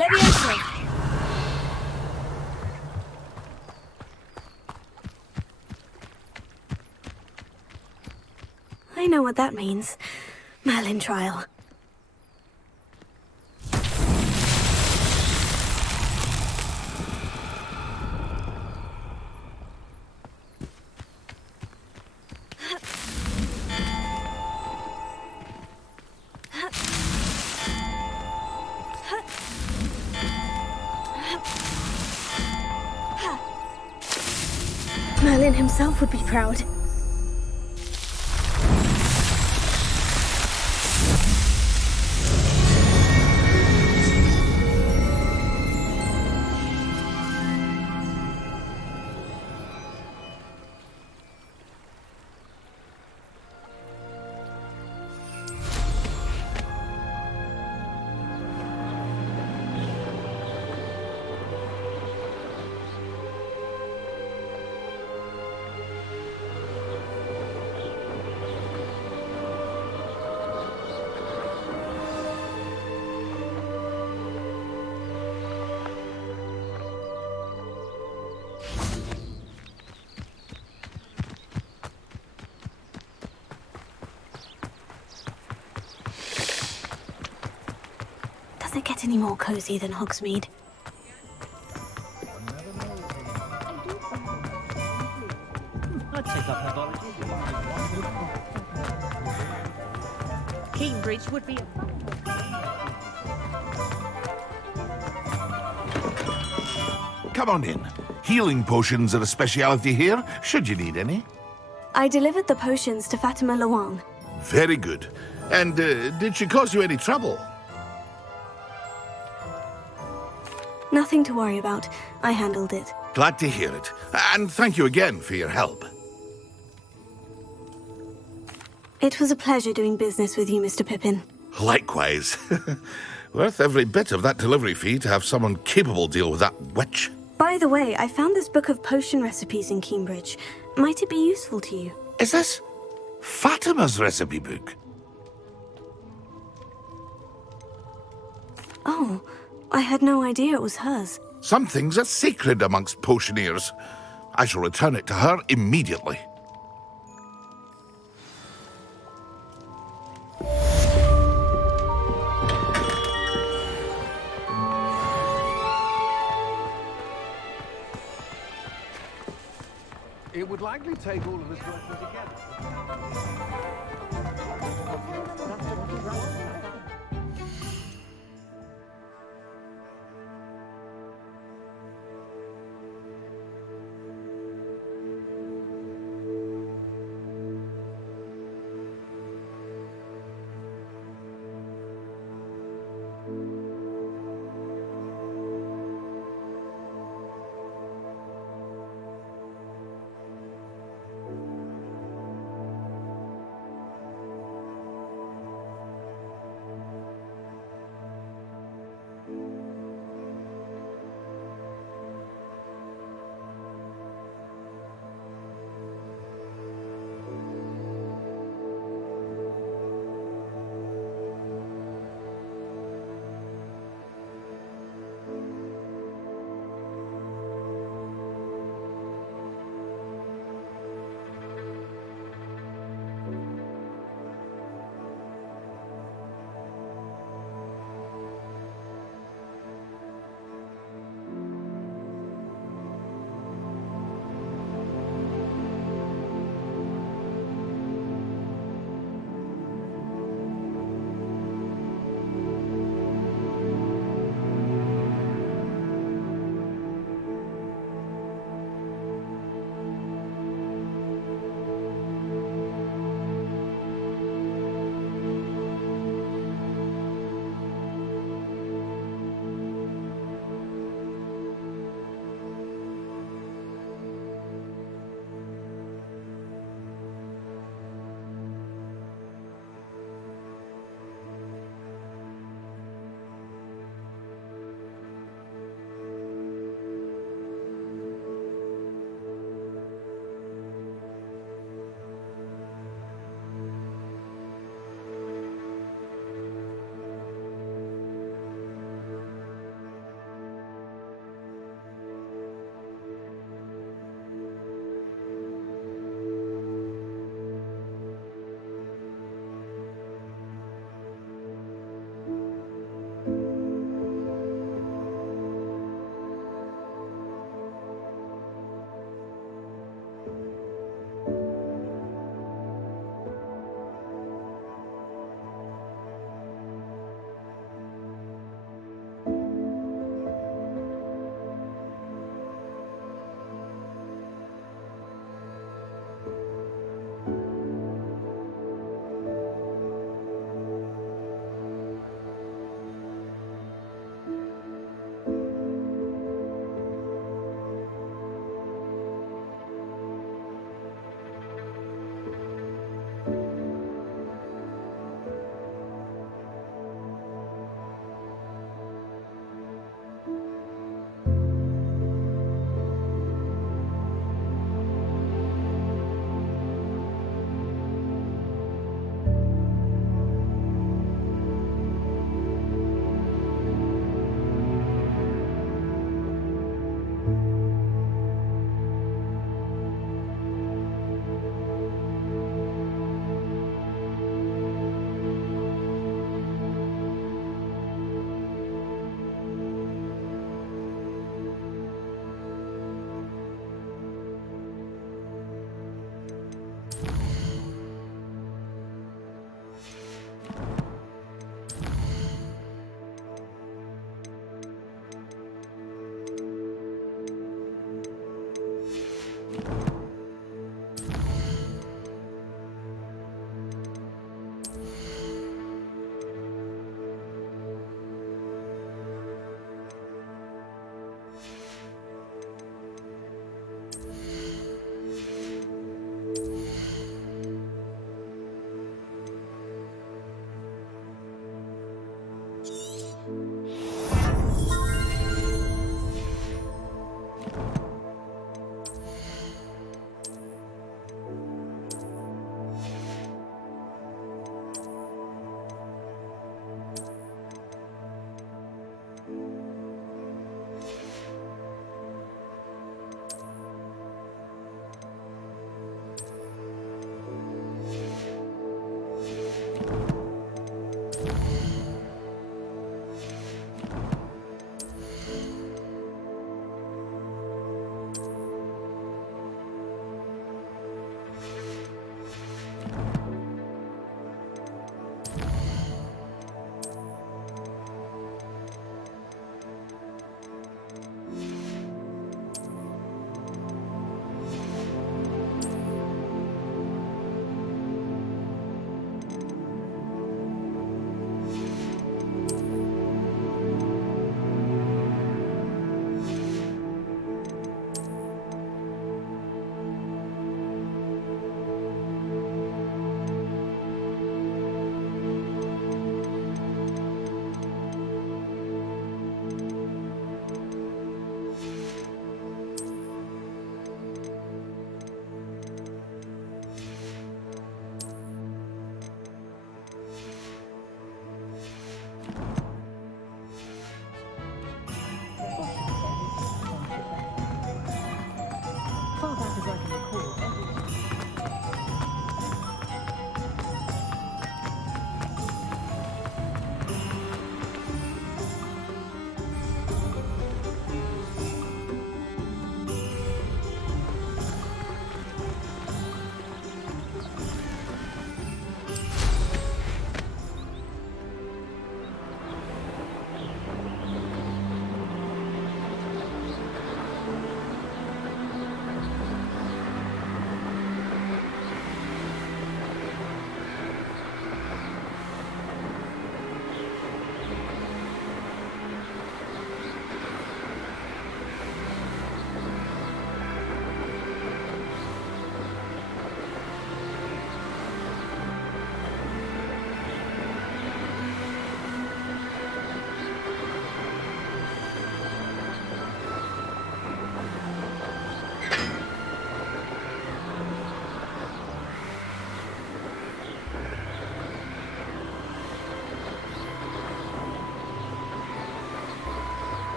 Levioso. I know what that means. Merlin trial. Merlin himself would be proud. Does it get any more cozy than Hogsmeade? I'd take up herbology. Cambridge would be a... Come on in. Healing potions are a speciality here, should you need any. I delivered the potions to Fatima Lawang. Very good. And did she cause you any trouble? Nothing to worry about. I handled it. Glad to hear it. And thank you again for your help. It was a pleasure doing business with you, Mr. Pippin. Likewise. Worth every bit of that delivery fee to have someone capable deal with that witch. By the way, I found this book of potion recipes in Cambridge. Might it be useful to you? Is this Fatima's recipe book? Oh, I had no idea it was hers. Some things are sacred amongst potioneers. I shall return it to her immediately. It would likely take all of us working together.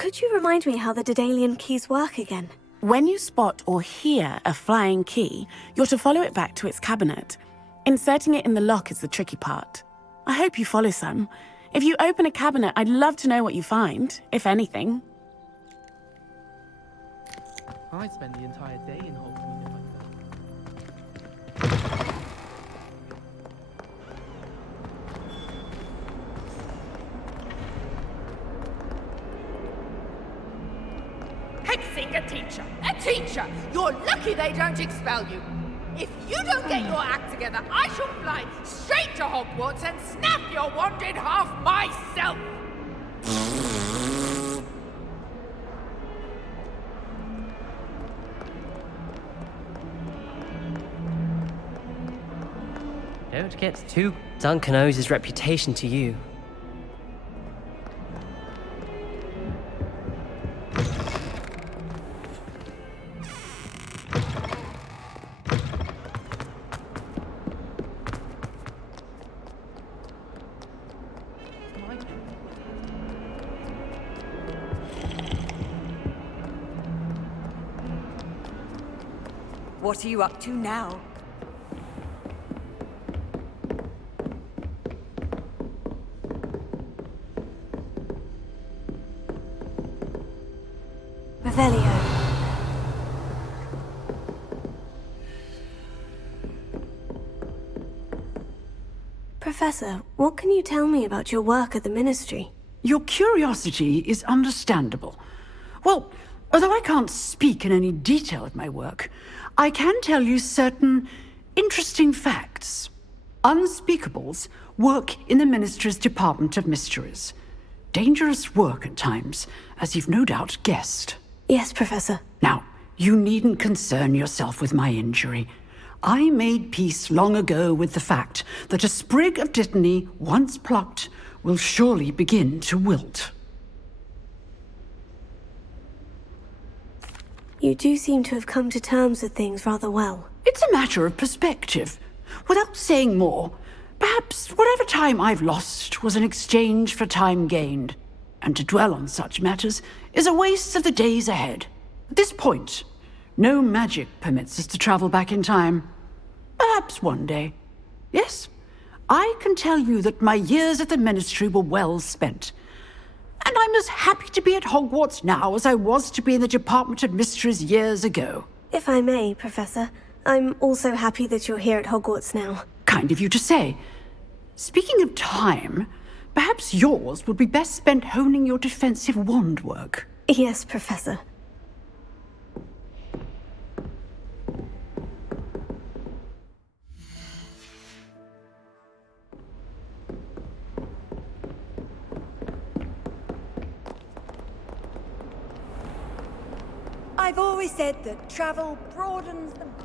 Could you remind me how the Daedalian keys work again? When you spot or hear a flying key, you're to follow it back to its cabinet. Inserting it in the lock is the tricky part. I hope you follow some. If you open a cabinet, I'd love to know what you find, if anything. I'd spend the entire day in Hogwarts if I Hexing a teacher! A teacher! You're lucky they don't expel you! If you don't get your act together, I shall fly straight to Hogwarts and snap your wand in half myself! Don't get too... Duncan owes his reputation to you. What are you up to now? Revelio. Professor, what can you tell me about your work at the Ministry? Your curiosity is understandable. Well, although I can't speak in any detail of my work, I can tell you certain interesting facts. Unspeakables work in the Ministry's Department of Mysteries. Dangerous work at times, as you've no doubt guessed. Yes, Professor. Now, you needn't concern yourself with my injury. I made peace long ago with the fact that a sprig of dittany, once plucked, will surely begin to wilt. You do seem to have come to terms with things rather well. It's a matter of perspective. Without saying more, perhaps whatever time I've lost was an exchange for time gained, and to dwell on such matters is a waste of the days ahead. At this point, no magic permits us to travel back in time. Perhaps one day. Yes, I can tell you that my years at the Ministry were well spent. And I'm as happy to be at Hogwarts now as I was to be in the Department of Mysteries years ago. If I may, Professor, I'm also happy that you're here at Hogwarts now. Kind of you to say. Speaking of time, perhaps yours would be best spent honing your defensive wand work. Yes, Professor. I've always said that travel broadens the mind.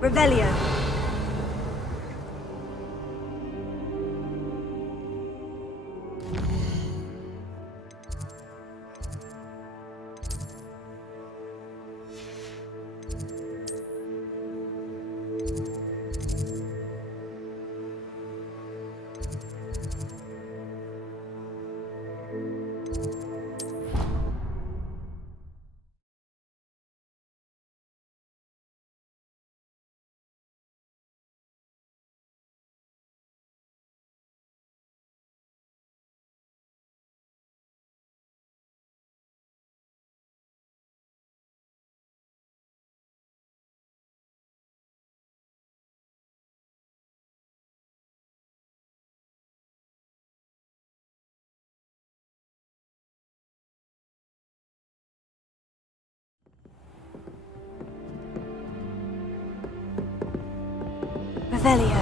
Revelio. Revelio.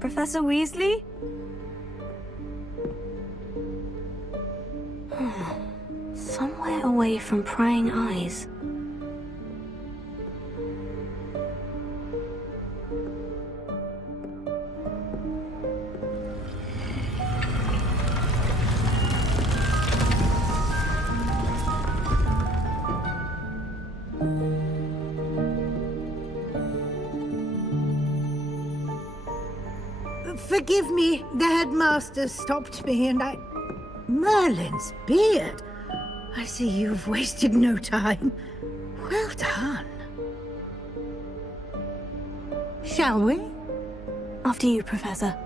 Professor Weasley? Somewhere away from prying eyes. Forgive me, the headmaster stopped me and I... Merlin's beard! I see you've wasted no time. Well done. Shall we? After you, Professor.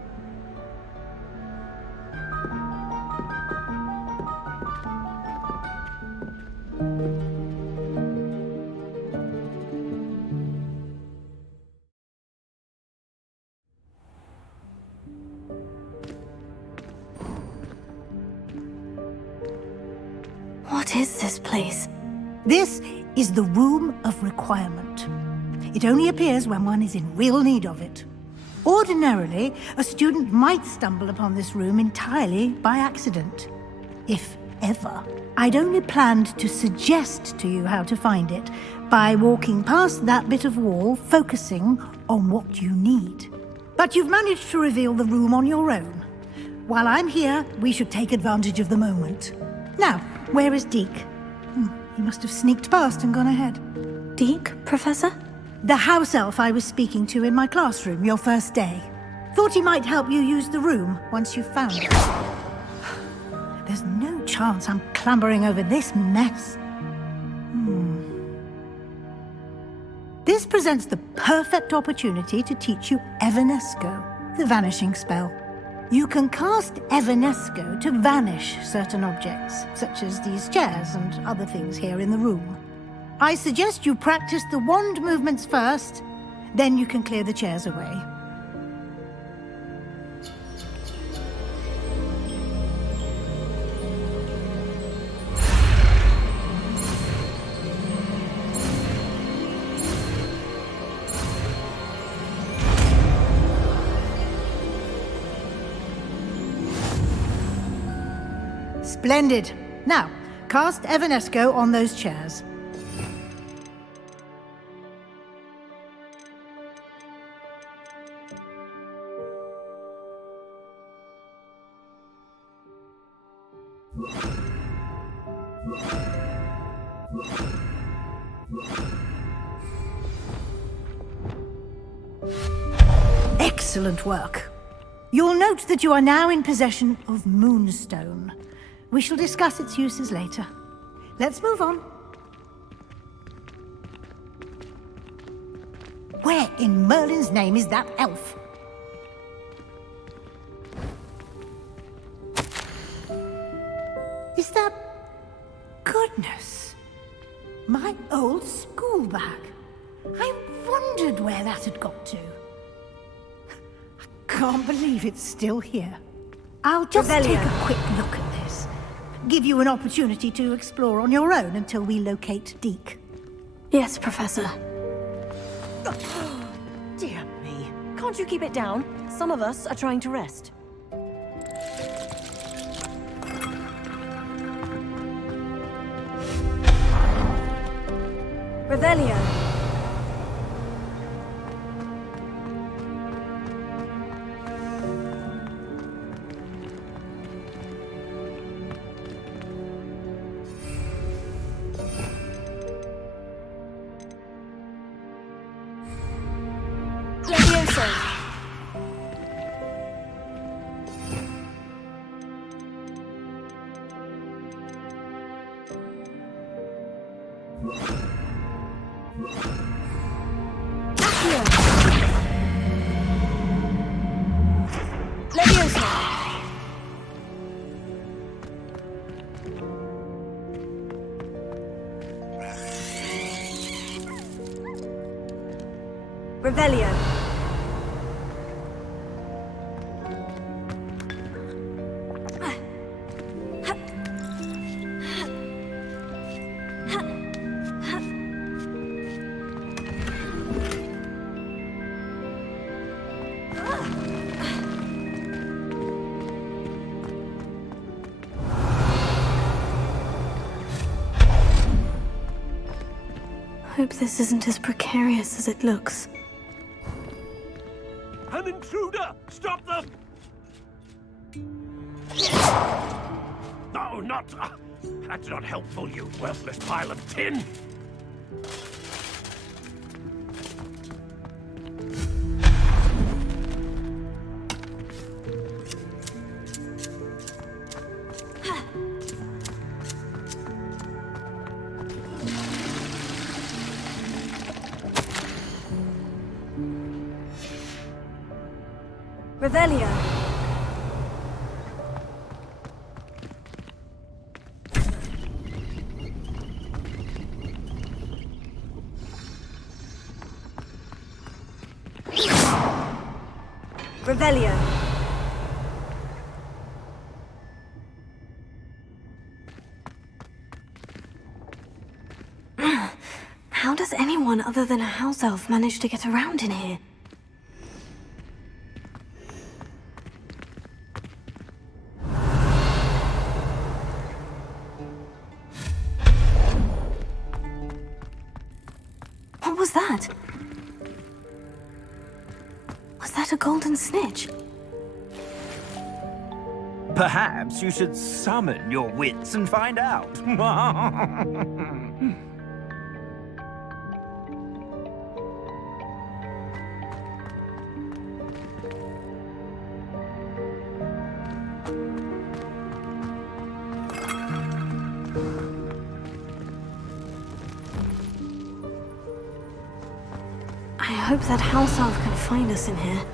What is this place? This is the Room of Requirement. It only appears when one is in real need of it. Ordinarily, a student might stumble upon this room entirely by accident. If ever. I'd only planned to suggest to you how to find it by walking past that bit of wall, focusing on what you need. But you've managed to reveal the room on your own. While I'm here, we should take advantage of the moment. Now, where is Deke? He must have sneaked past and gone ahead. Deke, Professor? The house elf I was speaking to in my classroom your first day. Thought he might help you use the room once you've found it. There's no chance I'm clambering over this mess. This presents the perfect opportunity to teach you Evanesco, the vanishing spell. You can cast Evanesco to vanish certain objects, such as these chairs and other things here in the room. I suggest you practice the wand movements first, then you can clear the chairs away. Splendid. Now, cast Evanesco on those chairs. Excellent work. You'll note that you are now in possession of Moonstone. We shall discuss its uses later. Let's move on. Where in Merlin's name is that elf? Is that... Goodness! My old school bag. I wondered where that had got to. I can't believe it's still here. I'll just take a quick look at this. Give you an opportunity to explore on your own until we locate Deke. Yes, Professor. Dear me. Can't you keep it down? Some of us are trying to rest. Revelio. Revelio. Hope this isn't as precarious as it looks. An intruder! Stop them! No, not... that's not helpful, you worthless pile of tin! Revelio. Revelio. How does anyone other than a house elf manage to get around in here? What was that? Was that a golden snitch? Perhaps you should summon your wits and find out. I hope that house elf can find us in here.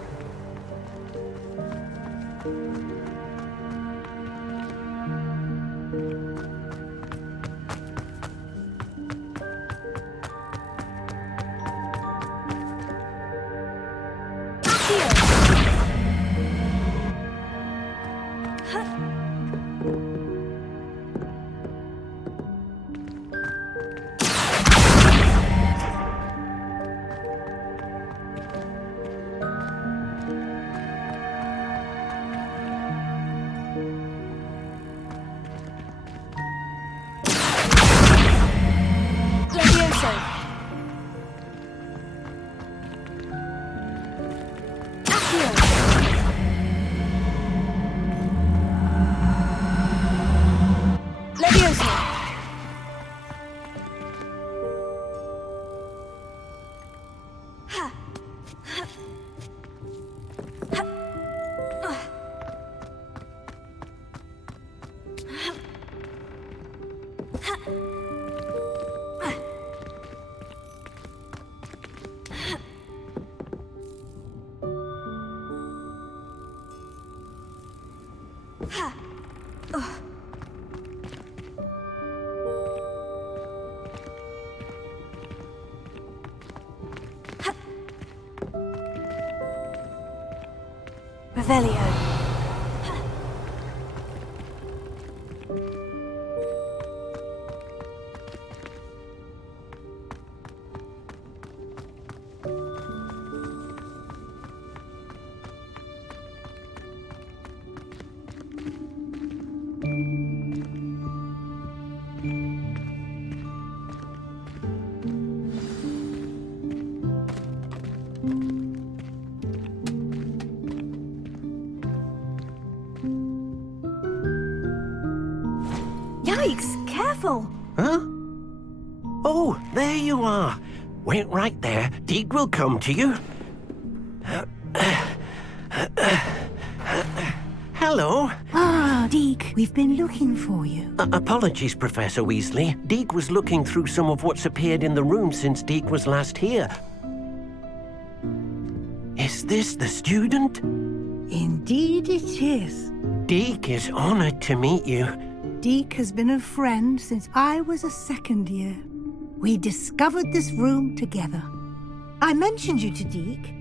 Revelio. Yikes! Careful! Huh? Oh, there you are. Wait right there. Deek will come to you. Hello. Ah, Deek, we've been looking for you. Apologies, Professor Weasley. Deek was looking through some of what's appeared in the room since Deek was last here. Is this the student? Indeed it is. Deek is honored to meet you. Deek has been a friend since I was a second year. We discovered this room together. I mentioned you to Deke.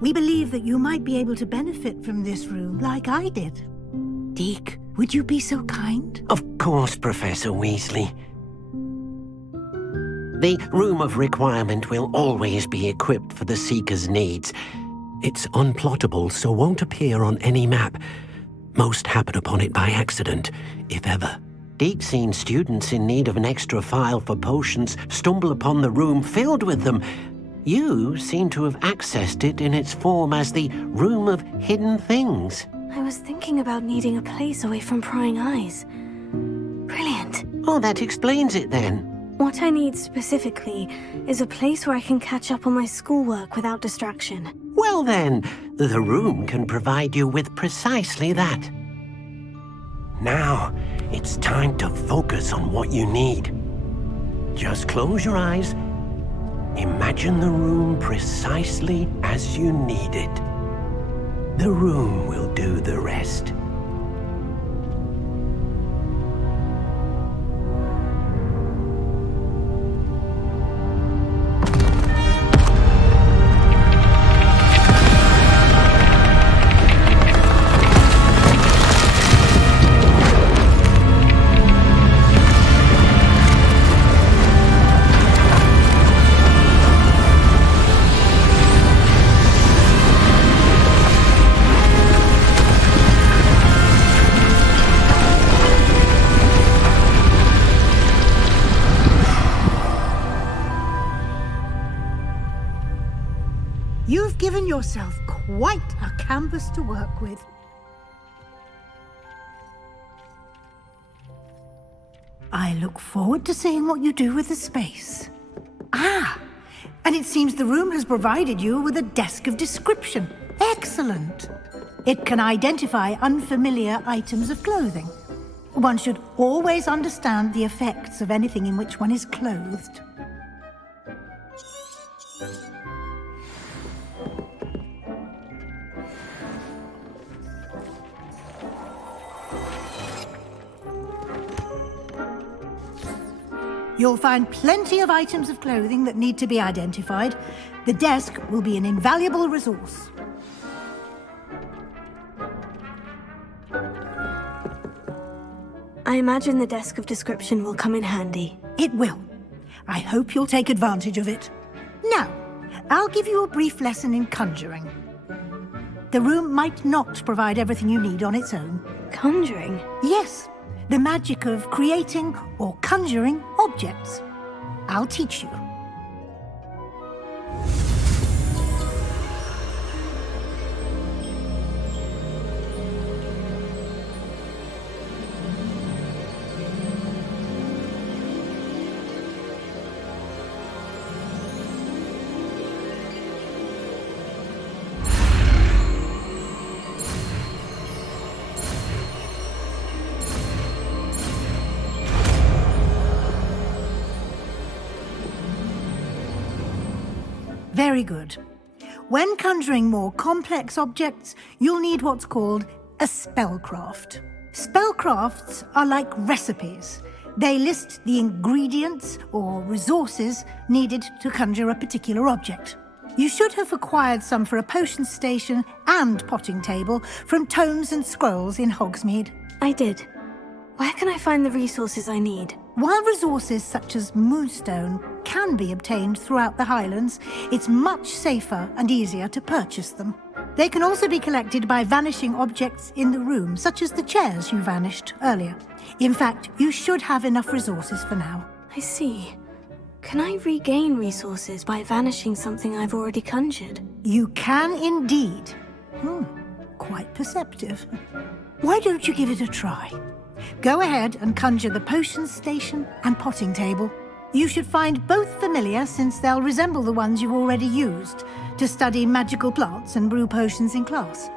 We believe that you might be able to benefit from this room like I did. Deke, would you be so kind? Of course, Professor Weasley. The Room of Requirement will always be equipped for the Seeker's needs. It's unplottable, so won't appear on any map. Most happen upon it by accident, if ever. Deke's seen students in need of an extra file for potions stumble upon the room filled with them. You seem to have accessed it in its form as the Room of Hidden Things. I was thinking about needing a place away from prying eyes. Brilliant. Oh, that explains it then. What I need specifically is a place where I can catch up on my schoolwork without distraction. Well then, the room can provide you with precisely that. Now, it's time to focus on what you need. Just close your eyes. Imagine the room precisely as you need it. The room will do the rest. You've given yourself quite a canvas to work with. I look forward to seeing what you do with the space. Ah, and it seems the room has provided you with a desk of description. Excellent. It can identify unfamiliar items of clothing. One should always understand the effects of anything in which one is clothed. You'll find plenty of items of clothing that need to be identified. The desk will be an invaluable resource. I imagine the desk of description will come in handy. It will. I hope you'll take advantage of it. Now, I'll give you a brief lesson in conjuring. The room might not provide everything you need on its own. Conjuring? Yes. The magic of creating or conjuring objects. I'll teach you. Very good. When conjuring more complex objects, you'll need what's called a spellcraft. Spellcrafts are like recipes. They list the ingredients or resources needed to conjure a particular object. You should have acquired some for a potion station and potting table from tomes and scrolls in Hogsmeade. I did. Where can I find the resources I need? While resources such as moonstone can be obtained throughout the Highlands, it's much safer and easier to purchase them. They can also be collected by vanishing objects in the room, such as the chairs you vanished earlier. In fact, you should have enough resources for now. I see. Can I regain resources by vanishing something I've already conjured? You can indeed. Quite perceptive. Why don't you give it a try? Go ahead and conjure the potion station and potting table. You should find both familiar, since they'll resemble the ones you've already used to study magical plants and brew potions in class.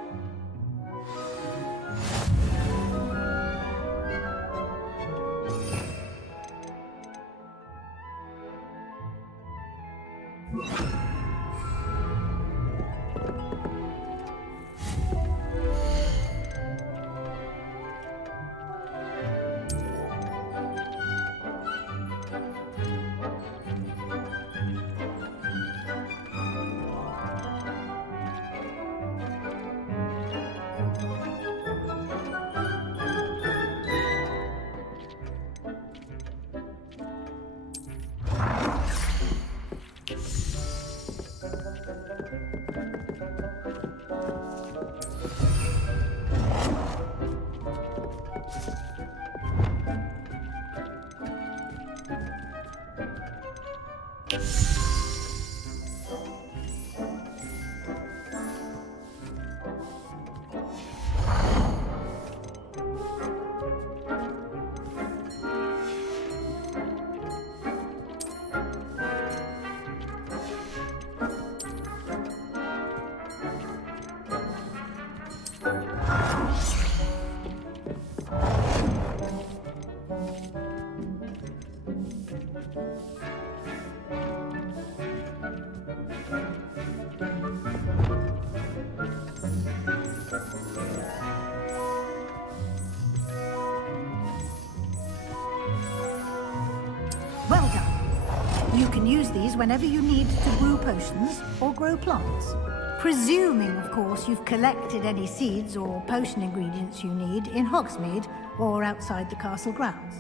Well done. You can use these whenever you need to brew potions or grow plants. Presuming, of course, you've collected any seeds or potion ingredients you need in Hogsmeade or outside the castle grounds.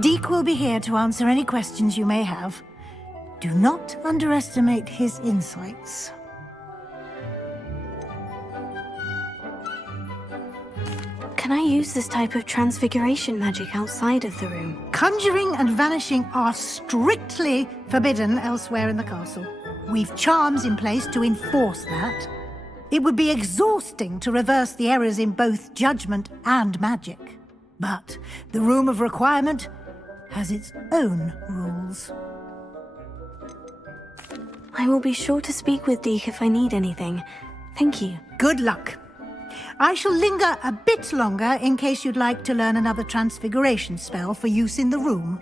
Deek will be here to answer any questions you may have. Do not underestimate his insights. Can I use this type of transfiguration magic outside of the room? Conjuring and vanishing are strictly forbidden elsewhere in the castle. We've charms in place to enforce that. It would be exhausting to reverse the errors in both judgment and magic. But the Room of Requirement has its own rules. I will be sure to speak with Deek if I need anything. Thank you. Good luck. I shall linger a bit longer in case you'd like to learn another transfiguration spell for use in the room.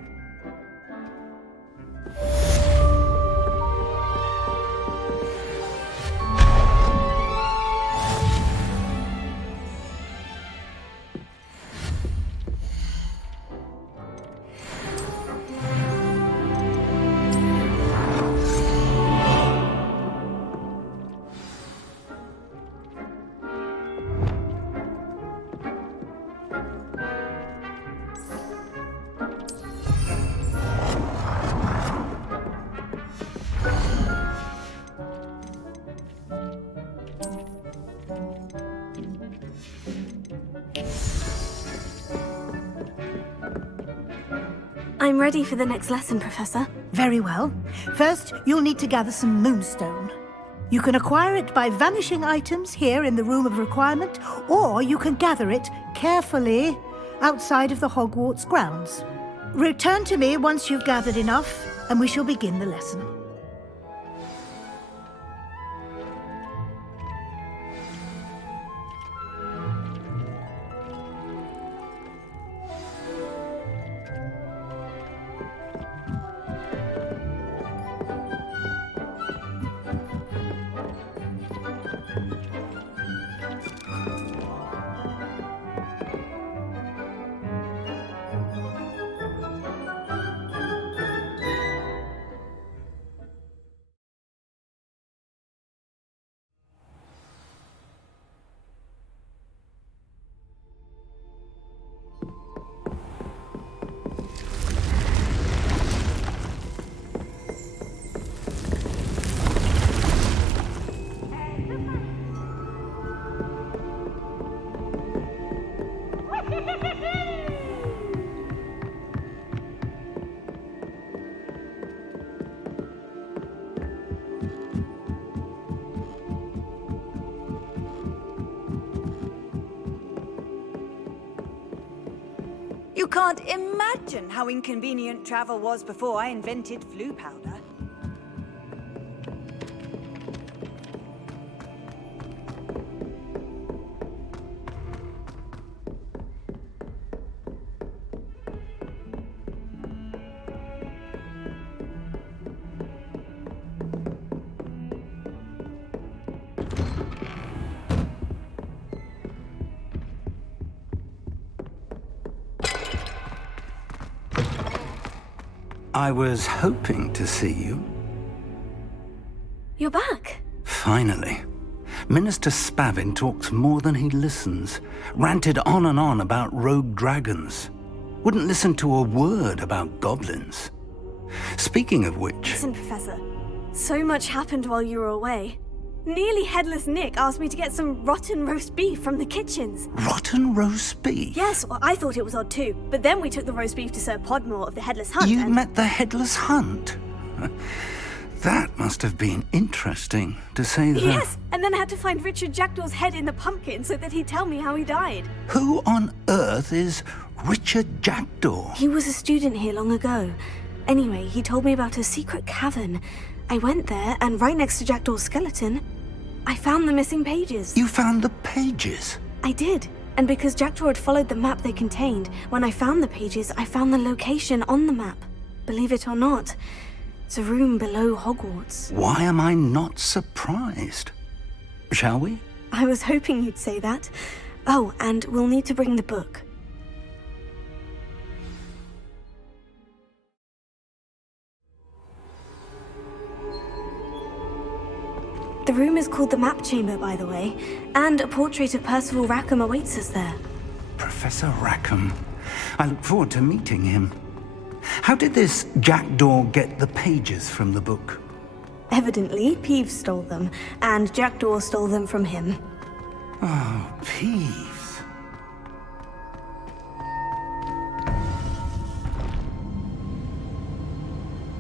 I'm ready for the next lesson, Professor. Very well. First, you'll need to gather some moonstone. You can acquire it by vanishing items here in the Room of Requirement, or you can gather it carefully outside of the Hogwarts grounds. Return to me once you've gathered enough, and we shall begin the lesson. You can't imagine how inconvenient travel was before I invented flu powder. I was hoping to see you. You're back. Finally. Minister Spavin talks more than he listens. Ranted on and on about rogue dragons. Wouldn't listen to a word about goblins. Speaking of which... Listen, Professor. So much happened while you were away. Nearly Headless Nick asked me to get some rotten roast beef from the kitchens. Rotten roast beef? Yes, well, I thought it was odd too, but then we took the roast beef to Sir Podmore of the Headless Hunt. You met the Headless Hunt? That must have been interesting, to say the... Yes, and then I had to find Richard Jackdaw's head in the pumpkin so that he'd tell me how he died. Who on earth is Richard Jackdaw? He was a student here long ago. Anyway, he told me about a secret cavern. I went there, and right next to Jackdaw's skeleton, I found the missing pages. You found the pages? I did. And because Jackdaw had followed the map they contained, when I found the pages, I found the location on the map. Believe it or not, it's a room below Hogwarts. Why am I not surprised? Shall we? I was hoping you'd say that. Oh, and we'll need to bring the book. The room is called the Map Chamber, by the way, and a portrait of Percival Rackham awaits us there. Professor Rackham. I look forward to meeting him. How did this Jackdaw get the pages from the book? Evidently, Peeves stole them, and Jackdaw stole them from him. Oh, Peeves.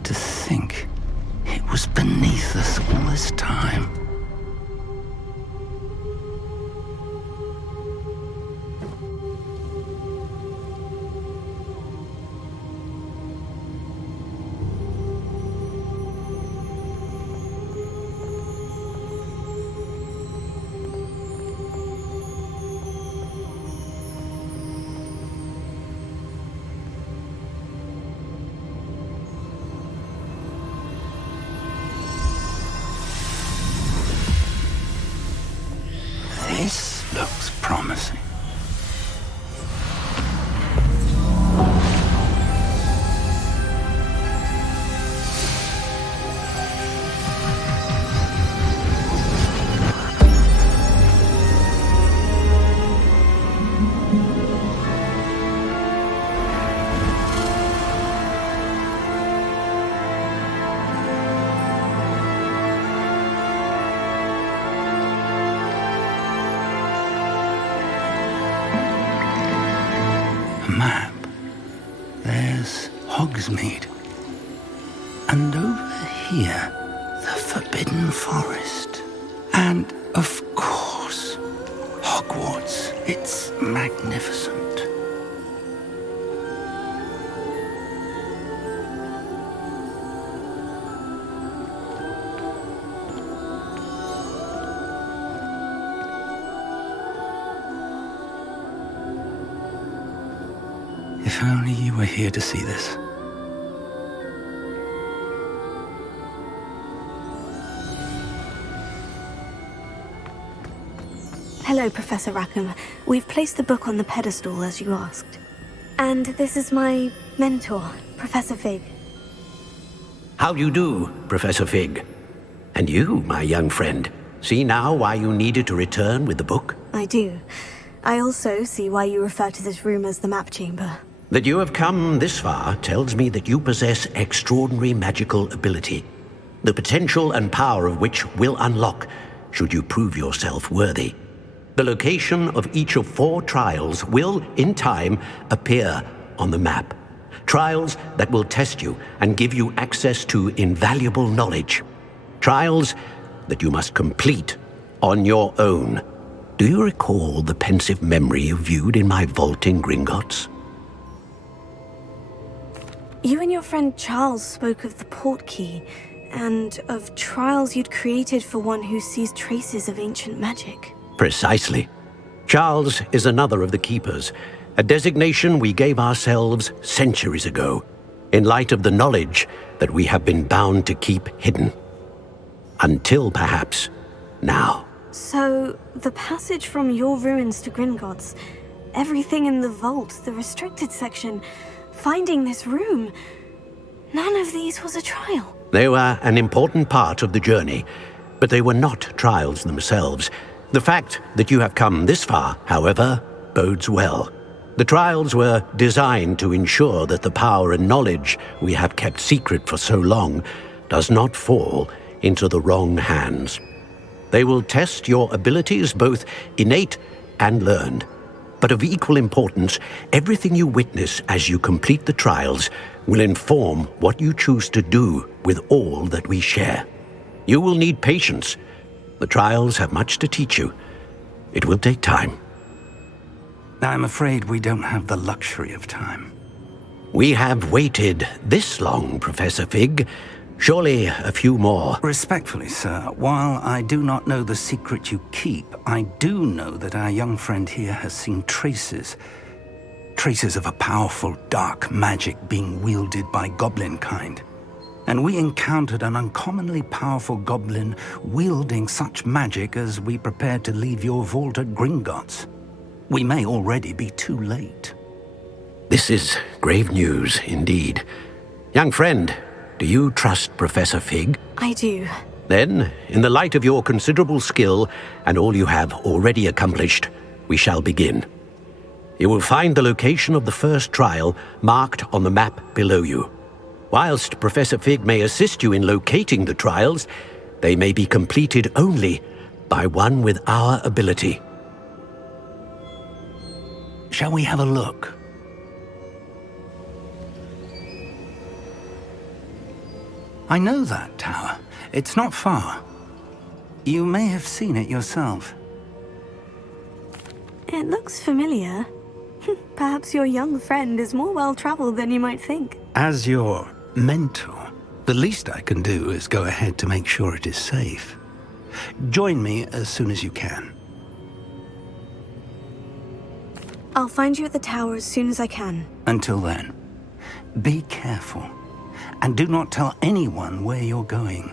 To think it was beneath us all this time. This looks promising. Map. There's Hogsmeade. And over here, the Forbidden Forest. And, of course, Hogwarts. It's magnificent. If only you were here to see this. Hello, Professor Rackham. We've placed the book on the pedestal as you asked. And this is my mentor, Professor Fig. How do you do, Professor Fig? And you, my young friend, see now why you needed to return with the book? I do. I also see why you refer to this room as the Map Chamber. That you have come this far tells me that you possess extraordinary magical ability, the potential and power of which will unlock should you prove yourself worthy. The location of each of 4 trials will, in time, appear on the map. Trials that will test you and give you access to invaluable knowledge. Trials that you must complete on your own. Do you recall the pensive memory you viewed in my vault in Gringotts? You and your friend Charles spoke of the portkey, and of trials you'd created for one who sees traces of ancient magic. Precisely. Charles is another of the Keepers, a designation we gave ourselves centuries ago, in light of the knowledge that we have been bound to keep hidden. Until, perhaps, now. So, the passage from your ruins to Gringotts, everything in the vault, the restricted section, finding this room, none of these was a trial. They were an important part of the journey, but they were not trials themselves. The fact that you have come this far, however, bodes well. The trials were designed to ensure that the power and knowledge we have kept secret for so long does not fall into the wrong hands. They will test your abilities, both innate and learned. But of equal importance, everything you witness as you complete the trials will inform what you choose to do with all that we share. You will need patience. The trials have much to teach you. It will take time. I'm afraid we don't have the luxury of time. We have waited this long, Professor Fig. Surely a few more. Respectfully, sir, while I do not know the secret you keep, I do know that our young friend here has seen traces of a powerful dark magic being wielded by goblin kind. And we encountered an uncommonly powerful goblin wielding such magic as we prepared to leave your vault at Gringotts. We may already be too late. This is grave news indeed. Young friend, do you trust Professor Fig? I do. Then, in the light of your considerable skill and all you have already accomplished, we shall begin. You will find the location of the first trial marked on the map below you. Whilst Professor Fig may assist you in locating the trials, they may be completed only by one with our ability. Shall we have a look? I know that tower. It's not far. You may have seen it yourself. It looks familiar. Perhaps your young friend is more well-traveled than you might think. As your mentor, the least I can do is go ahead to make sure it is safe. Join me as soon as you can. I'll find you at the tower as soon as I can. Until then, be careful, and do not tell anyone where you're going.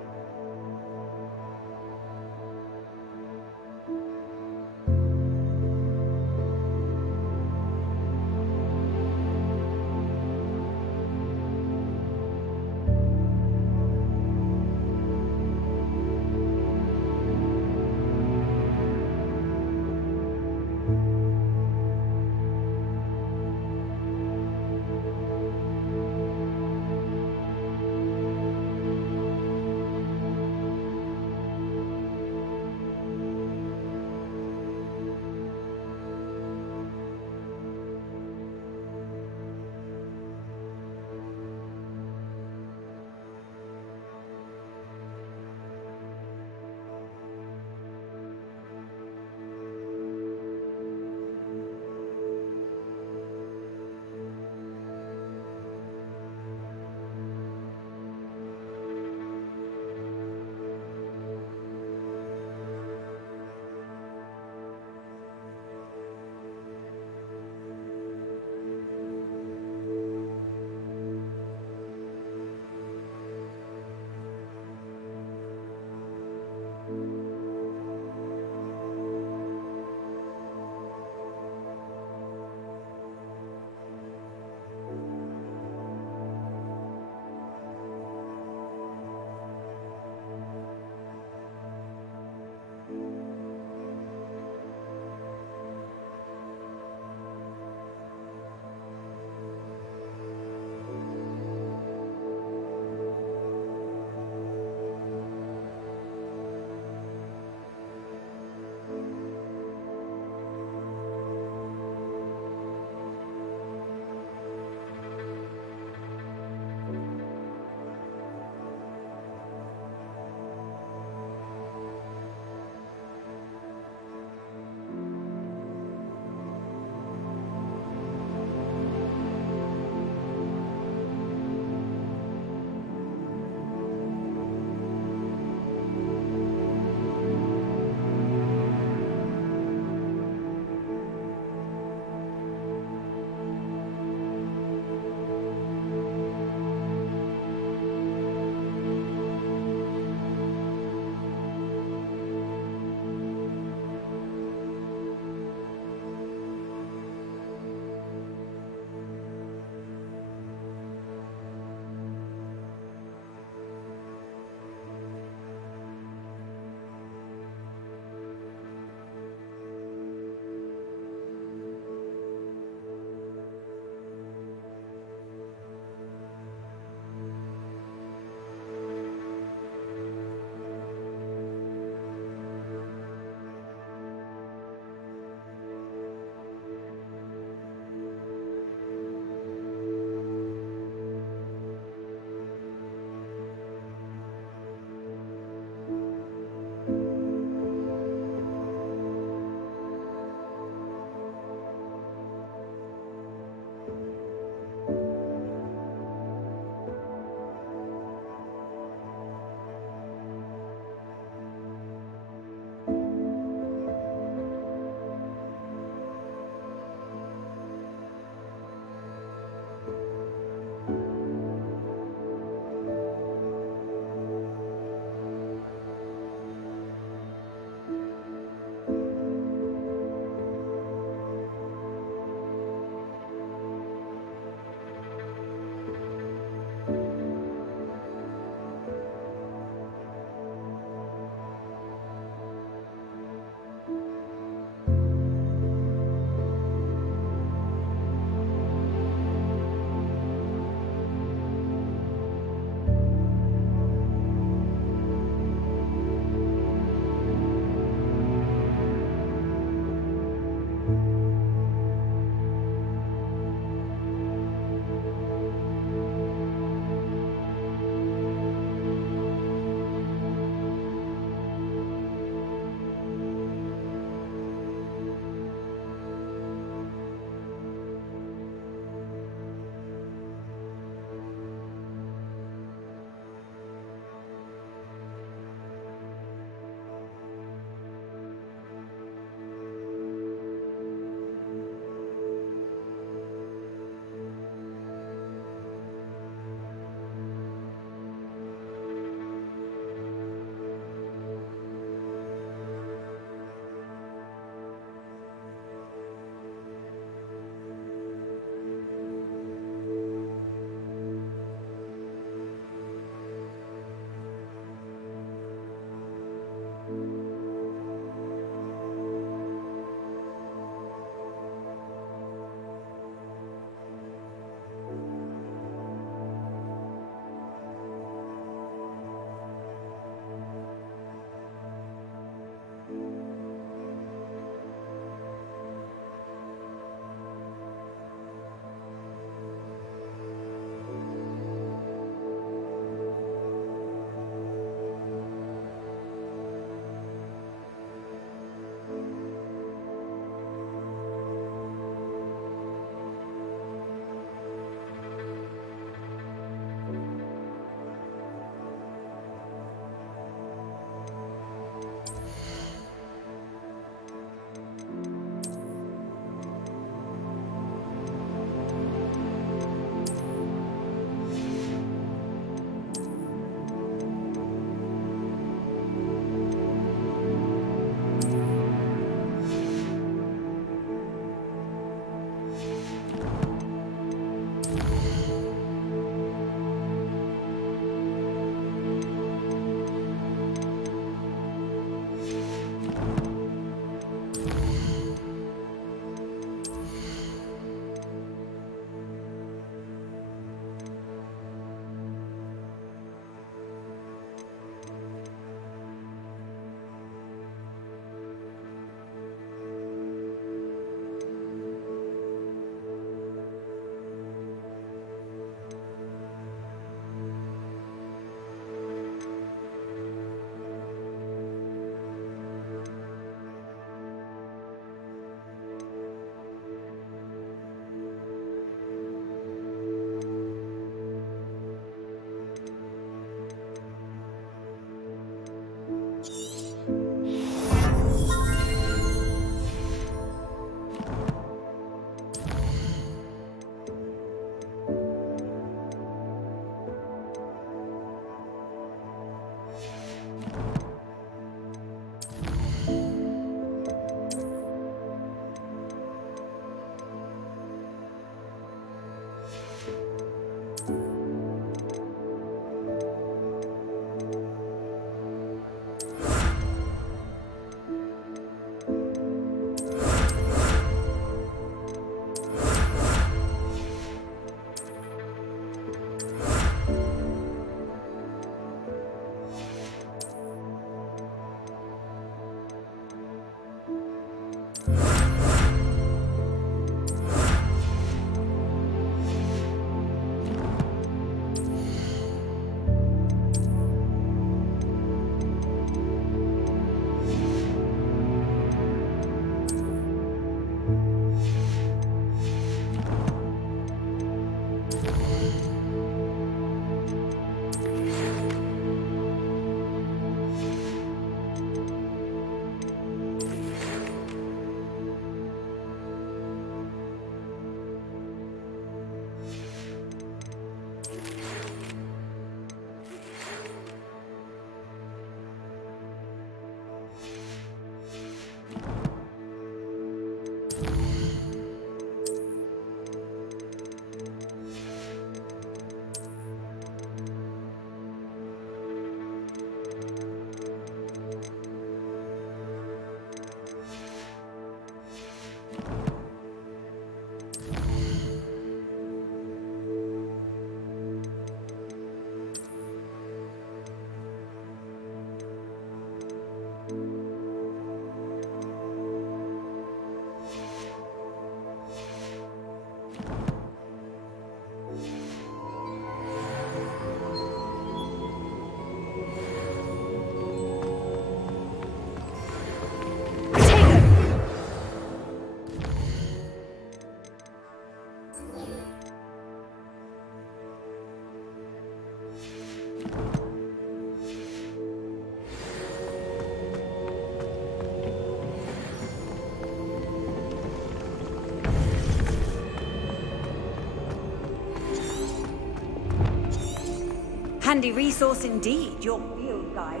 Handy resource indeed, your field guide.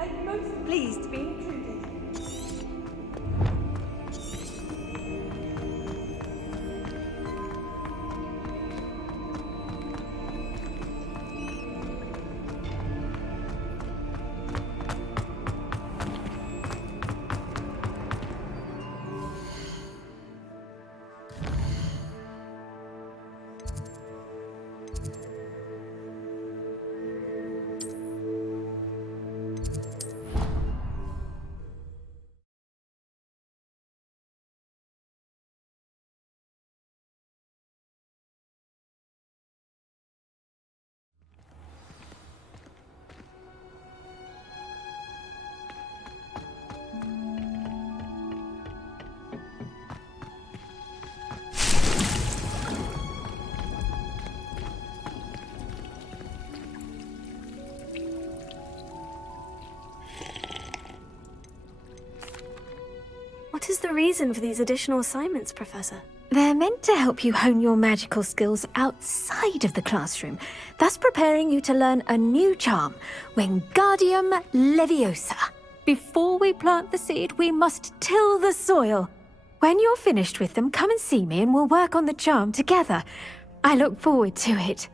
I'm most pleased to be included. What is the reason for these additional assignments, Professor? They're meant to help you hone your magical skills outside of the classroom, thus preparing you to learn a new charm, Wingardium Leviosa. Before we plant the seed, we must till the soil. When you're finished with them, come and see me and we'll work on the charm together. I look forward to it.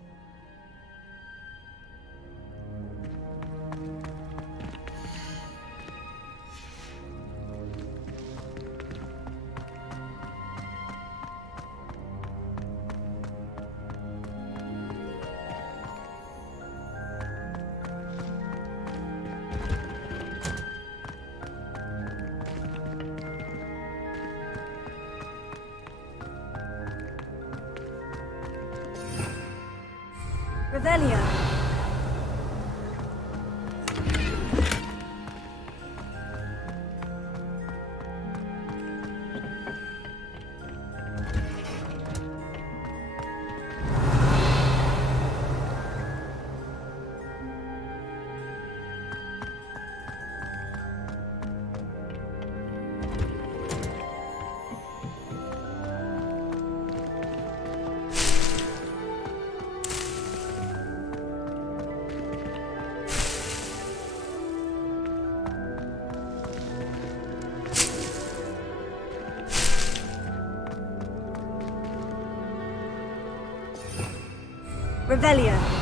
Revelio. Revelio.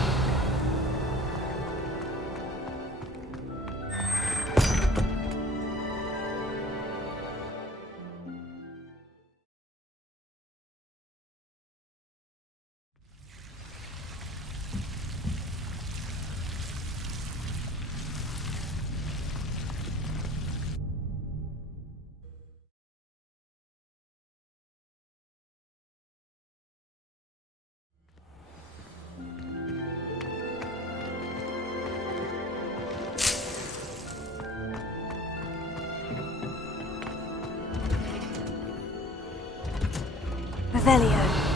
Revelio.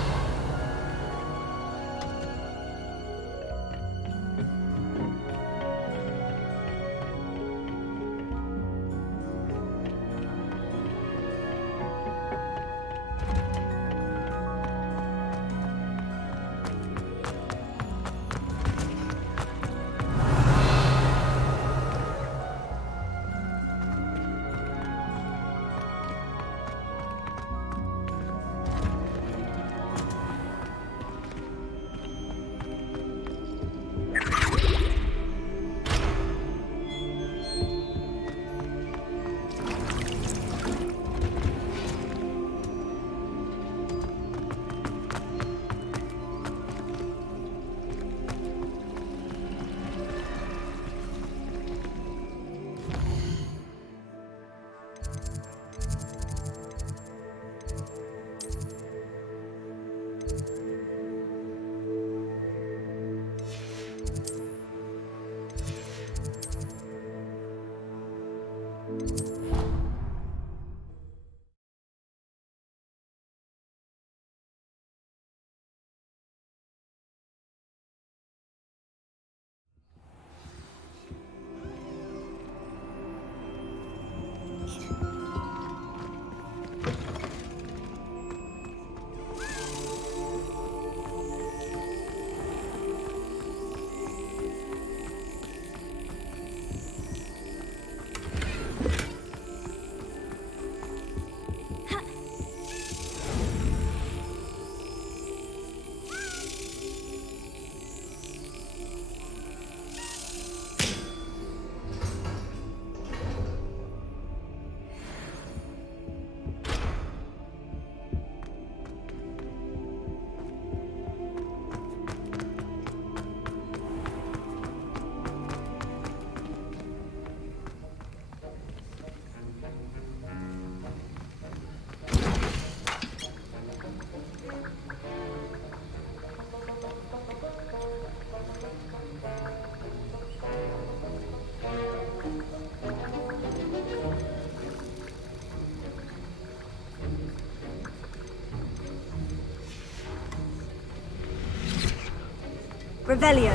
Revelio.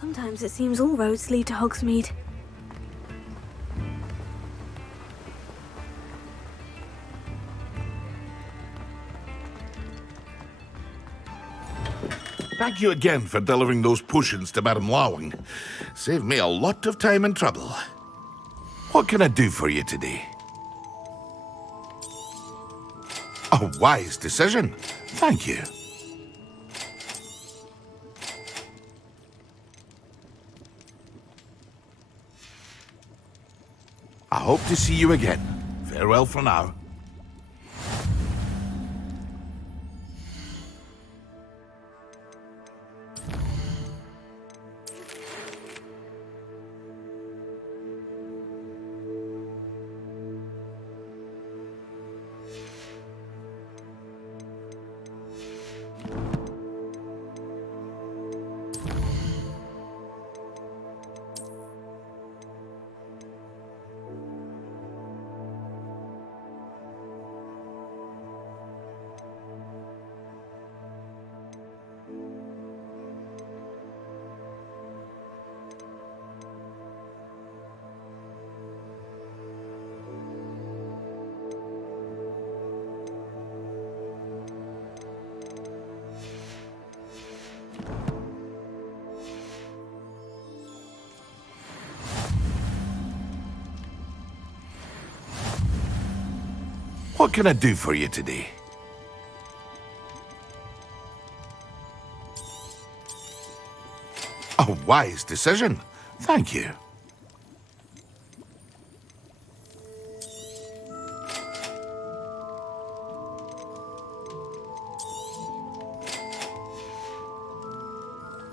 Sometimes it seems all roads lead to Hogsmeade. Thank you again for delivering those potions to Madame Lawing. Saved me a lot of time and trouble. What can I do for you today? A wise decision. Thank you. I hope to see you again. Farewell for now. What can I do for you today? A wise decision. Thank you.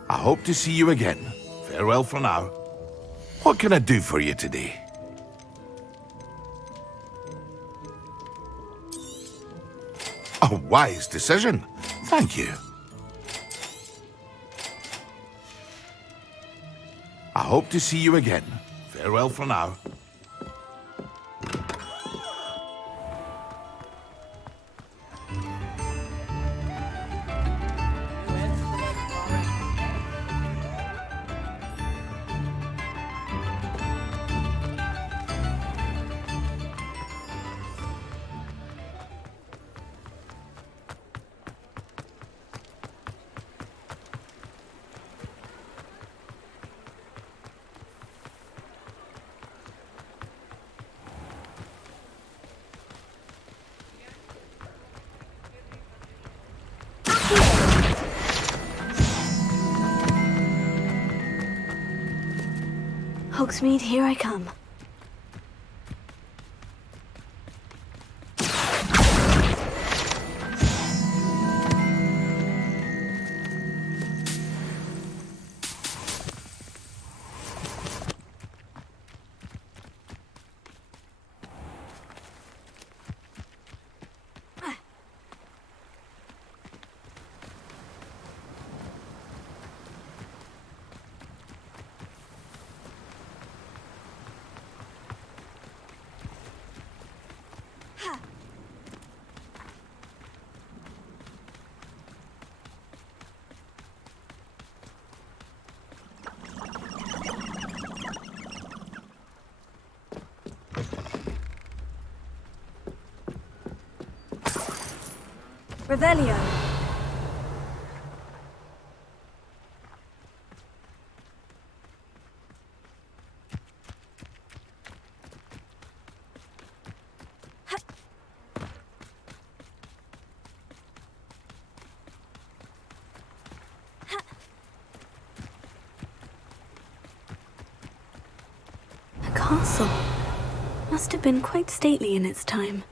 I hope to see you again. Farewell for now. What can I do for you today? A wise decision. Thank you. I hope to see you again. Farewell for now. Hogsmeade, here I come. Revelio. castle. Must have been quite stately in its time.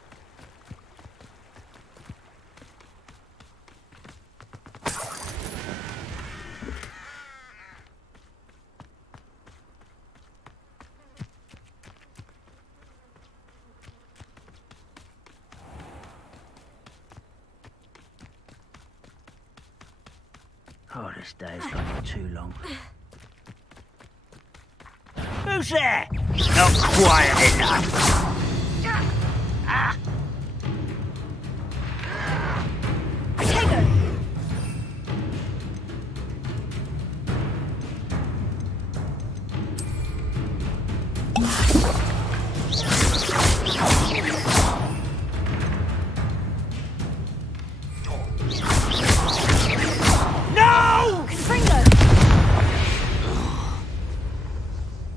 Oh, this day's gone too long. Who's there? Not quiet enough.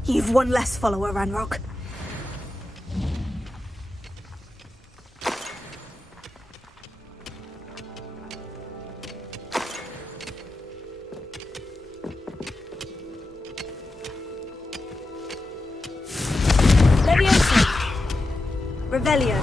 You've one less follower, Ranrock. Leviosa! Revelio!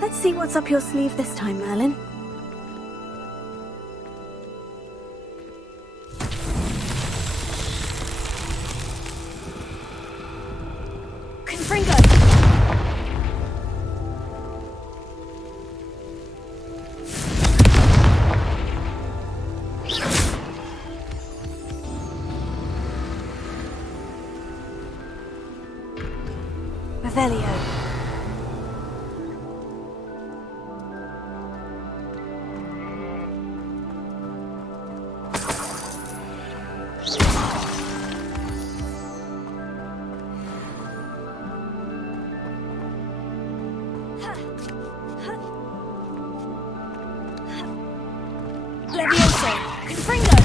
Let's see what's up your sleeve this time, Merlin. Confringo! Revelio. Leviosa! Confringo!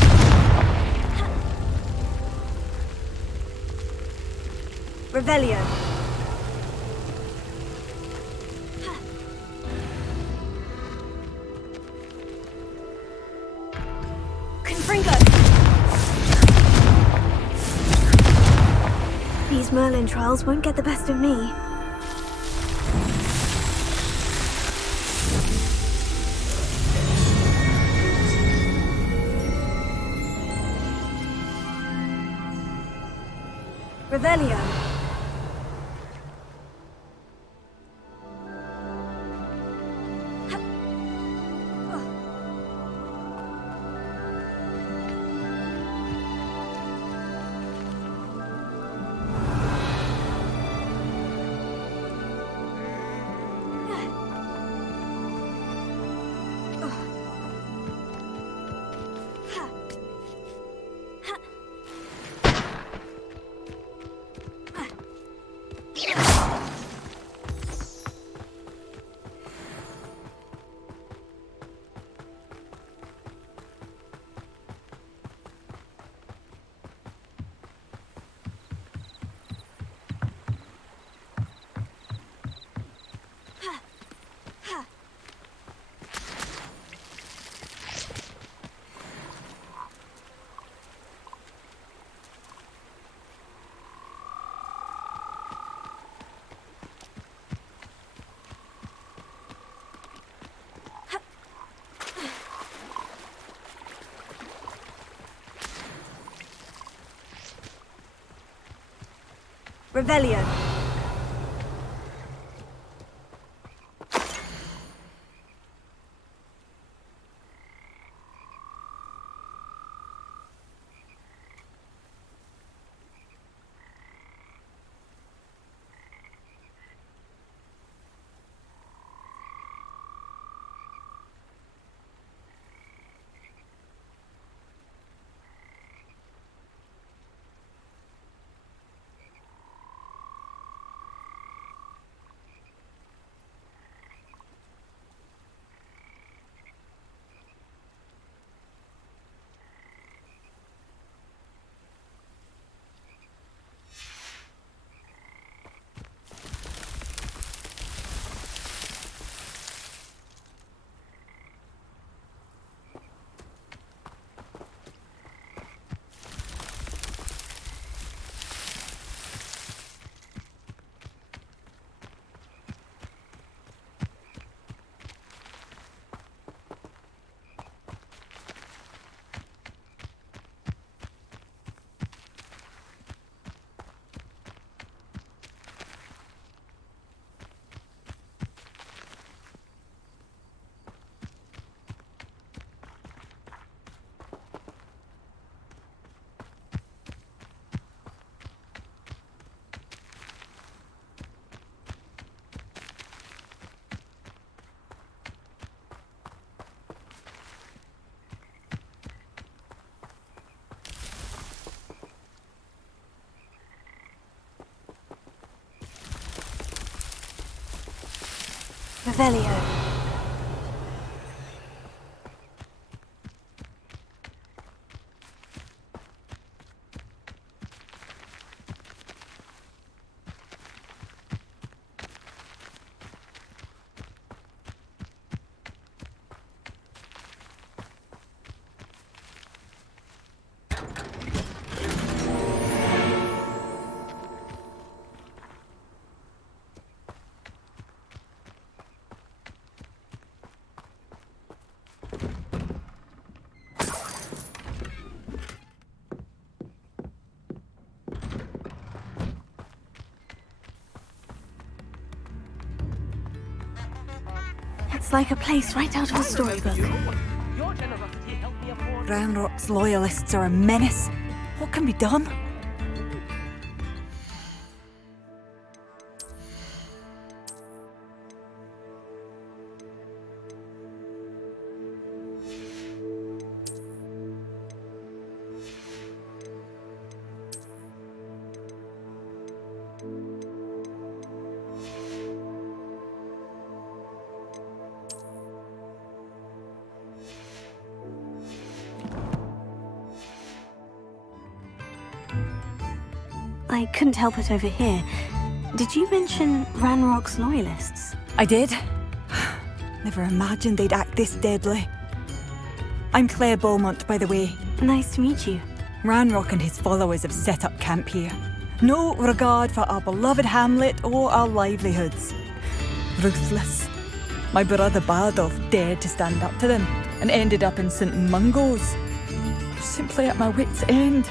Revelio! Confringo! These Merlin trials won't get the best of me. Revelio. Revelio. Revelio. It's like a place right out of a storybook. Ranrock's loyalists are a menace. What can be done? I couldn't help it over here. Did you mention Ranrock's loyalists? I did. Never imagined they'd act this deadly. I'm Claire Beaumont, by the way. Nice to meet you. Ranrock and his followers have set up camp here. No regard for our beloved hamlet or our livelihoods. Ruthless. My brother Bardolph dared to stand up to them and ended up in St. Mungo's. Simply at my wit's end.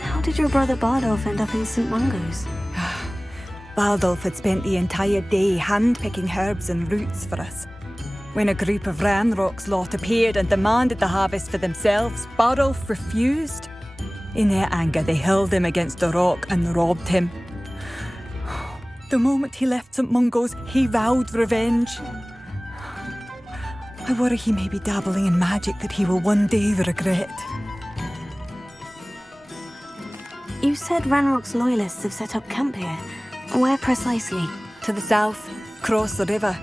How did your brother Bardolph end up in St. Mungo's? Bardolph had spent the entire day hand-picking herbs and roots for us. When a group of Ranrock's lot appeared and demanded the harvest for themselves, Bardolph refused. In their anger, they hurled him against a rock and robbed him. The moment he left St. Mungo's, he vowed revenge. I worry he may be dabbling in magic that he will one day regret. You said Ranrock's loyalists have set up camp here. Where precisely? To the south, across the river.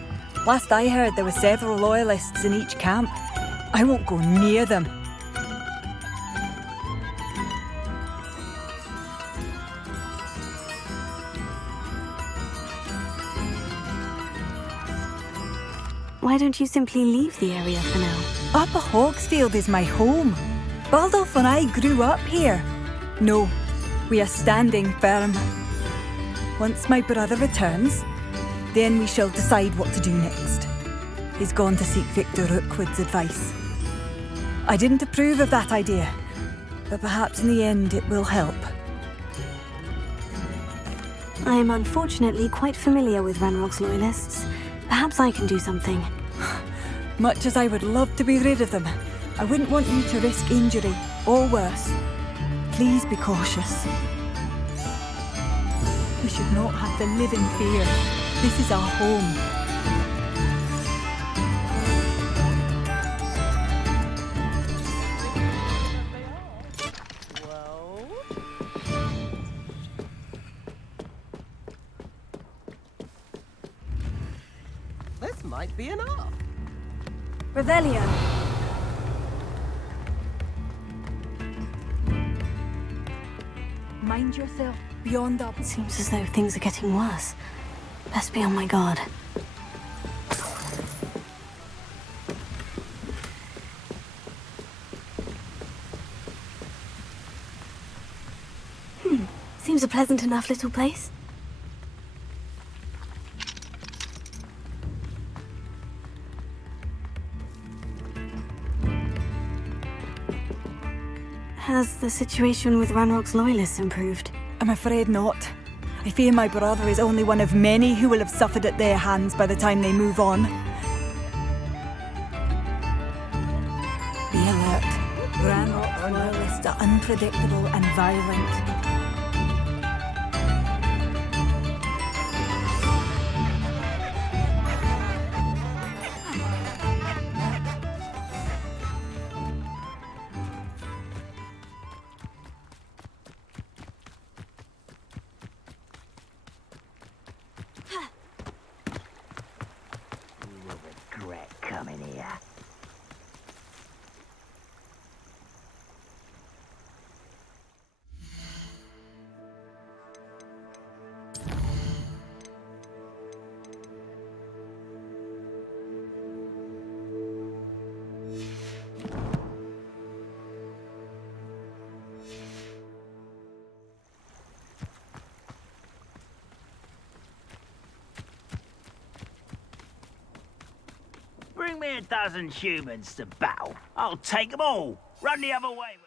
Last I heard, there were several loyalists in each camp. I won't go near them. Why don't you simply leave the area for now? Upper Hogsfield is my home. Bardolph and I grew up here. No, we are standing firm. Once my brother returns, then we shall decide what to do next. He's gone to seek Victor Rookwood's advice. I didn't approve of that idea, but perhaps in the end it will help. I am unfortunately quite familiar with Ranrock's loyalists. Perhaps I can do something. Much as I would love to be rid of them, I wouldn't want you to risk injury, or worse. Please be cautious. We should not have to live in fear. This is our home. This might be enough. Revelio. Mind yourself beyond up. It seems as though things are getting worse. Best be on my guard. Seems a pleasant enough little place. Has the situation with Ranrock's loyalists improved? I'm afraid not. I fear my brother is only one of many who will have suffered at their hands by the time they move on. Be alert. Ranrock's loyalists are unpredictable and violent. me a dozen humans to battle. I'll take them all. Run the other way.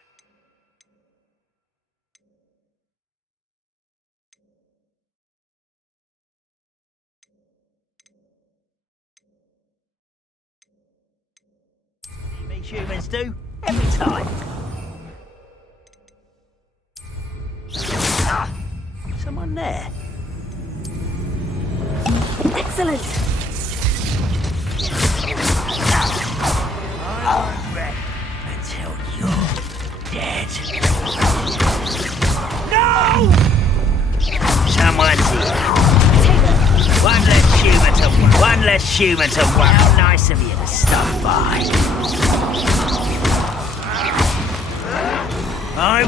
Me humans do every time. Ah, someone there. Excellent. I won't rest until you're dead. No! Someone's here. One less human to worry. How nice of you to stop by. I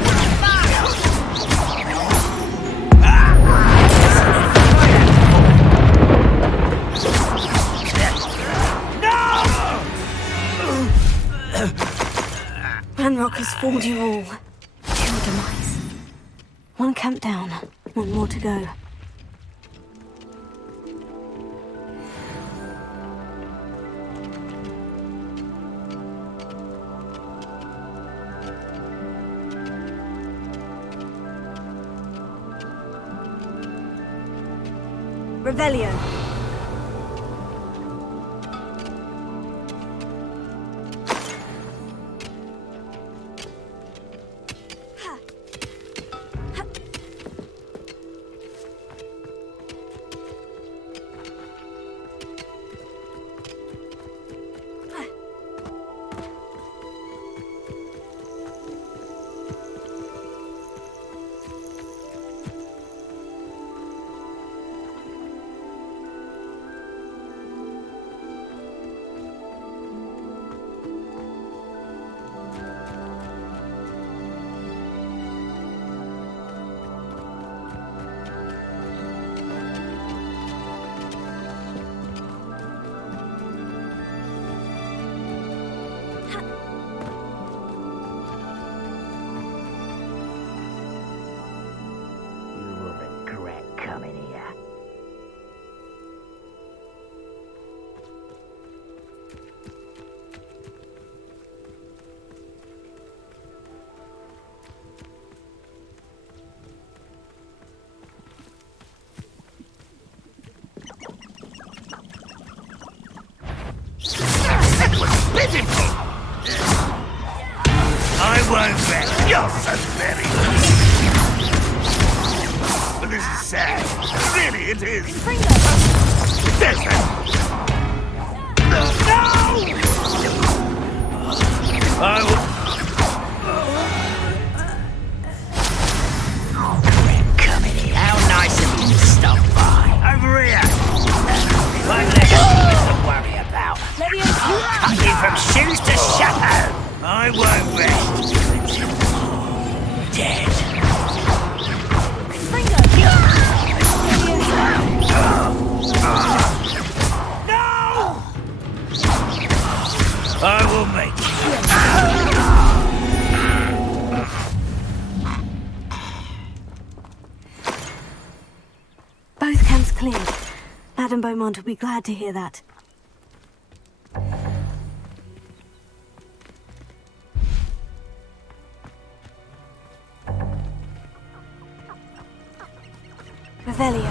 Ranrock has fooled you all. To your demise. One camp down, one more to go. Revelio. I won't rest. You're so very. But this is sad. Really, it is. There's that. No! I will. Come in here. How nice of you to stop by. Over here. One less to worry about. I'll cut you from shoes to shadow. I won't rest. Dead. No! I will make Both camps cleared. Madame Beaumont will be glad to hear that. Revelio.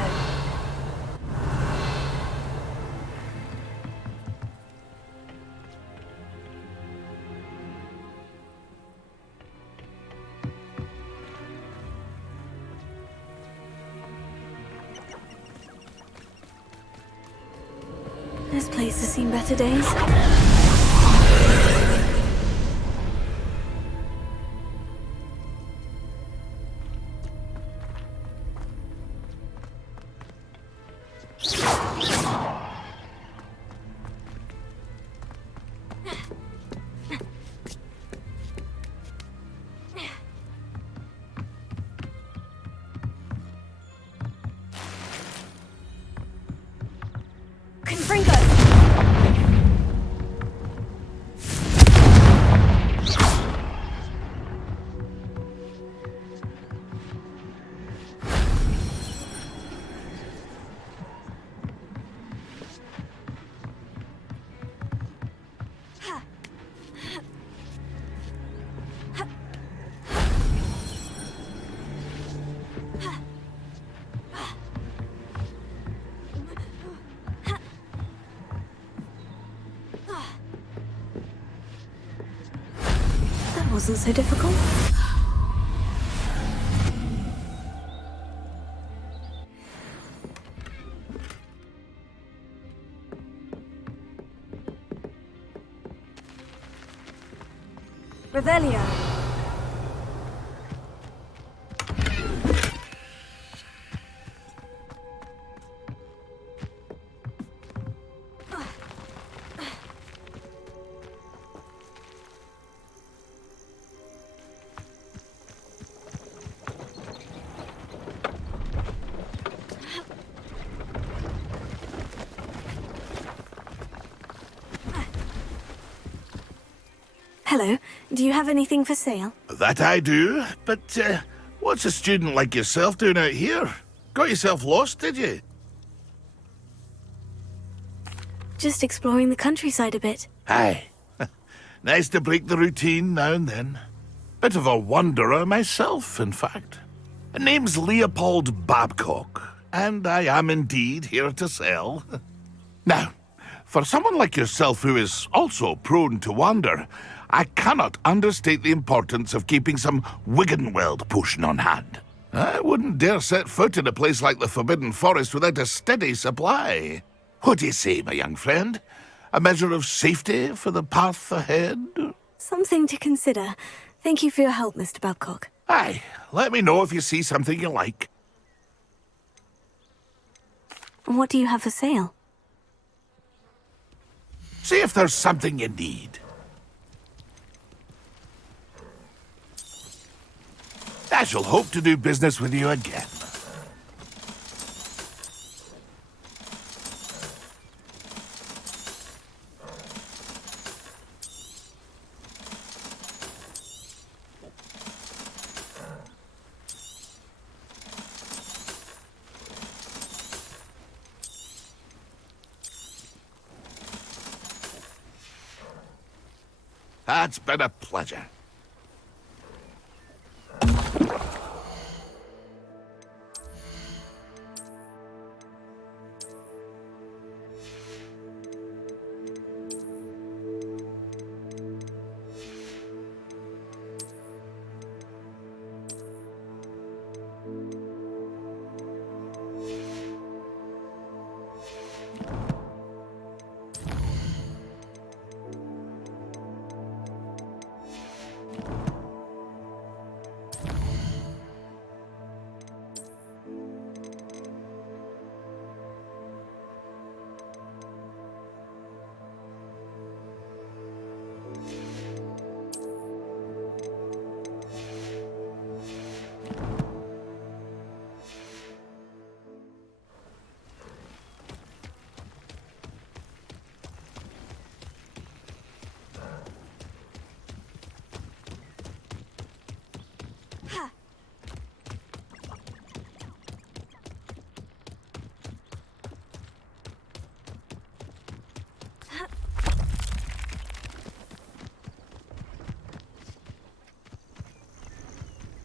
This place has seen better days. wasn't so difficult. Revelio. Hello. Do you have anything for sale? That I do, but what's a student like yourself doing out here? Got yourself lost, did you? Just exploring the countryside a bit. Aye. Nice to break the routine now and then. Bit of a wanderer myself, in fact. Name's Leopold Babcock, and I am indeed here to sell. Now, for someone like yourself who is also prone to wander, I cannot understate the importance of keeping some Wiggenweld potion on hand. I wouldn't dare set foot in a place like the Forbidden Forest without a steady supply. What do you say, my young friend? A measure of safety for the path ahead? Something to consider. Thank you for your help, Mr. Babcock. Aye, let me know if you see something you like. What do you have for sale? See if there's something you need. I shall hope to do business with you again. That's been a pleasure.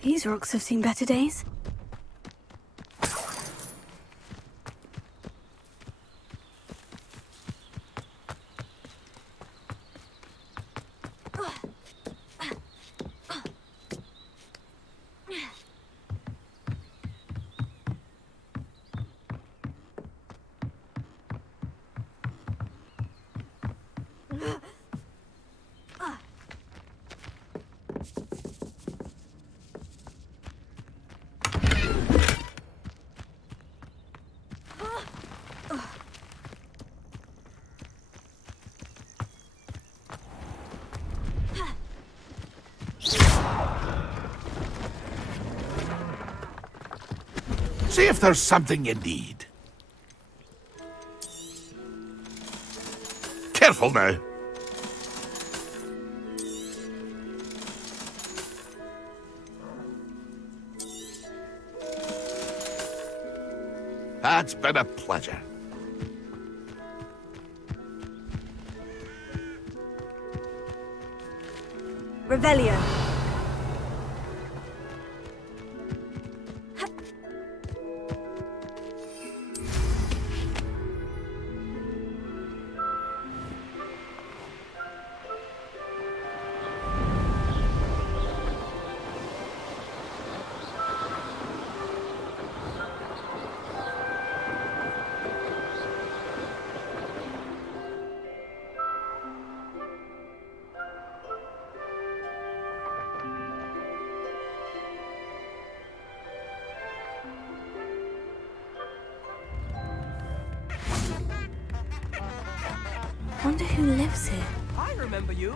These rocks have seen better days. See if there's something you need. Careful now. That's been a pleasure. Revelio. Wonder who lives here. I remember you.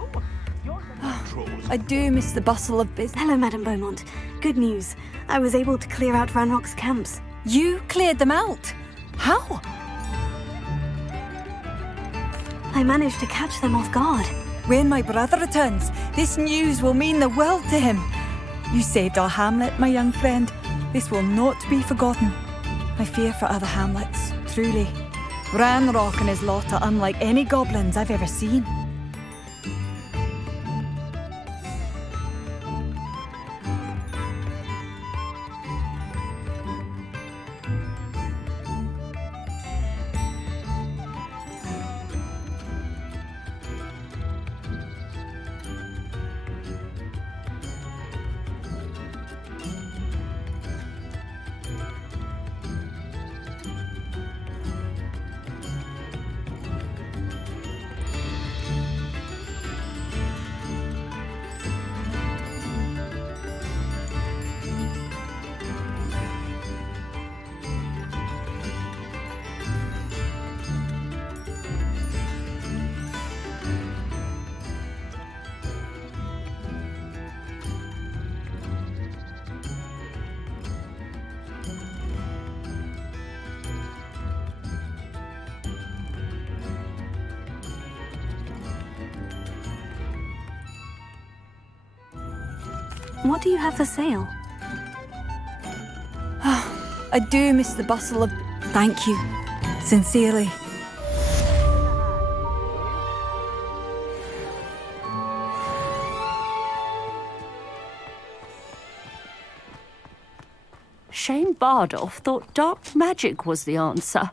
I do miss the bustle of business. Hello, Madame Beaumont. Good news. I was able to clear out Ranrock's camps. You cleared them out? How? I managed to catch them off guard. When my brother returns, this news will mean the world to him. You saved our hamlet, my young friend. This will not be forgotten. I fear for other hamlets, truly. Ranrock and his lot are unlike any goblins I've ever seen. What do you have for sale? I do miss the bustle of... Thank you. Sincerely. Shane Bardolph thought dark magic was the answer.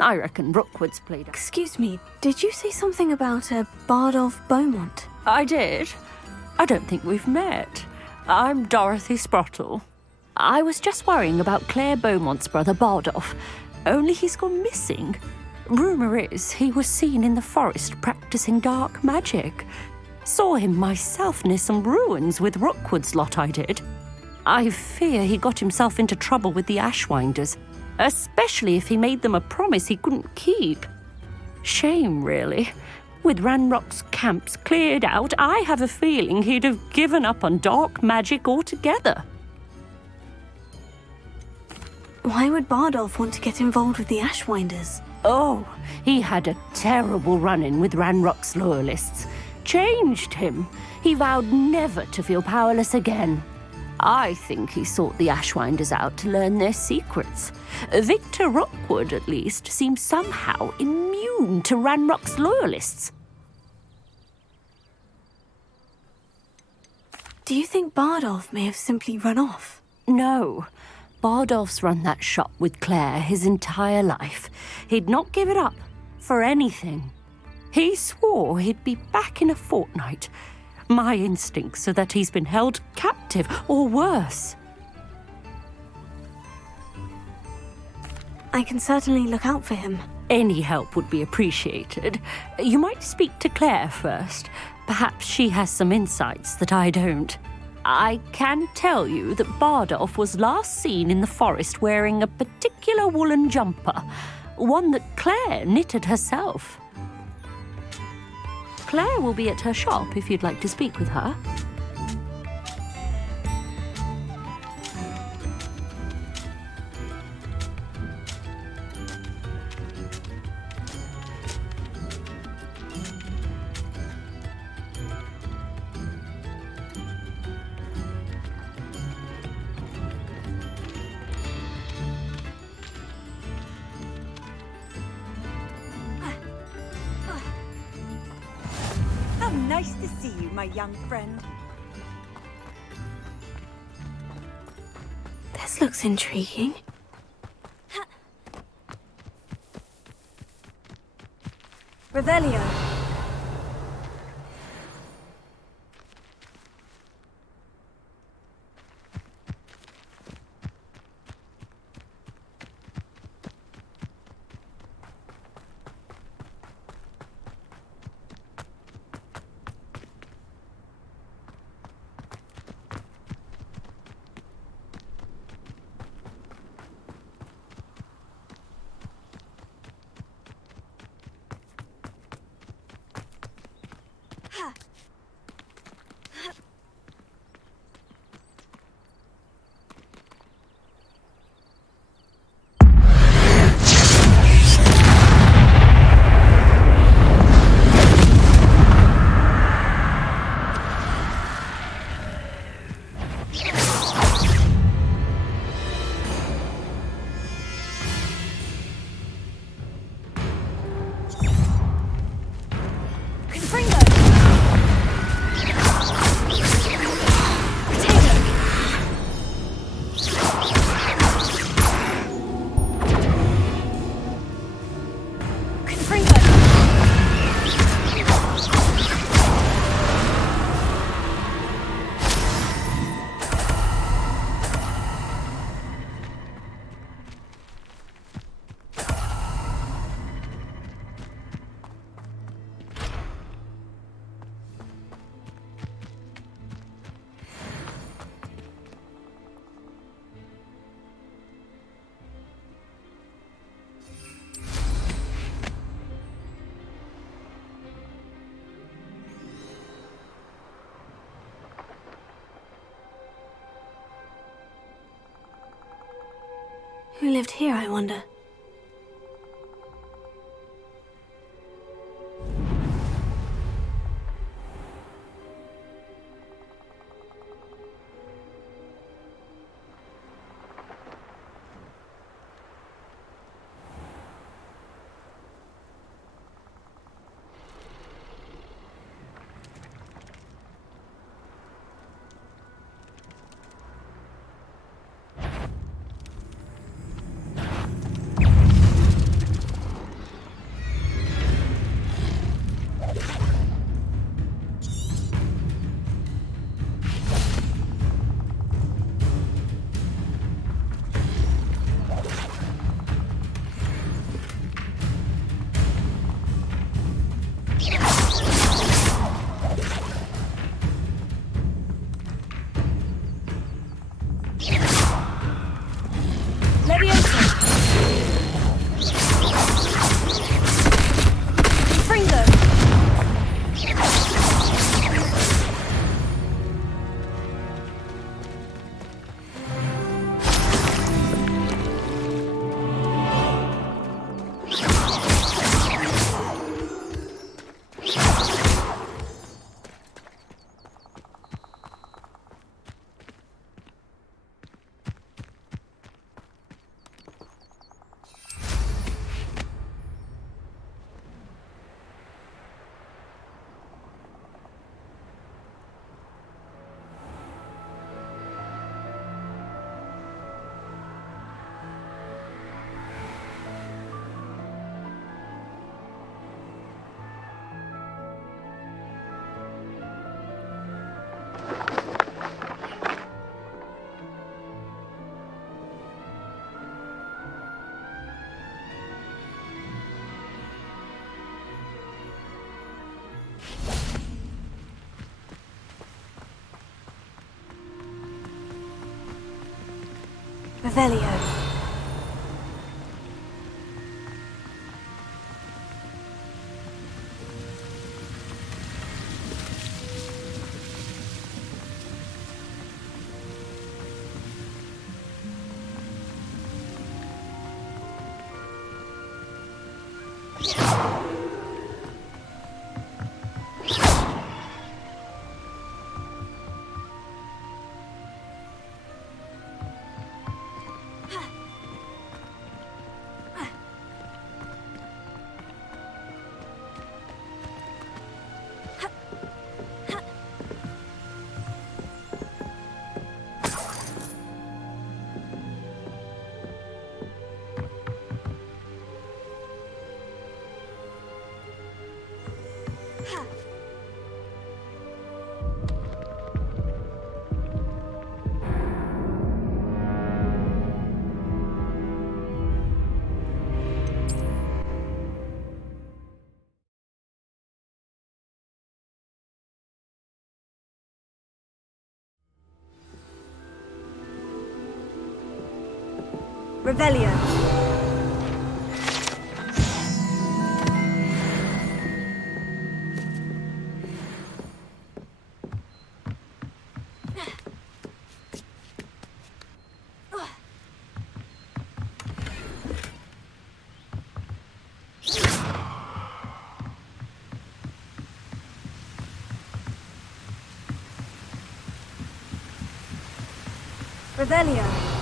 I reckon Rookwood's played... Excuse me, did you say something about a Bardolph Beaumont? I did. I don't think we've met. I'm Dorothy Sprottle. I was just worrying about Claire Beaumont's brother Bardolph, only he's gone missing. Rumour is he was seen in the forest practicing dark magic. Saw him myself near some ruins with Rookwood's lot I did. I fear he got himself into trouble with the Ashwinders, especially if he made them a promise he couldn't keep. Shame, really. With Ranrock's camps cleared out, I have a feeling he'd have given up on dark magic altogether. Why would Bardolph want to get involved with the Ashwinders? Oh, he had a terrible run-in with Ranrock's loyalists. Changed him. He vowed never to feel powerless again. I think he sought the Ashwinders out to learn their secrets. Victor Rookwood, at least, seems somehow immune to Ranrock's loyalists. Do you think Bardolph may have simply run off? No. Bardolph's run that shop with Claire his entire life. He'd not give it up for anything. He swore he'd be back in a fortnight. My instincts are that he's been held captive, or worse. I can certainly look out for him. Any help would be appreciated. You might speak to Claire first. Perhaps she has some insights that I don't. I can tell you that Bardolph was last seen in the forest wearing a particular woolen jumper, one that Claire knitted herself. Claire will be at her shop if you'd like to speak with her. Nice to see you, my young friend. This looks intriguing. Revelio. Who lived here, I wonder? Revelio. Revelio. Revelio.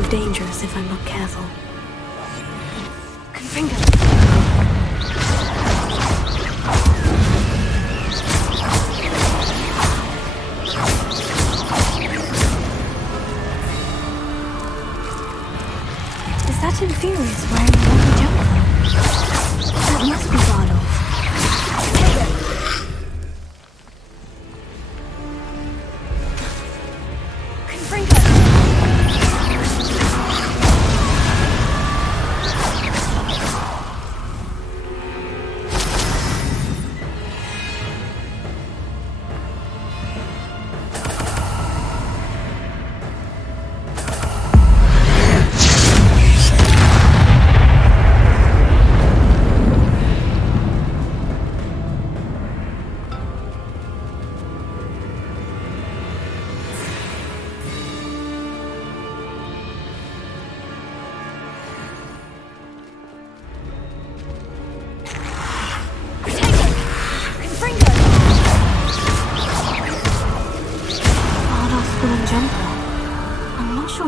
prove dangerous if I'm not careful. Confringo! Is that Infurious wearing a long jumper? That must be Bardolph.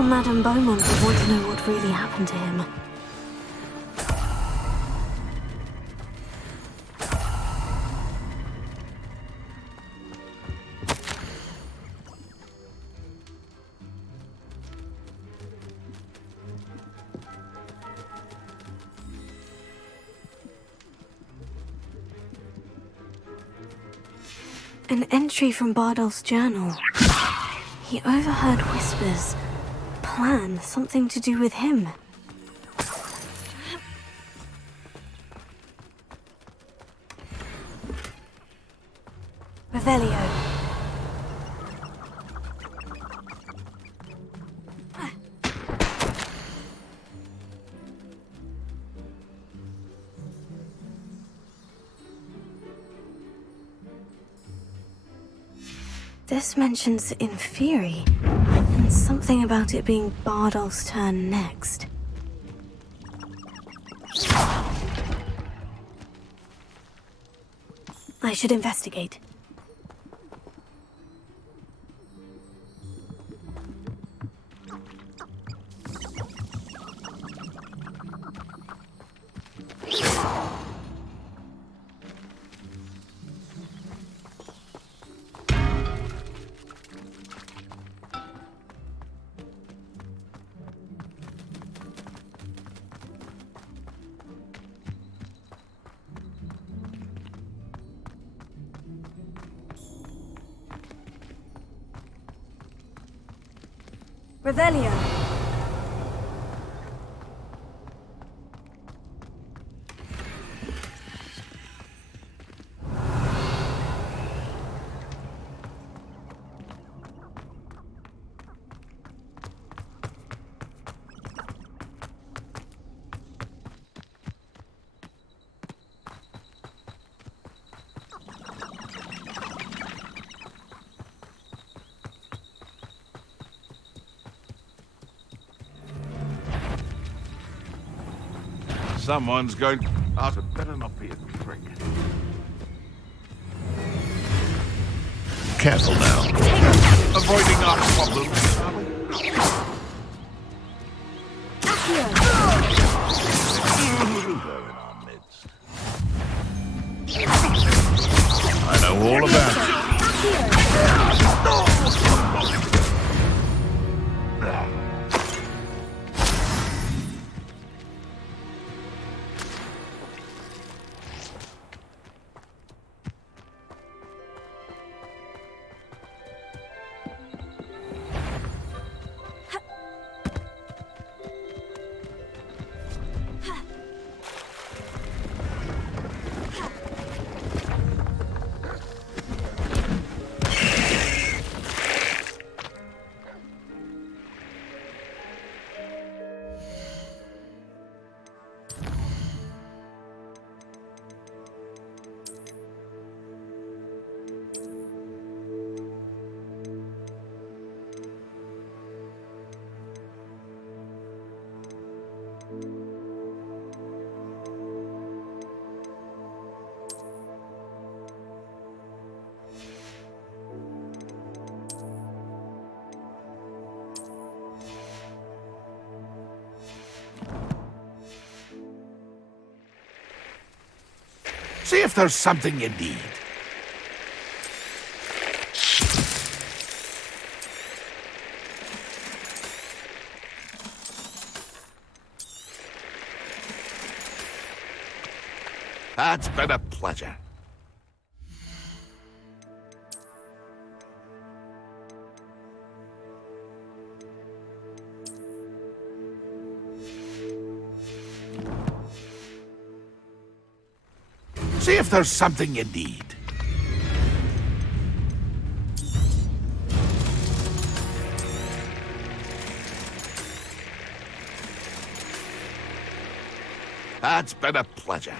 Madame Beaumont would want to know what really happened to him. An entry from Bardolph's journal. He overheard whispers. Plan, something to do with him. Revelio. This mentions Inferi, and something about it being Bardolph's turn next. I should investigate. Revelio. Someone's going... Oh, it better not be a trick. Careful now. Avoiding our problems, shall we? I know all about it. See if there's something you need. That's been a pleasure. See if there's something you need. That's been a pleasure.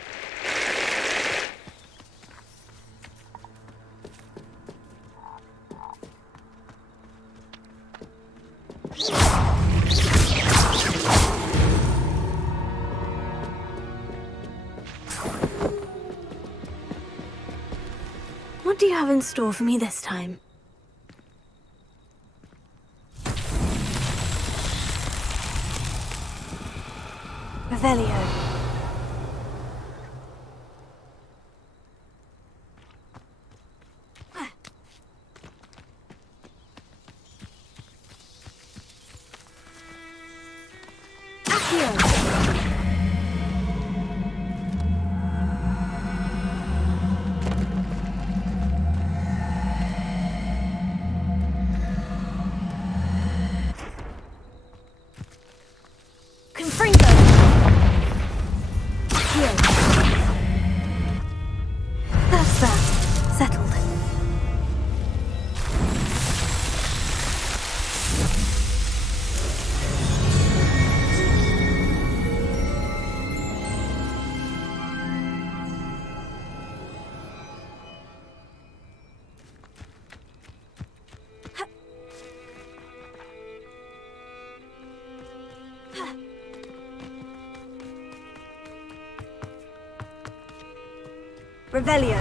What do you have in store for me this time? Revelio. That's that. Settled. Revelio.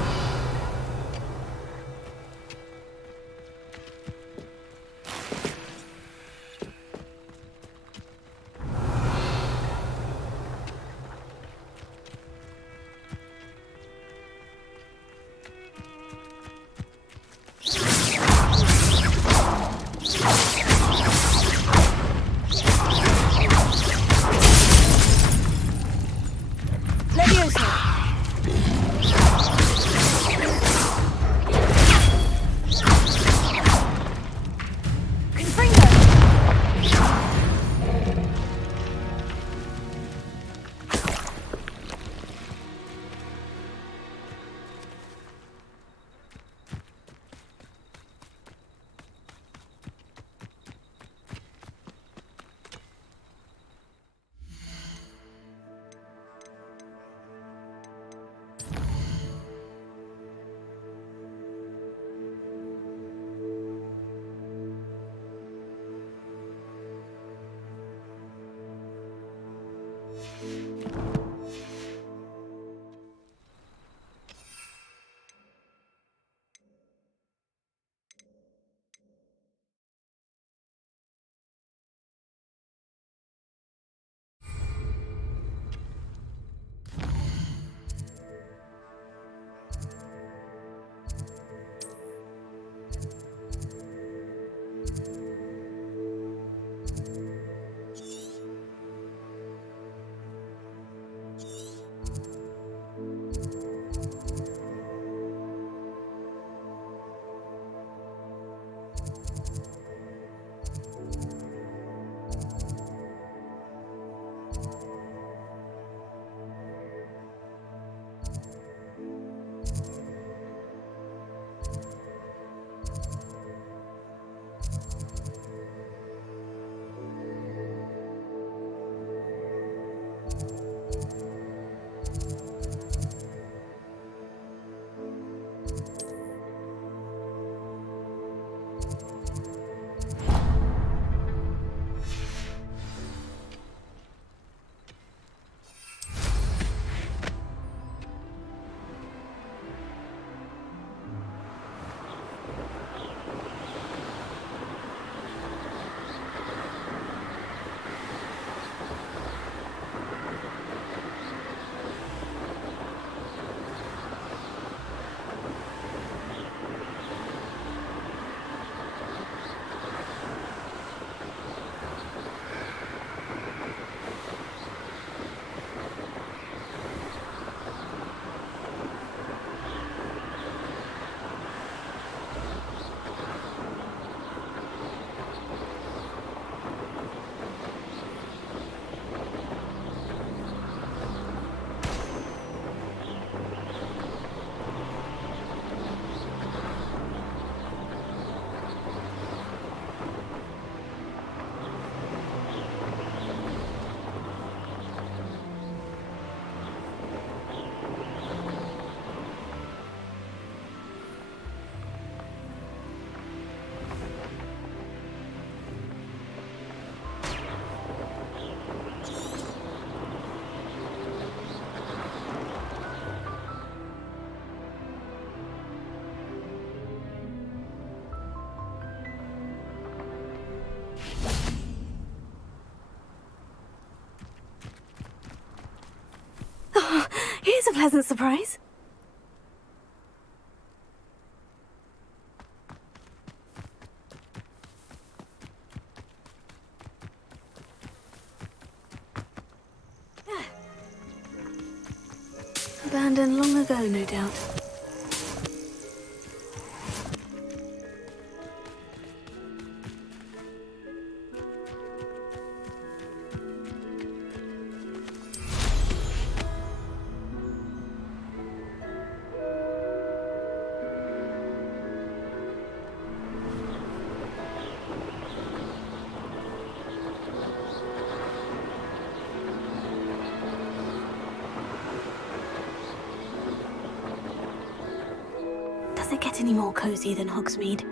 a pleasant surprise. Abandoned long ago, no doubt. Does it get any more cozy than Hogsmeade?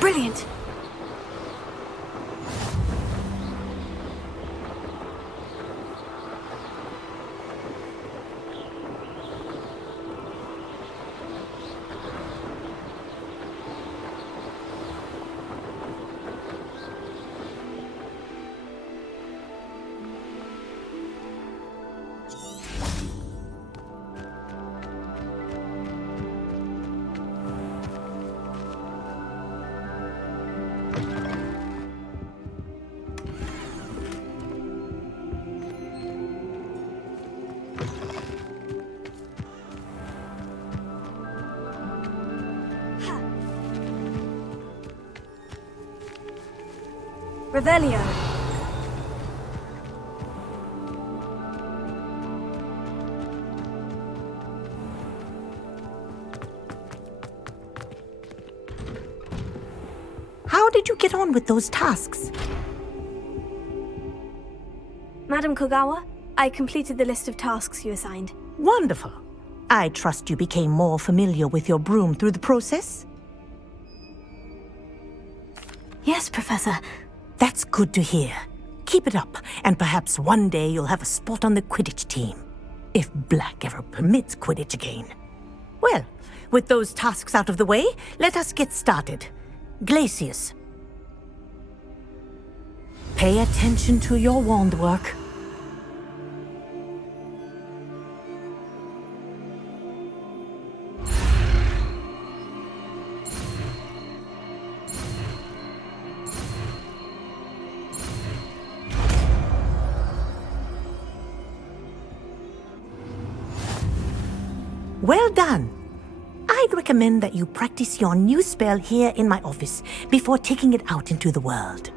Brilliant! Revelio. How did you get on with those tasks? Madam Kogawa, I completed the list of tasks you assigned. Wonderful. I trust you became more familiar with your broom through the process? Yes, Professor. That's good to hear. Keep it up, and perhaps one day you'll have a spot on the Quidditch team. If Black ever permits Quidditch again. Well, with those tasks out of the way, let us get started. Glacius. Pay attention to your wand work. Well done. I'd recommend that you practice your new spell here in my office before taking it out into the world.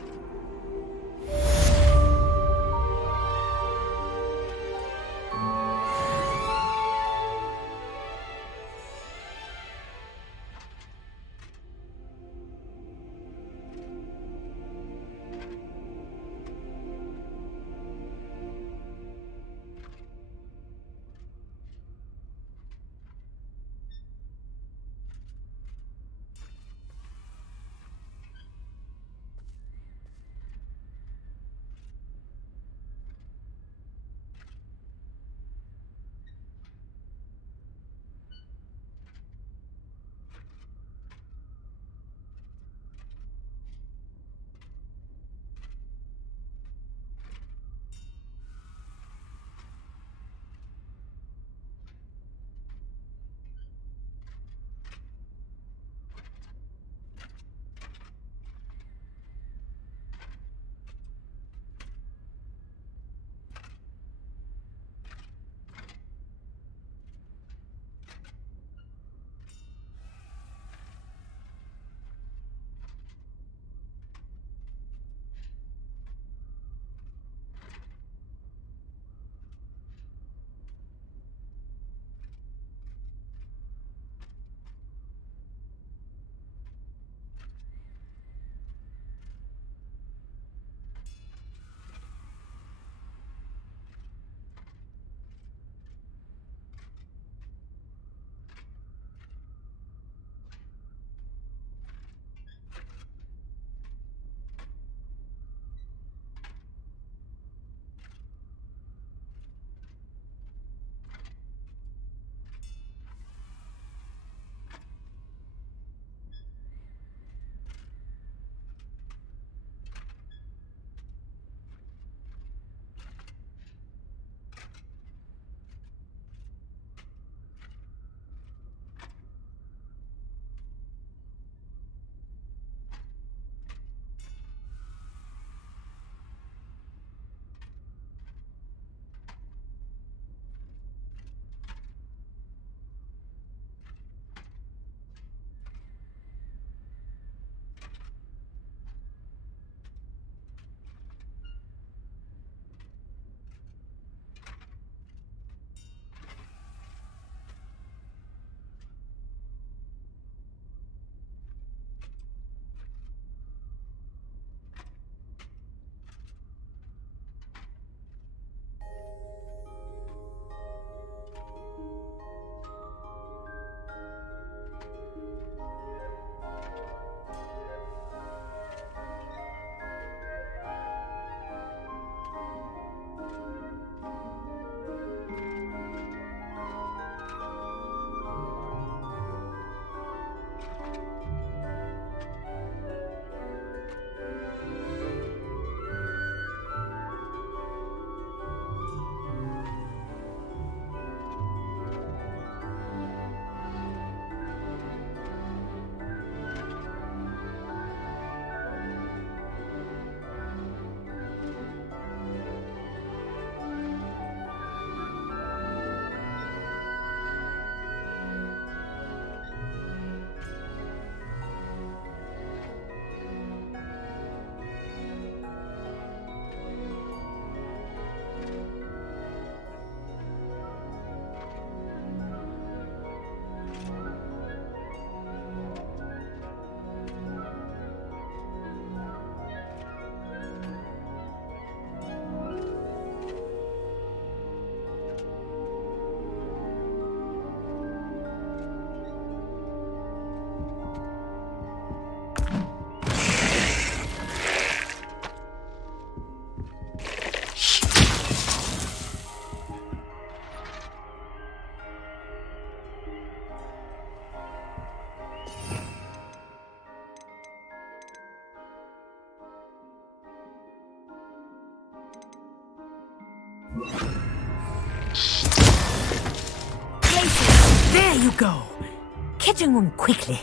There you go. Kitchen room quickly.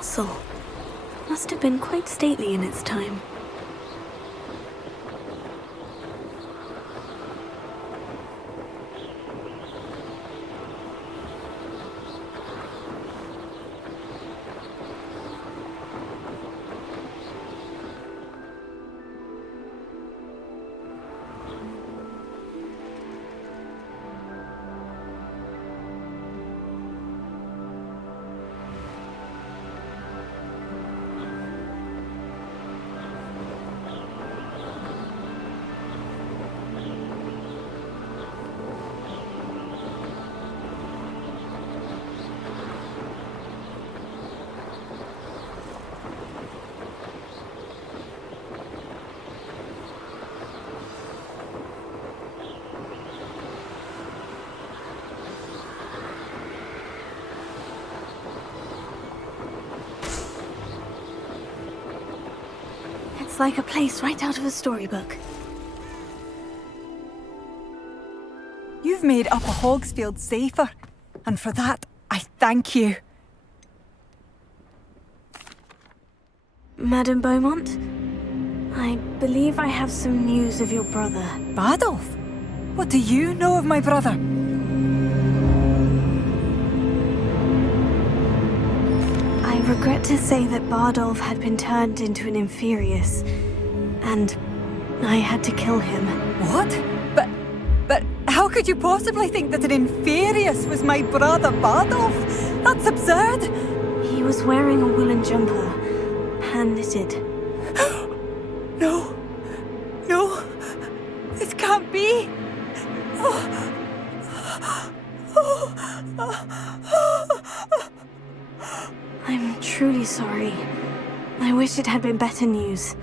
castle. Must have been quite stately in its time. It's like a place right out of a storybook. You've made Upper Hogsfield safer, and for that, I thank you. Madame Beaumont, I believe I have some news of your brother. Badolf? What do you know of my brother? I regret to say that Bardolph had been turned into an Inferius, and I had to kill him. What? But how could you possibly think that an Inferius was my brother Bardolph? That's absurd! He was wearing a woolen jumper, hand-knitted. No! No! This can't be! I'm truly sorry. I wish it had been better news.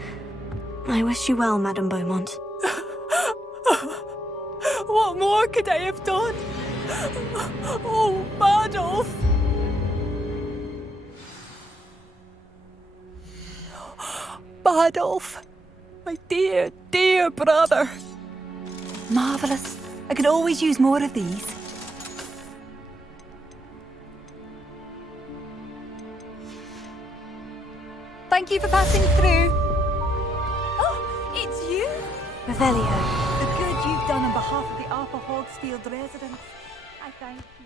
I wish you well, Madame Beaumont. What more could I have done? Oh, Bardolph! Bardolph! My dear, dear brother! Marvellous. I could always use more of these. Thank you for passing through. Oh, it's you? Revelio. The good you've done on behalf of the Upper Hogsfield residents. I thank you.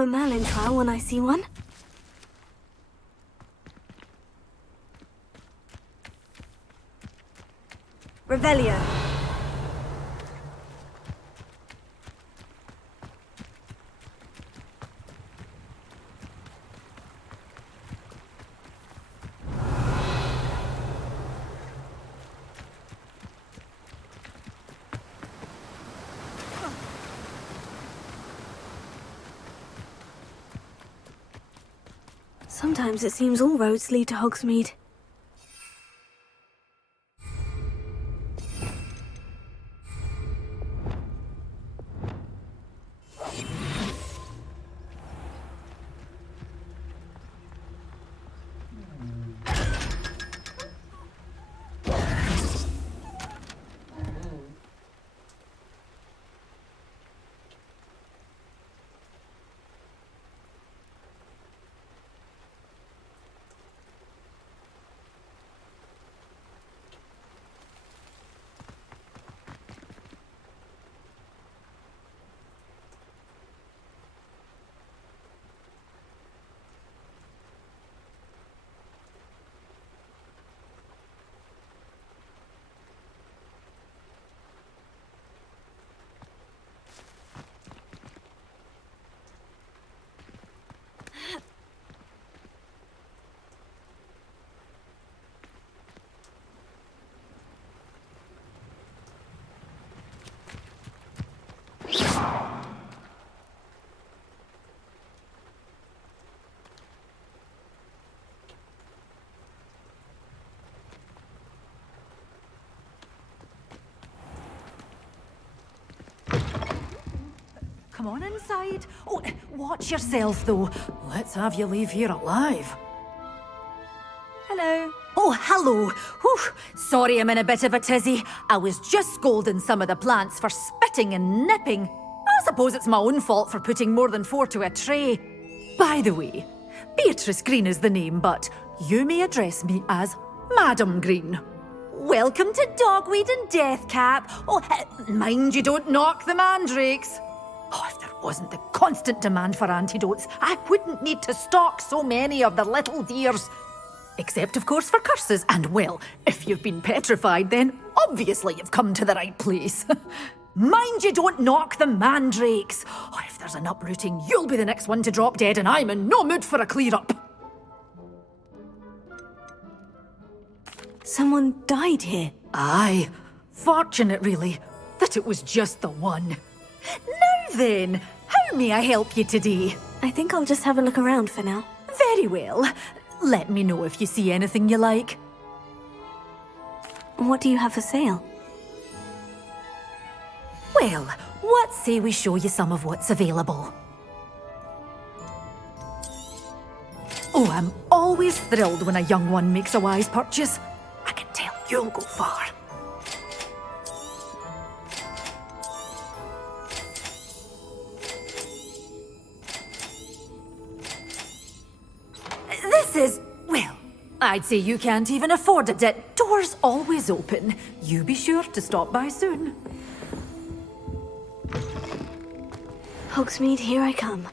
a Merlin trial when I see one. Revelio. Sometimes it seems all roads lead to Hogsmeade. Come on inside. Oh, watch yourself, though. Let's have you leave here alive. Hello. Oh, hello. Whew. Sorry I'm in a bit of a tizzy. I was just scolding some of the plants for spitting and nipping. I suppose it's my own fault for putting more than 4 to a tray. By the way, Beatrice Green is the name, but you may address me as Madam Green. Welcome to Dogweed and Deathcap. Oh, mind you don't knock the mandrakes. Oh, if there wasn't the constant demand for antidotes, I wouldn't need to stock so many of the little dears. Except, of course, for curses. And, well, if you've been petrified, then obviously you've come to the right place. Mind you don't knock the mandrakes. Oh, if there's an uprooting, you'll be the next one to drop dead, and I'm in no mood for a clear-up. Someone died here. Aye. Fortunate, really, that it was just the one. Now then, how may I help you today? I think I'll just have a look around for now. Very well. Let me know if you see anything you like. What do you have for sale? Well, what say we show you some of what's available? Oh, I'm always thrilled when a young one makes a wise purchase. I can tell you'll go far. This is, well, I'd say you can't even afford it. Doors always open. You be sure to stop by soon. Hogsmeade, here I come.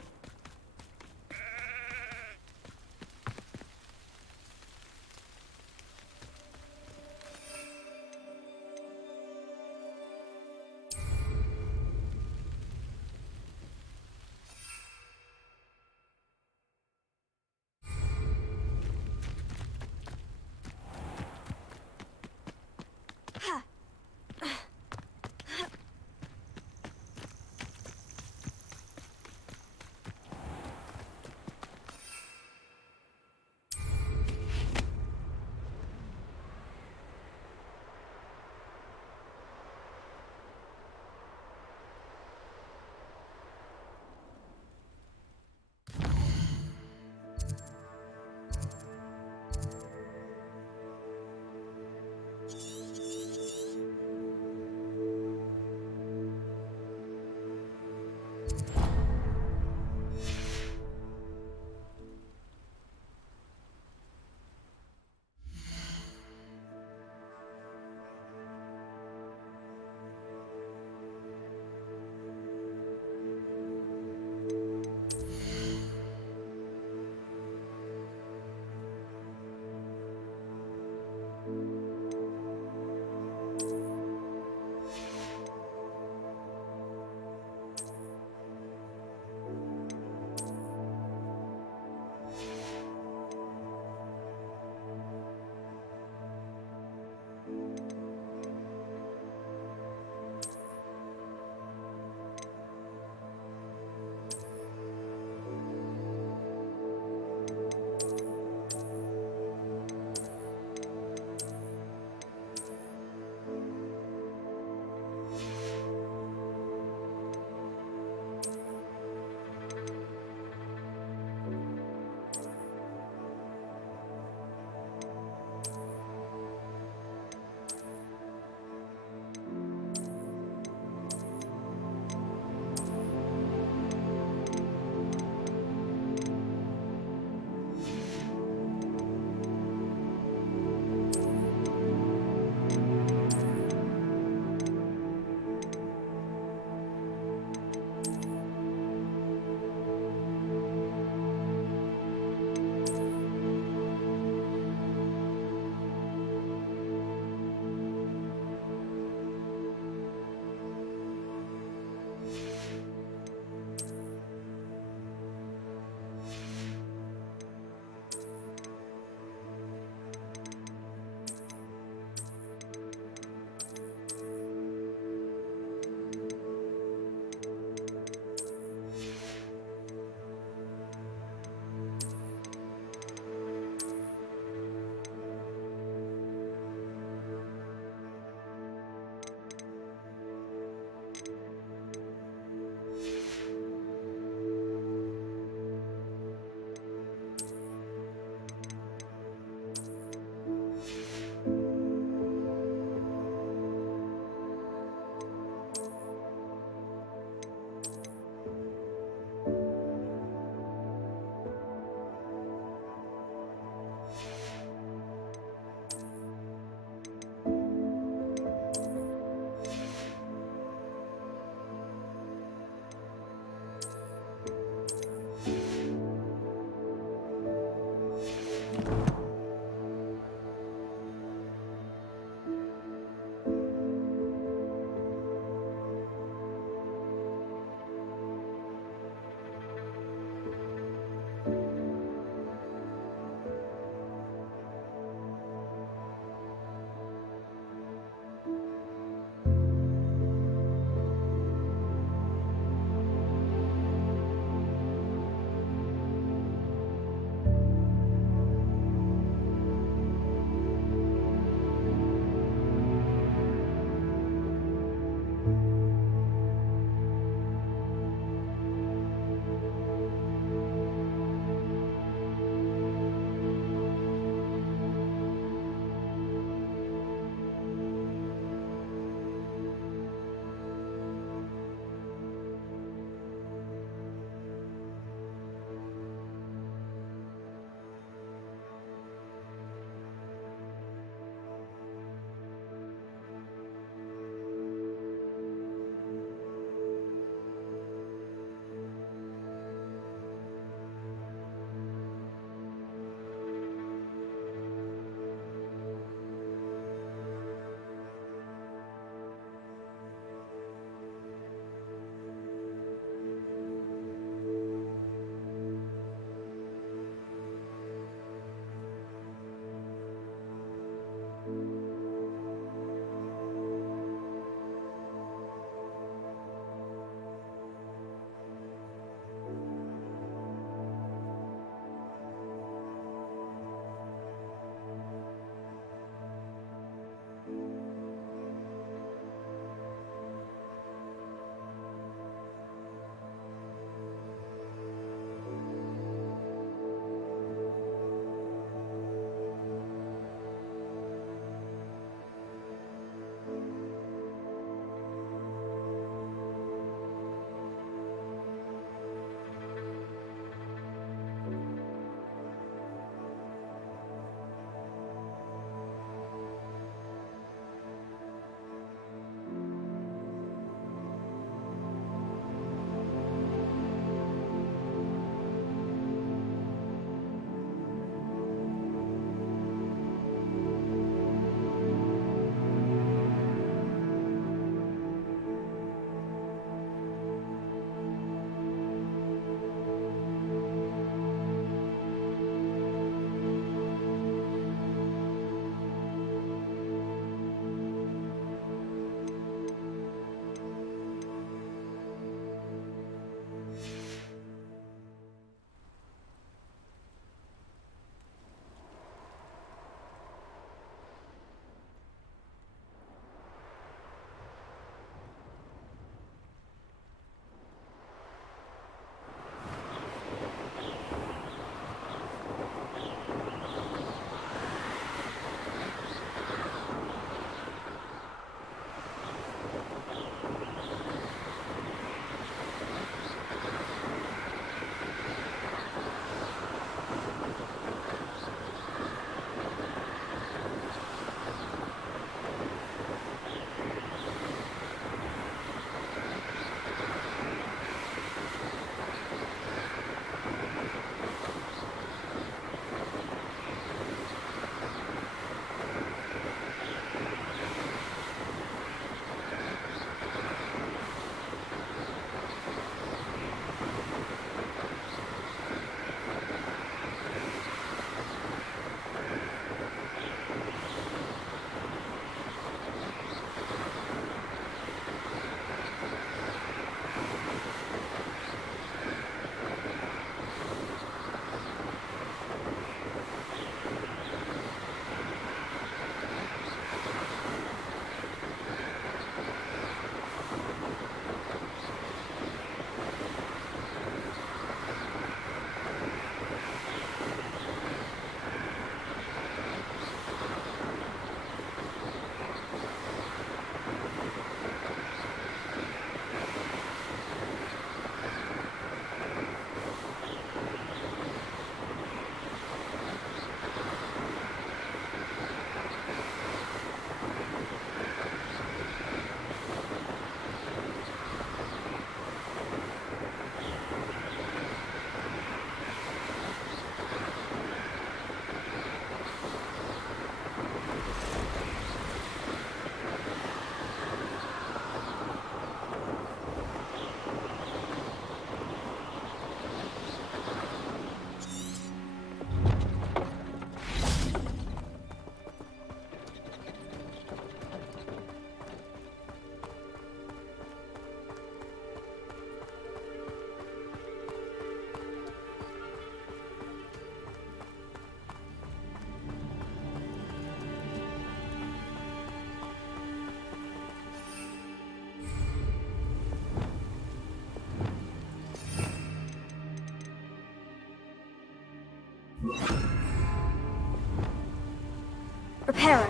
Reparo.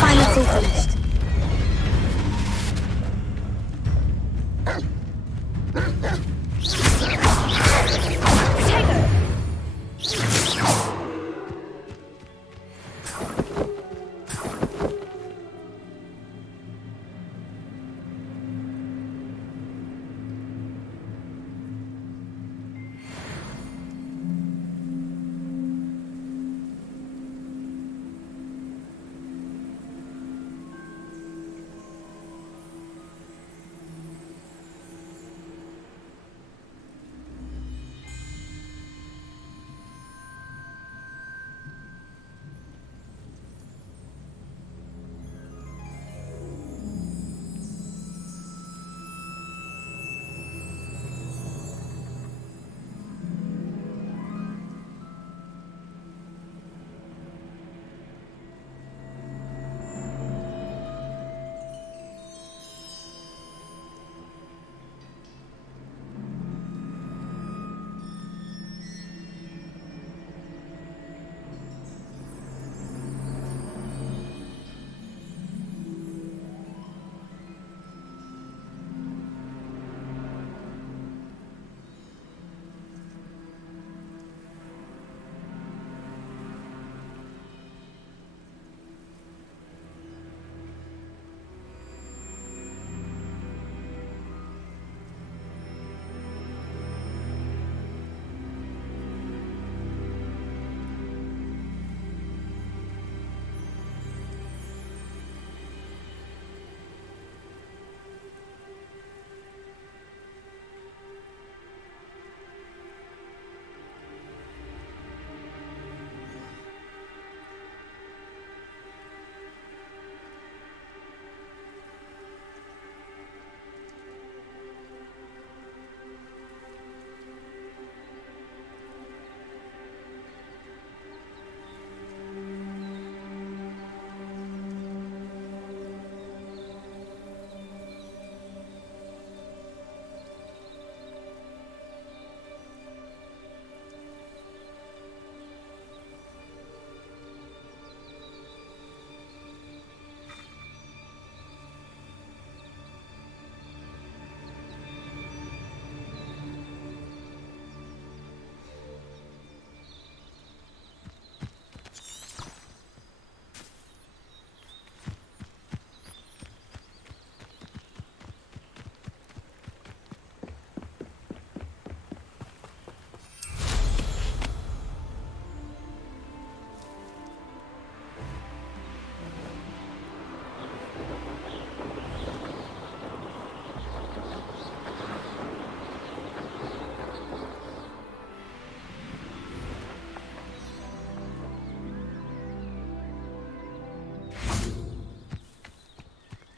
Finance all finished.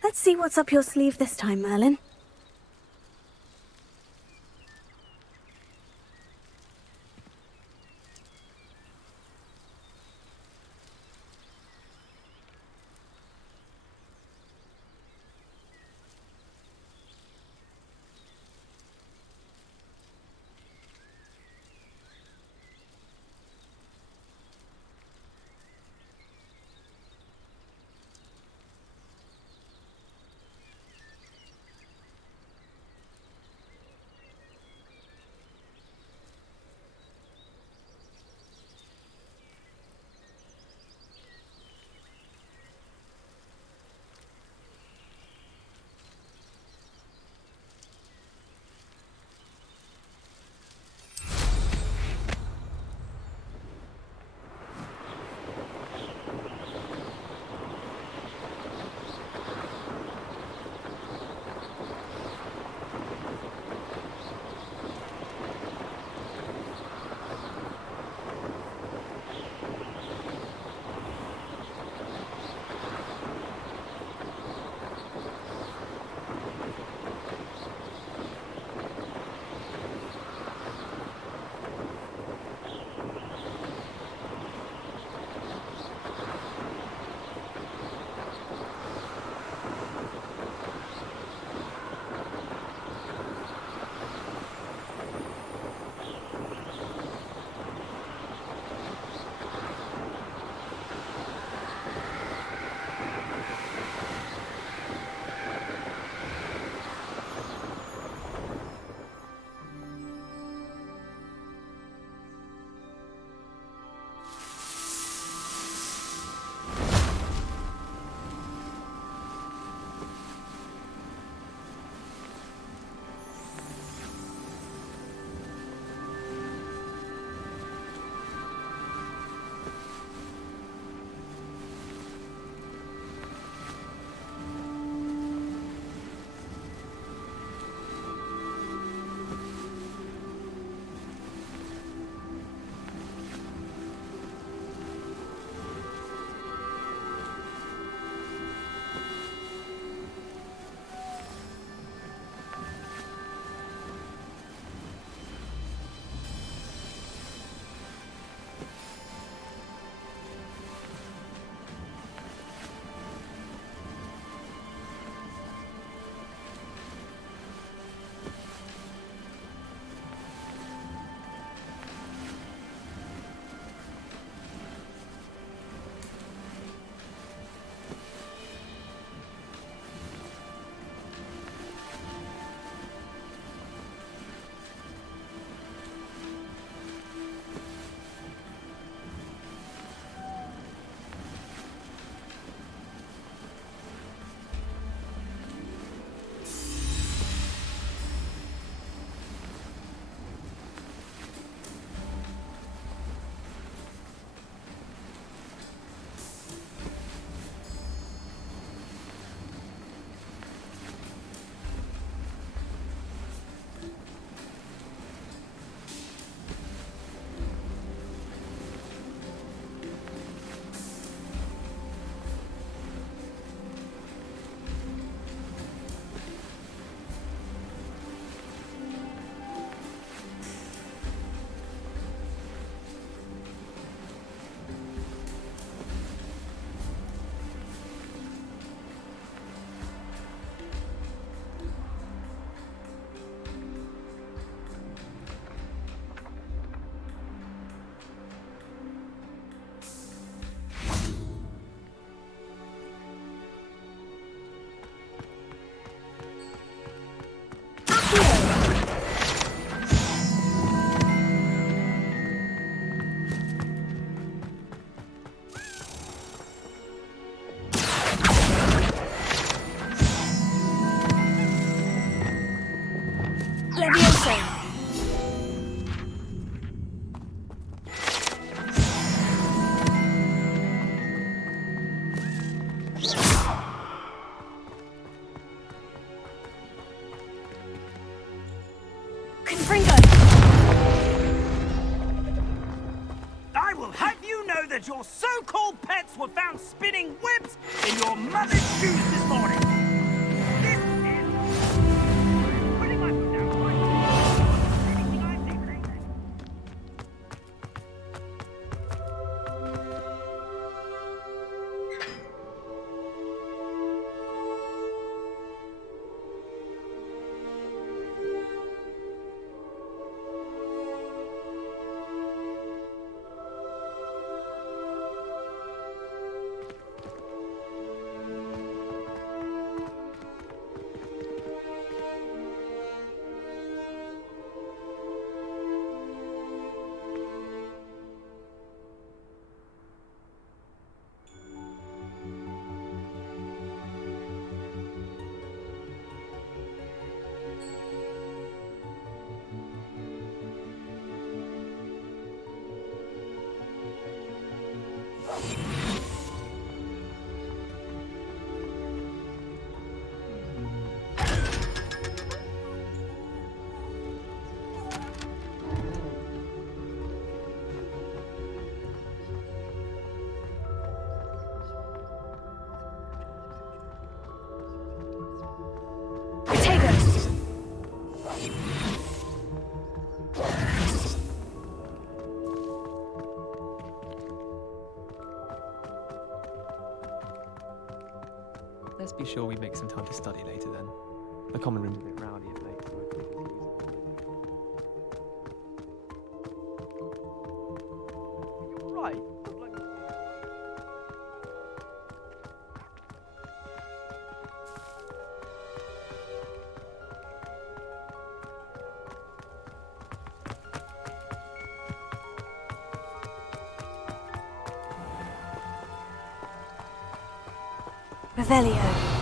Let's see what's up your sleeve this time, Merlin. Leviosa! I will have you know that your so-called pets were found spinning webs in your mother's shoes this morning. This is... Putting my foot down right. Anything I say, Let's be sure we make some time to study later then. The common room's a bit rowdy of late. right. Revelio.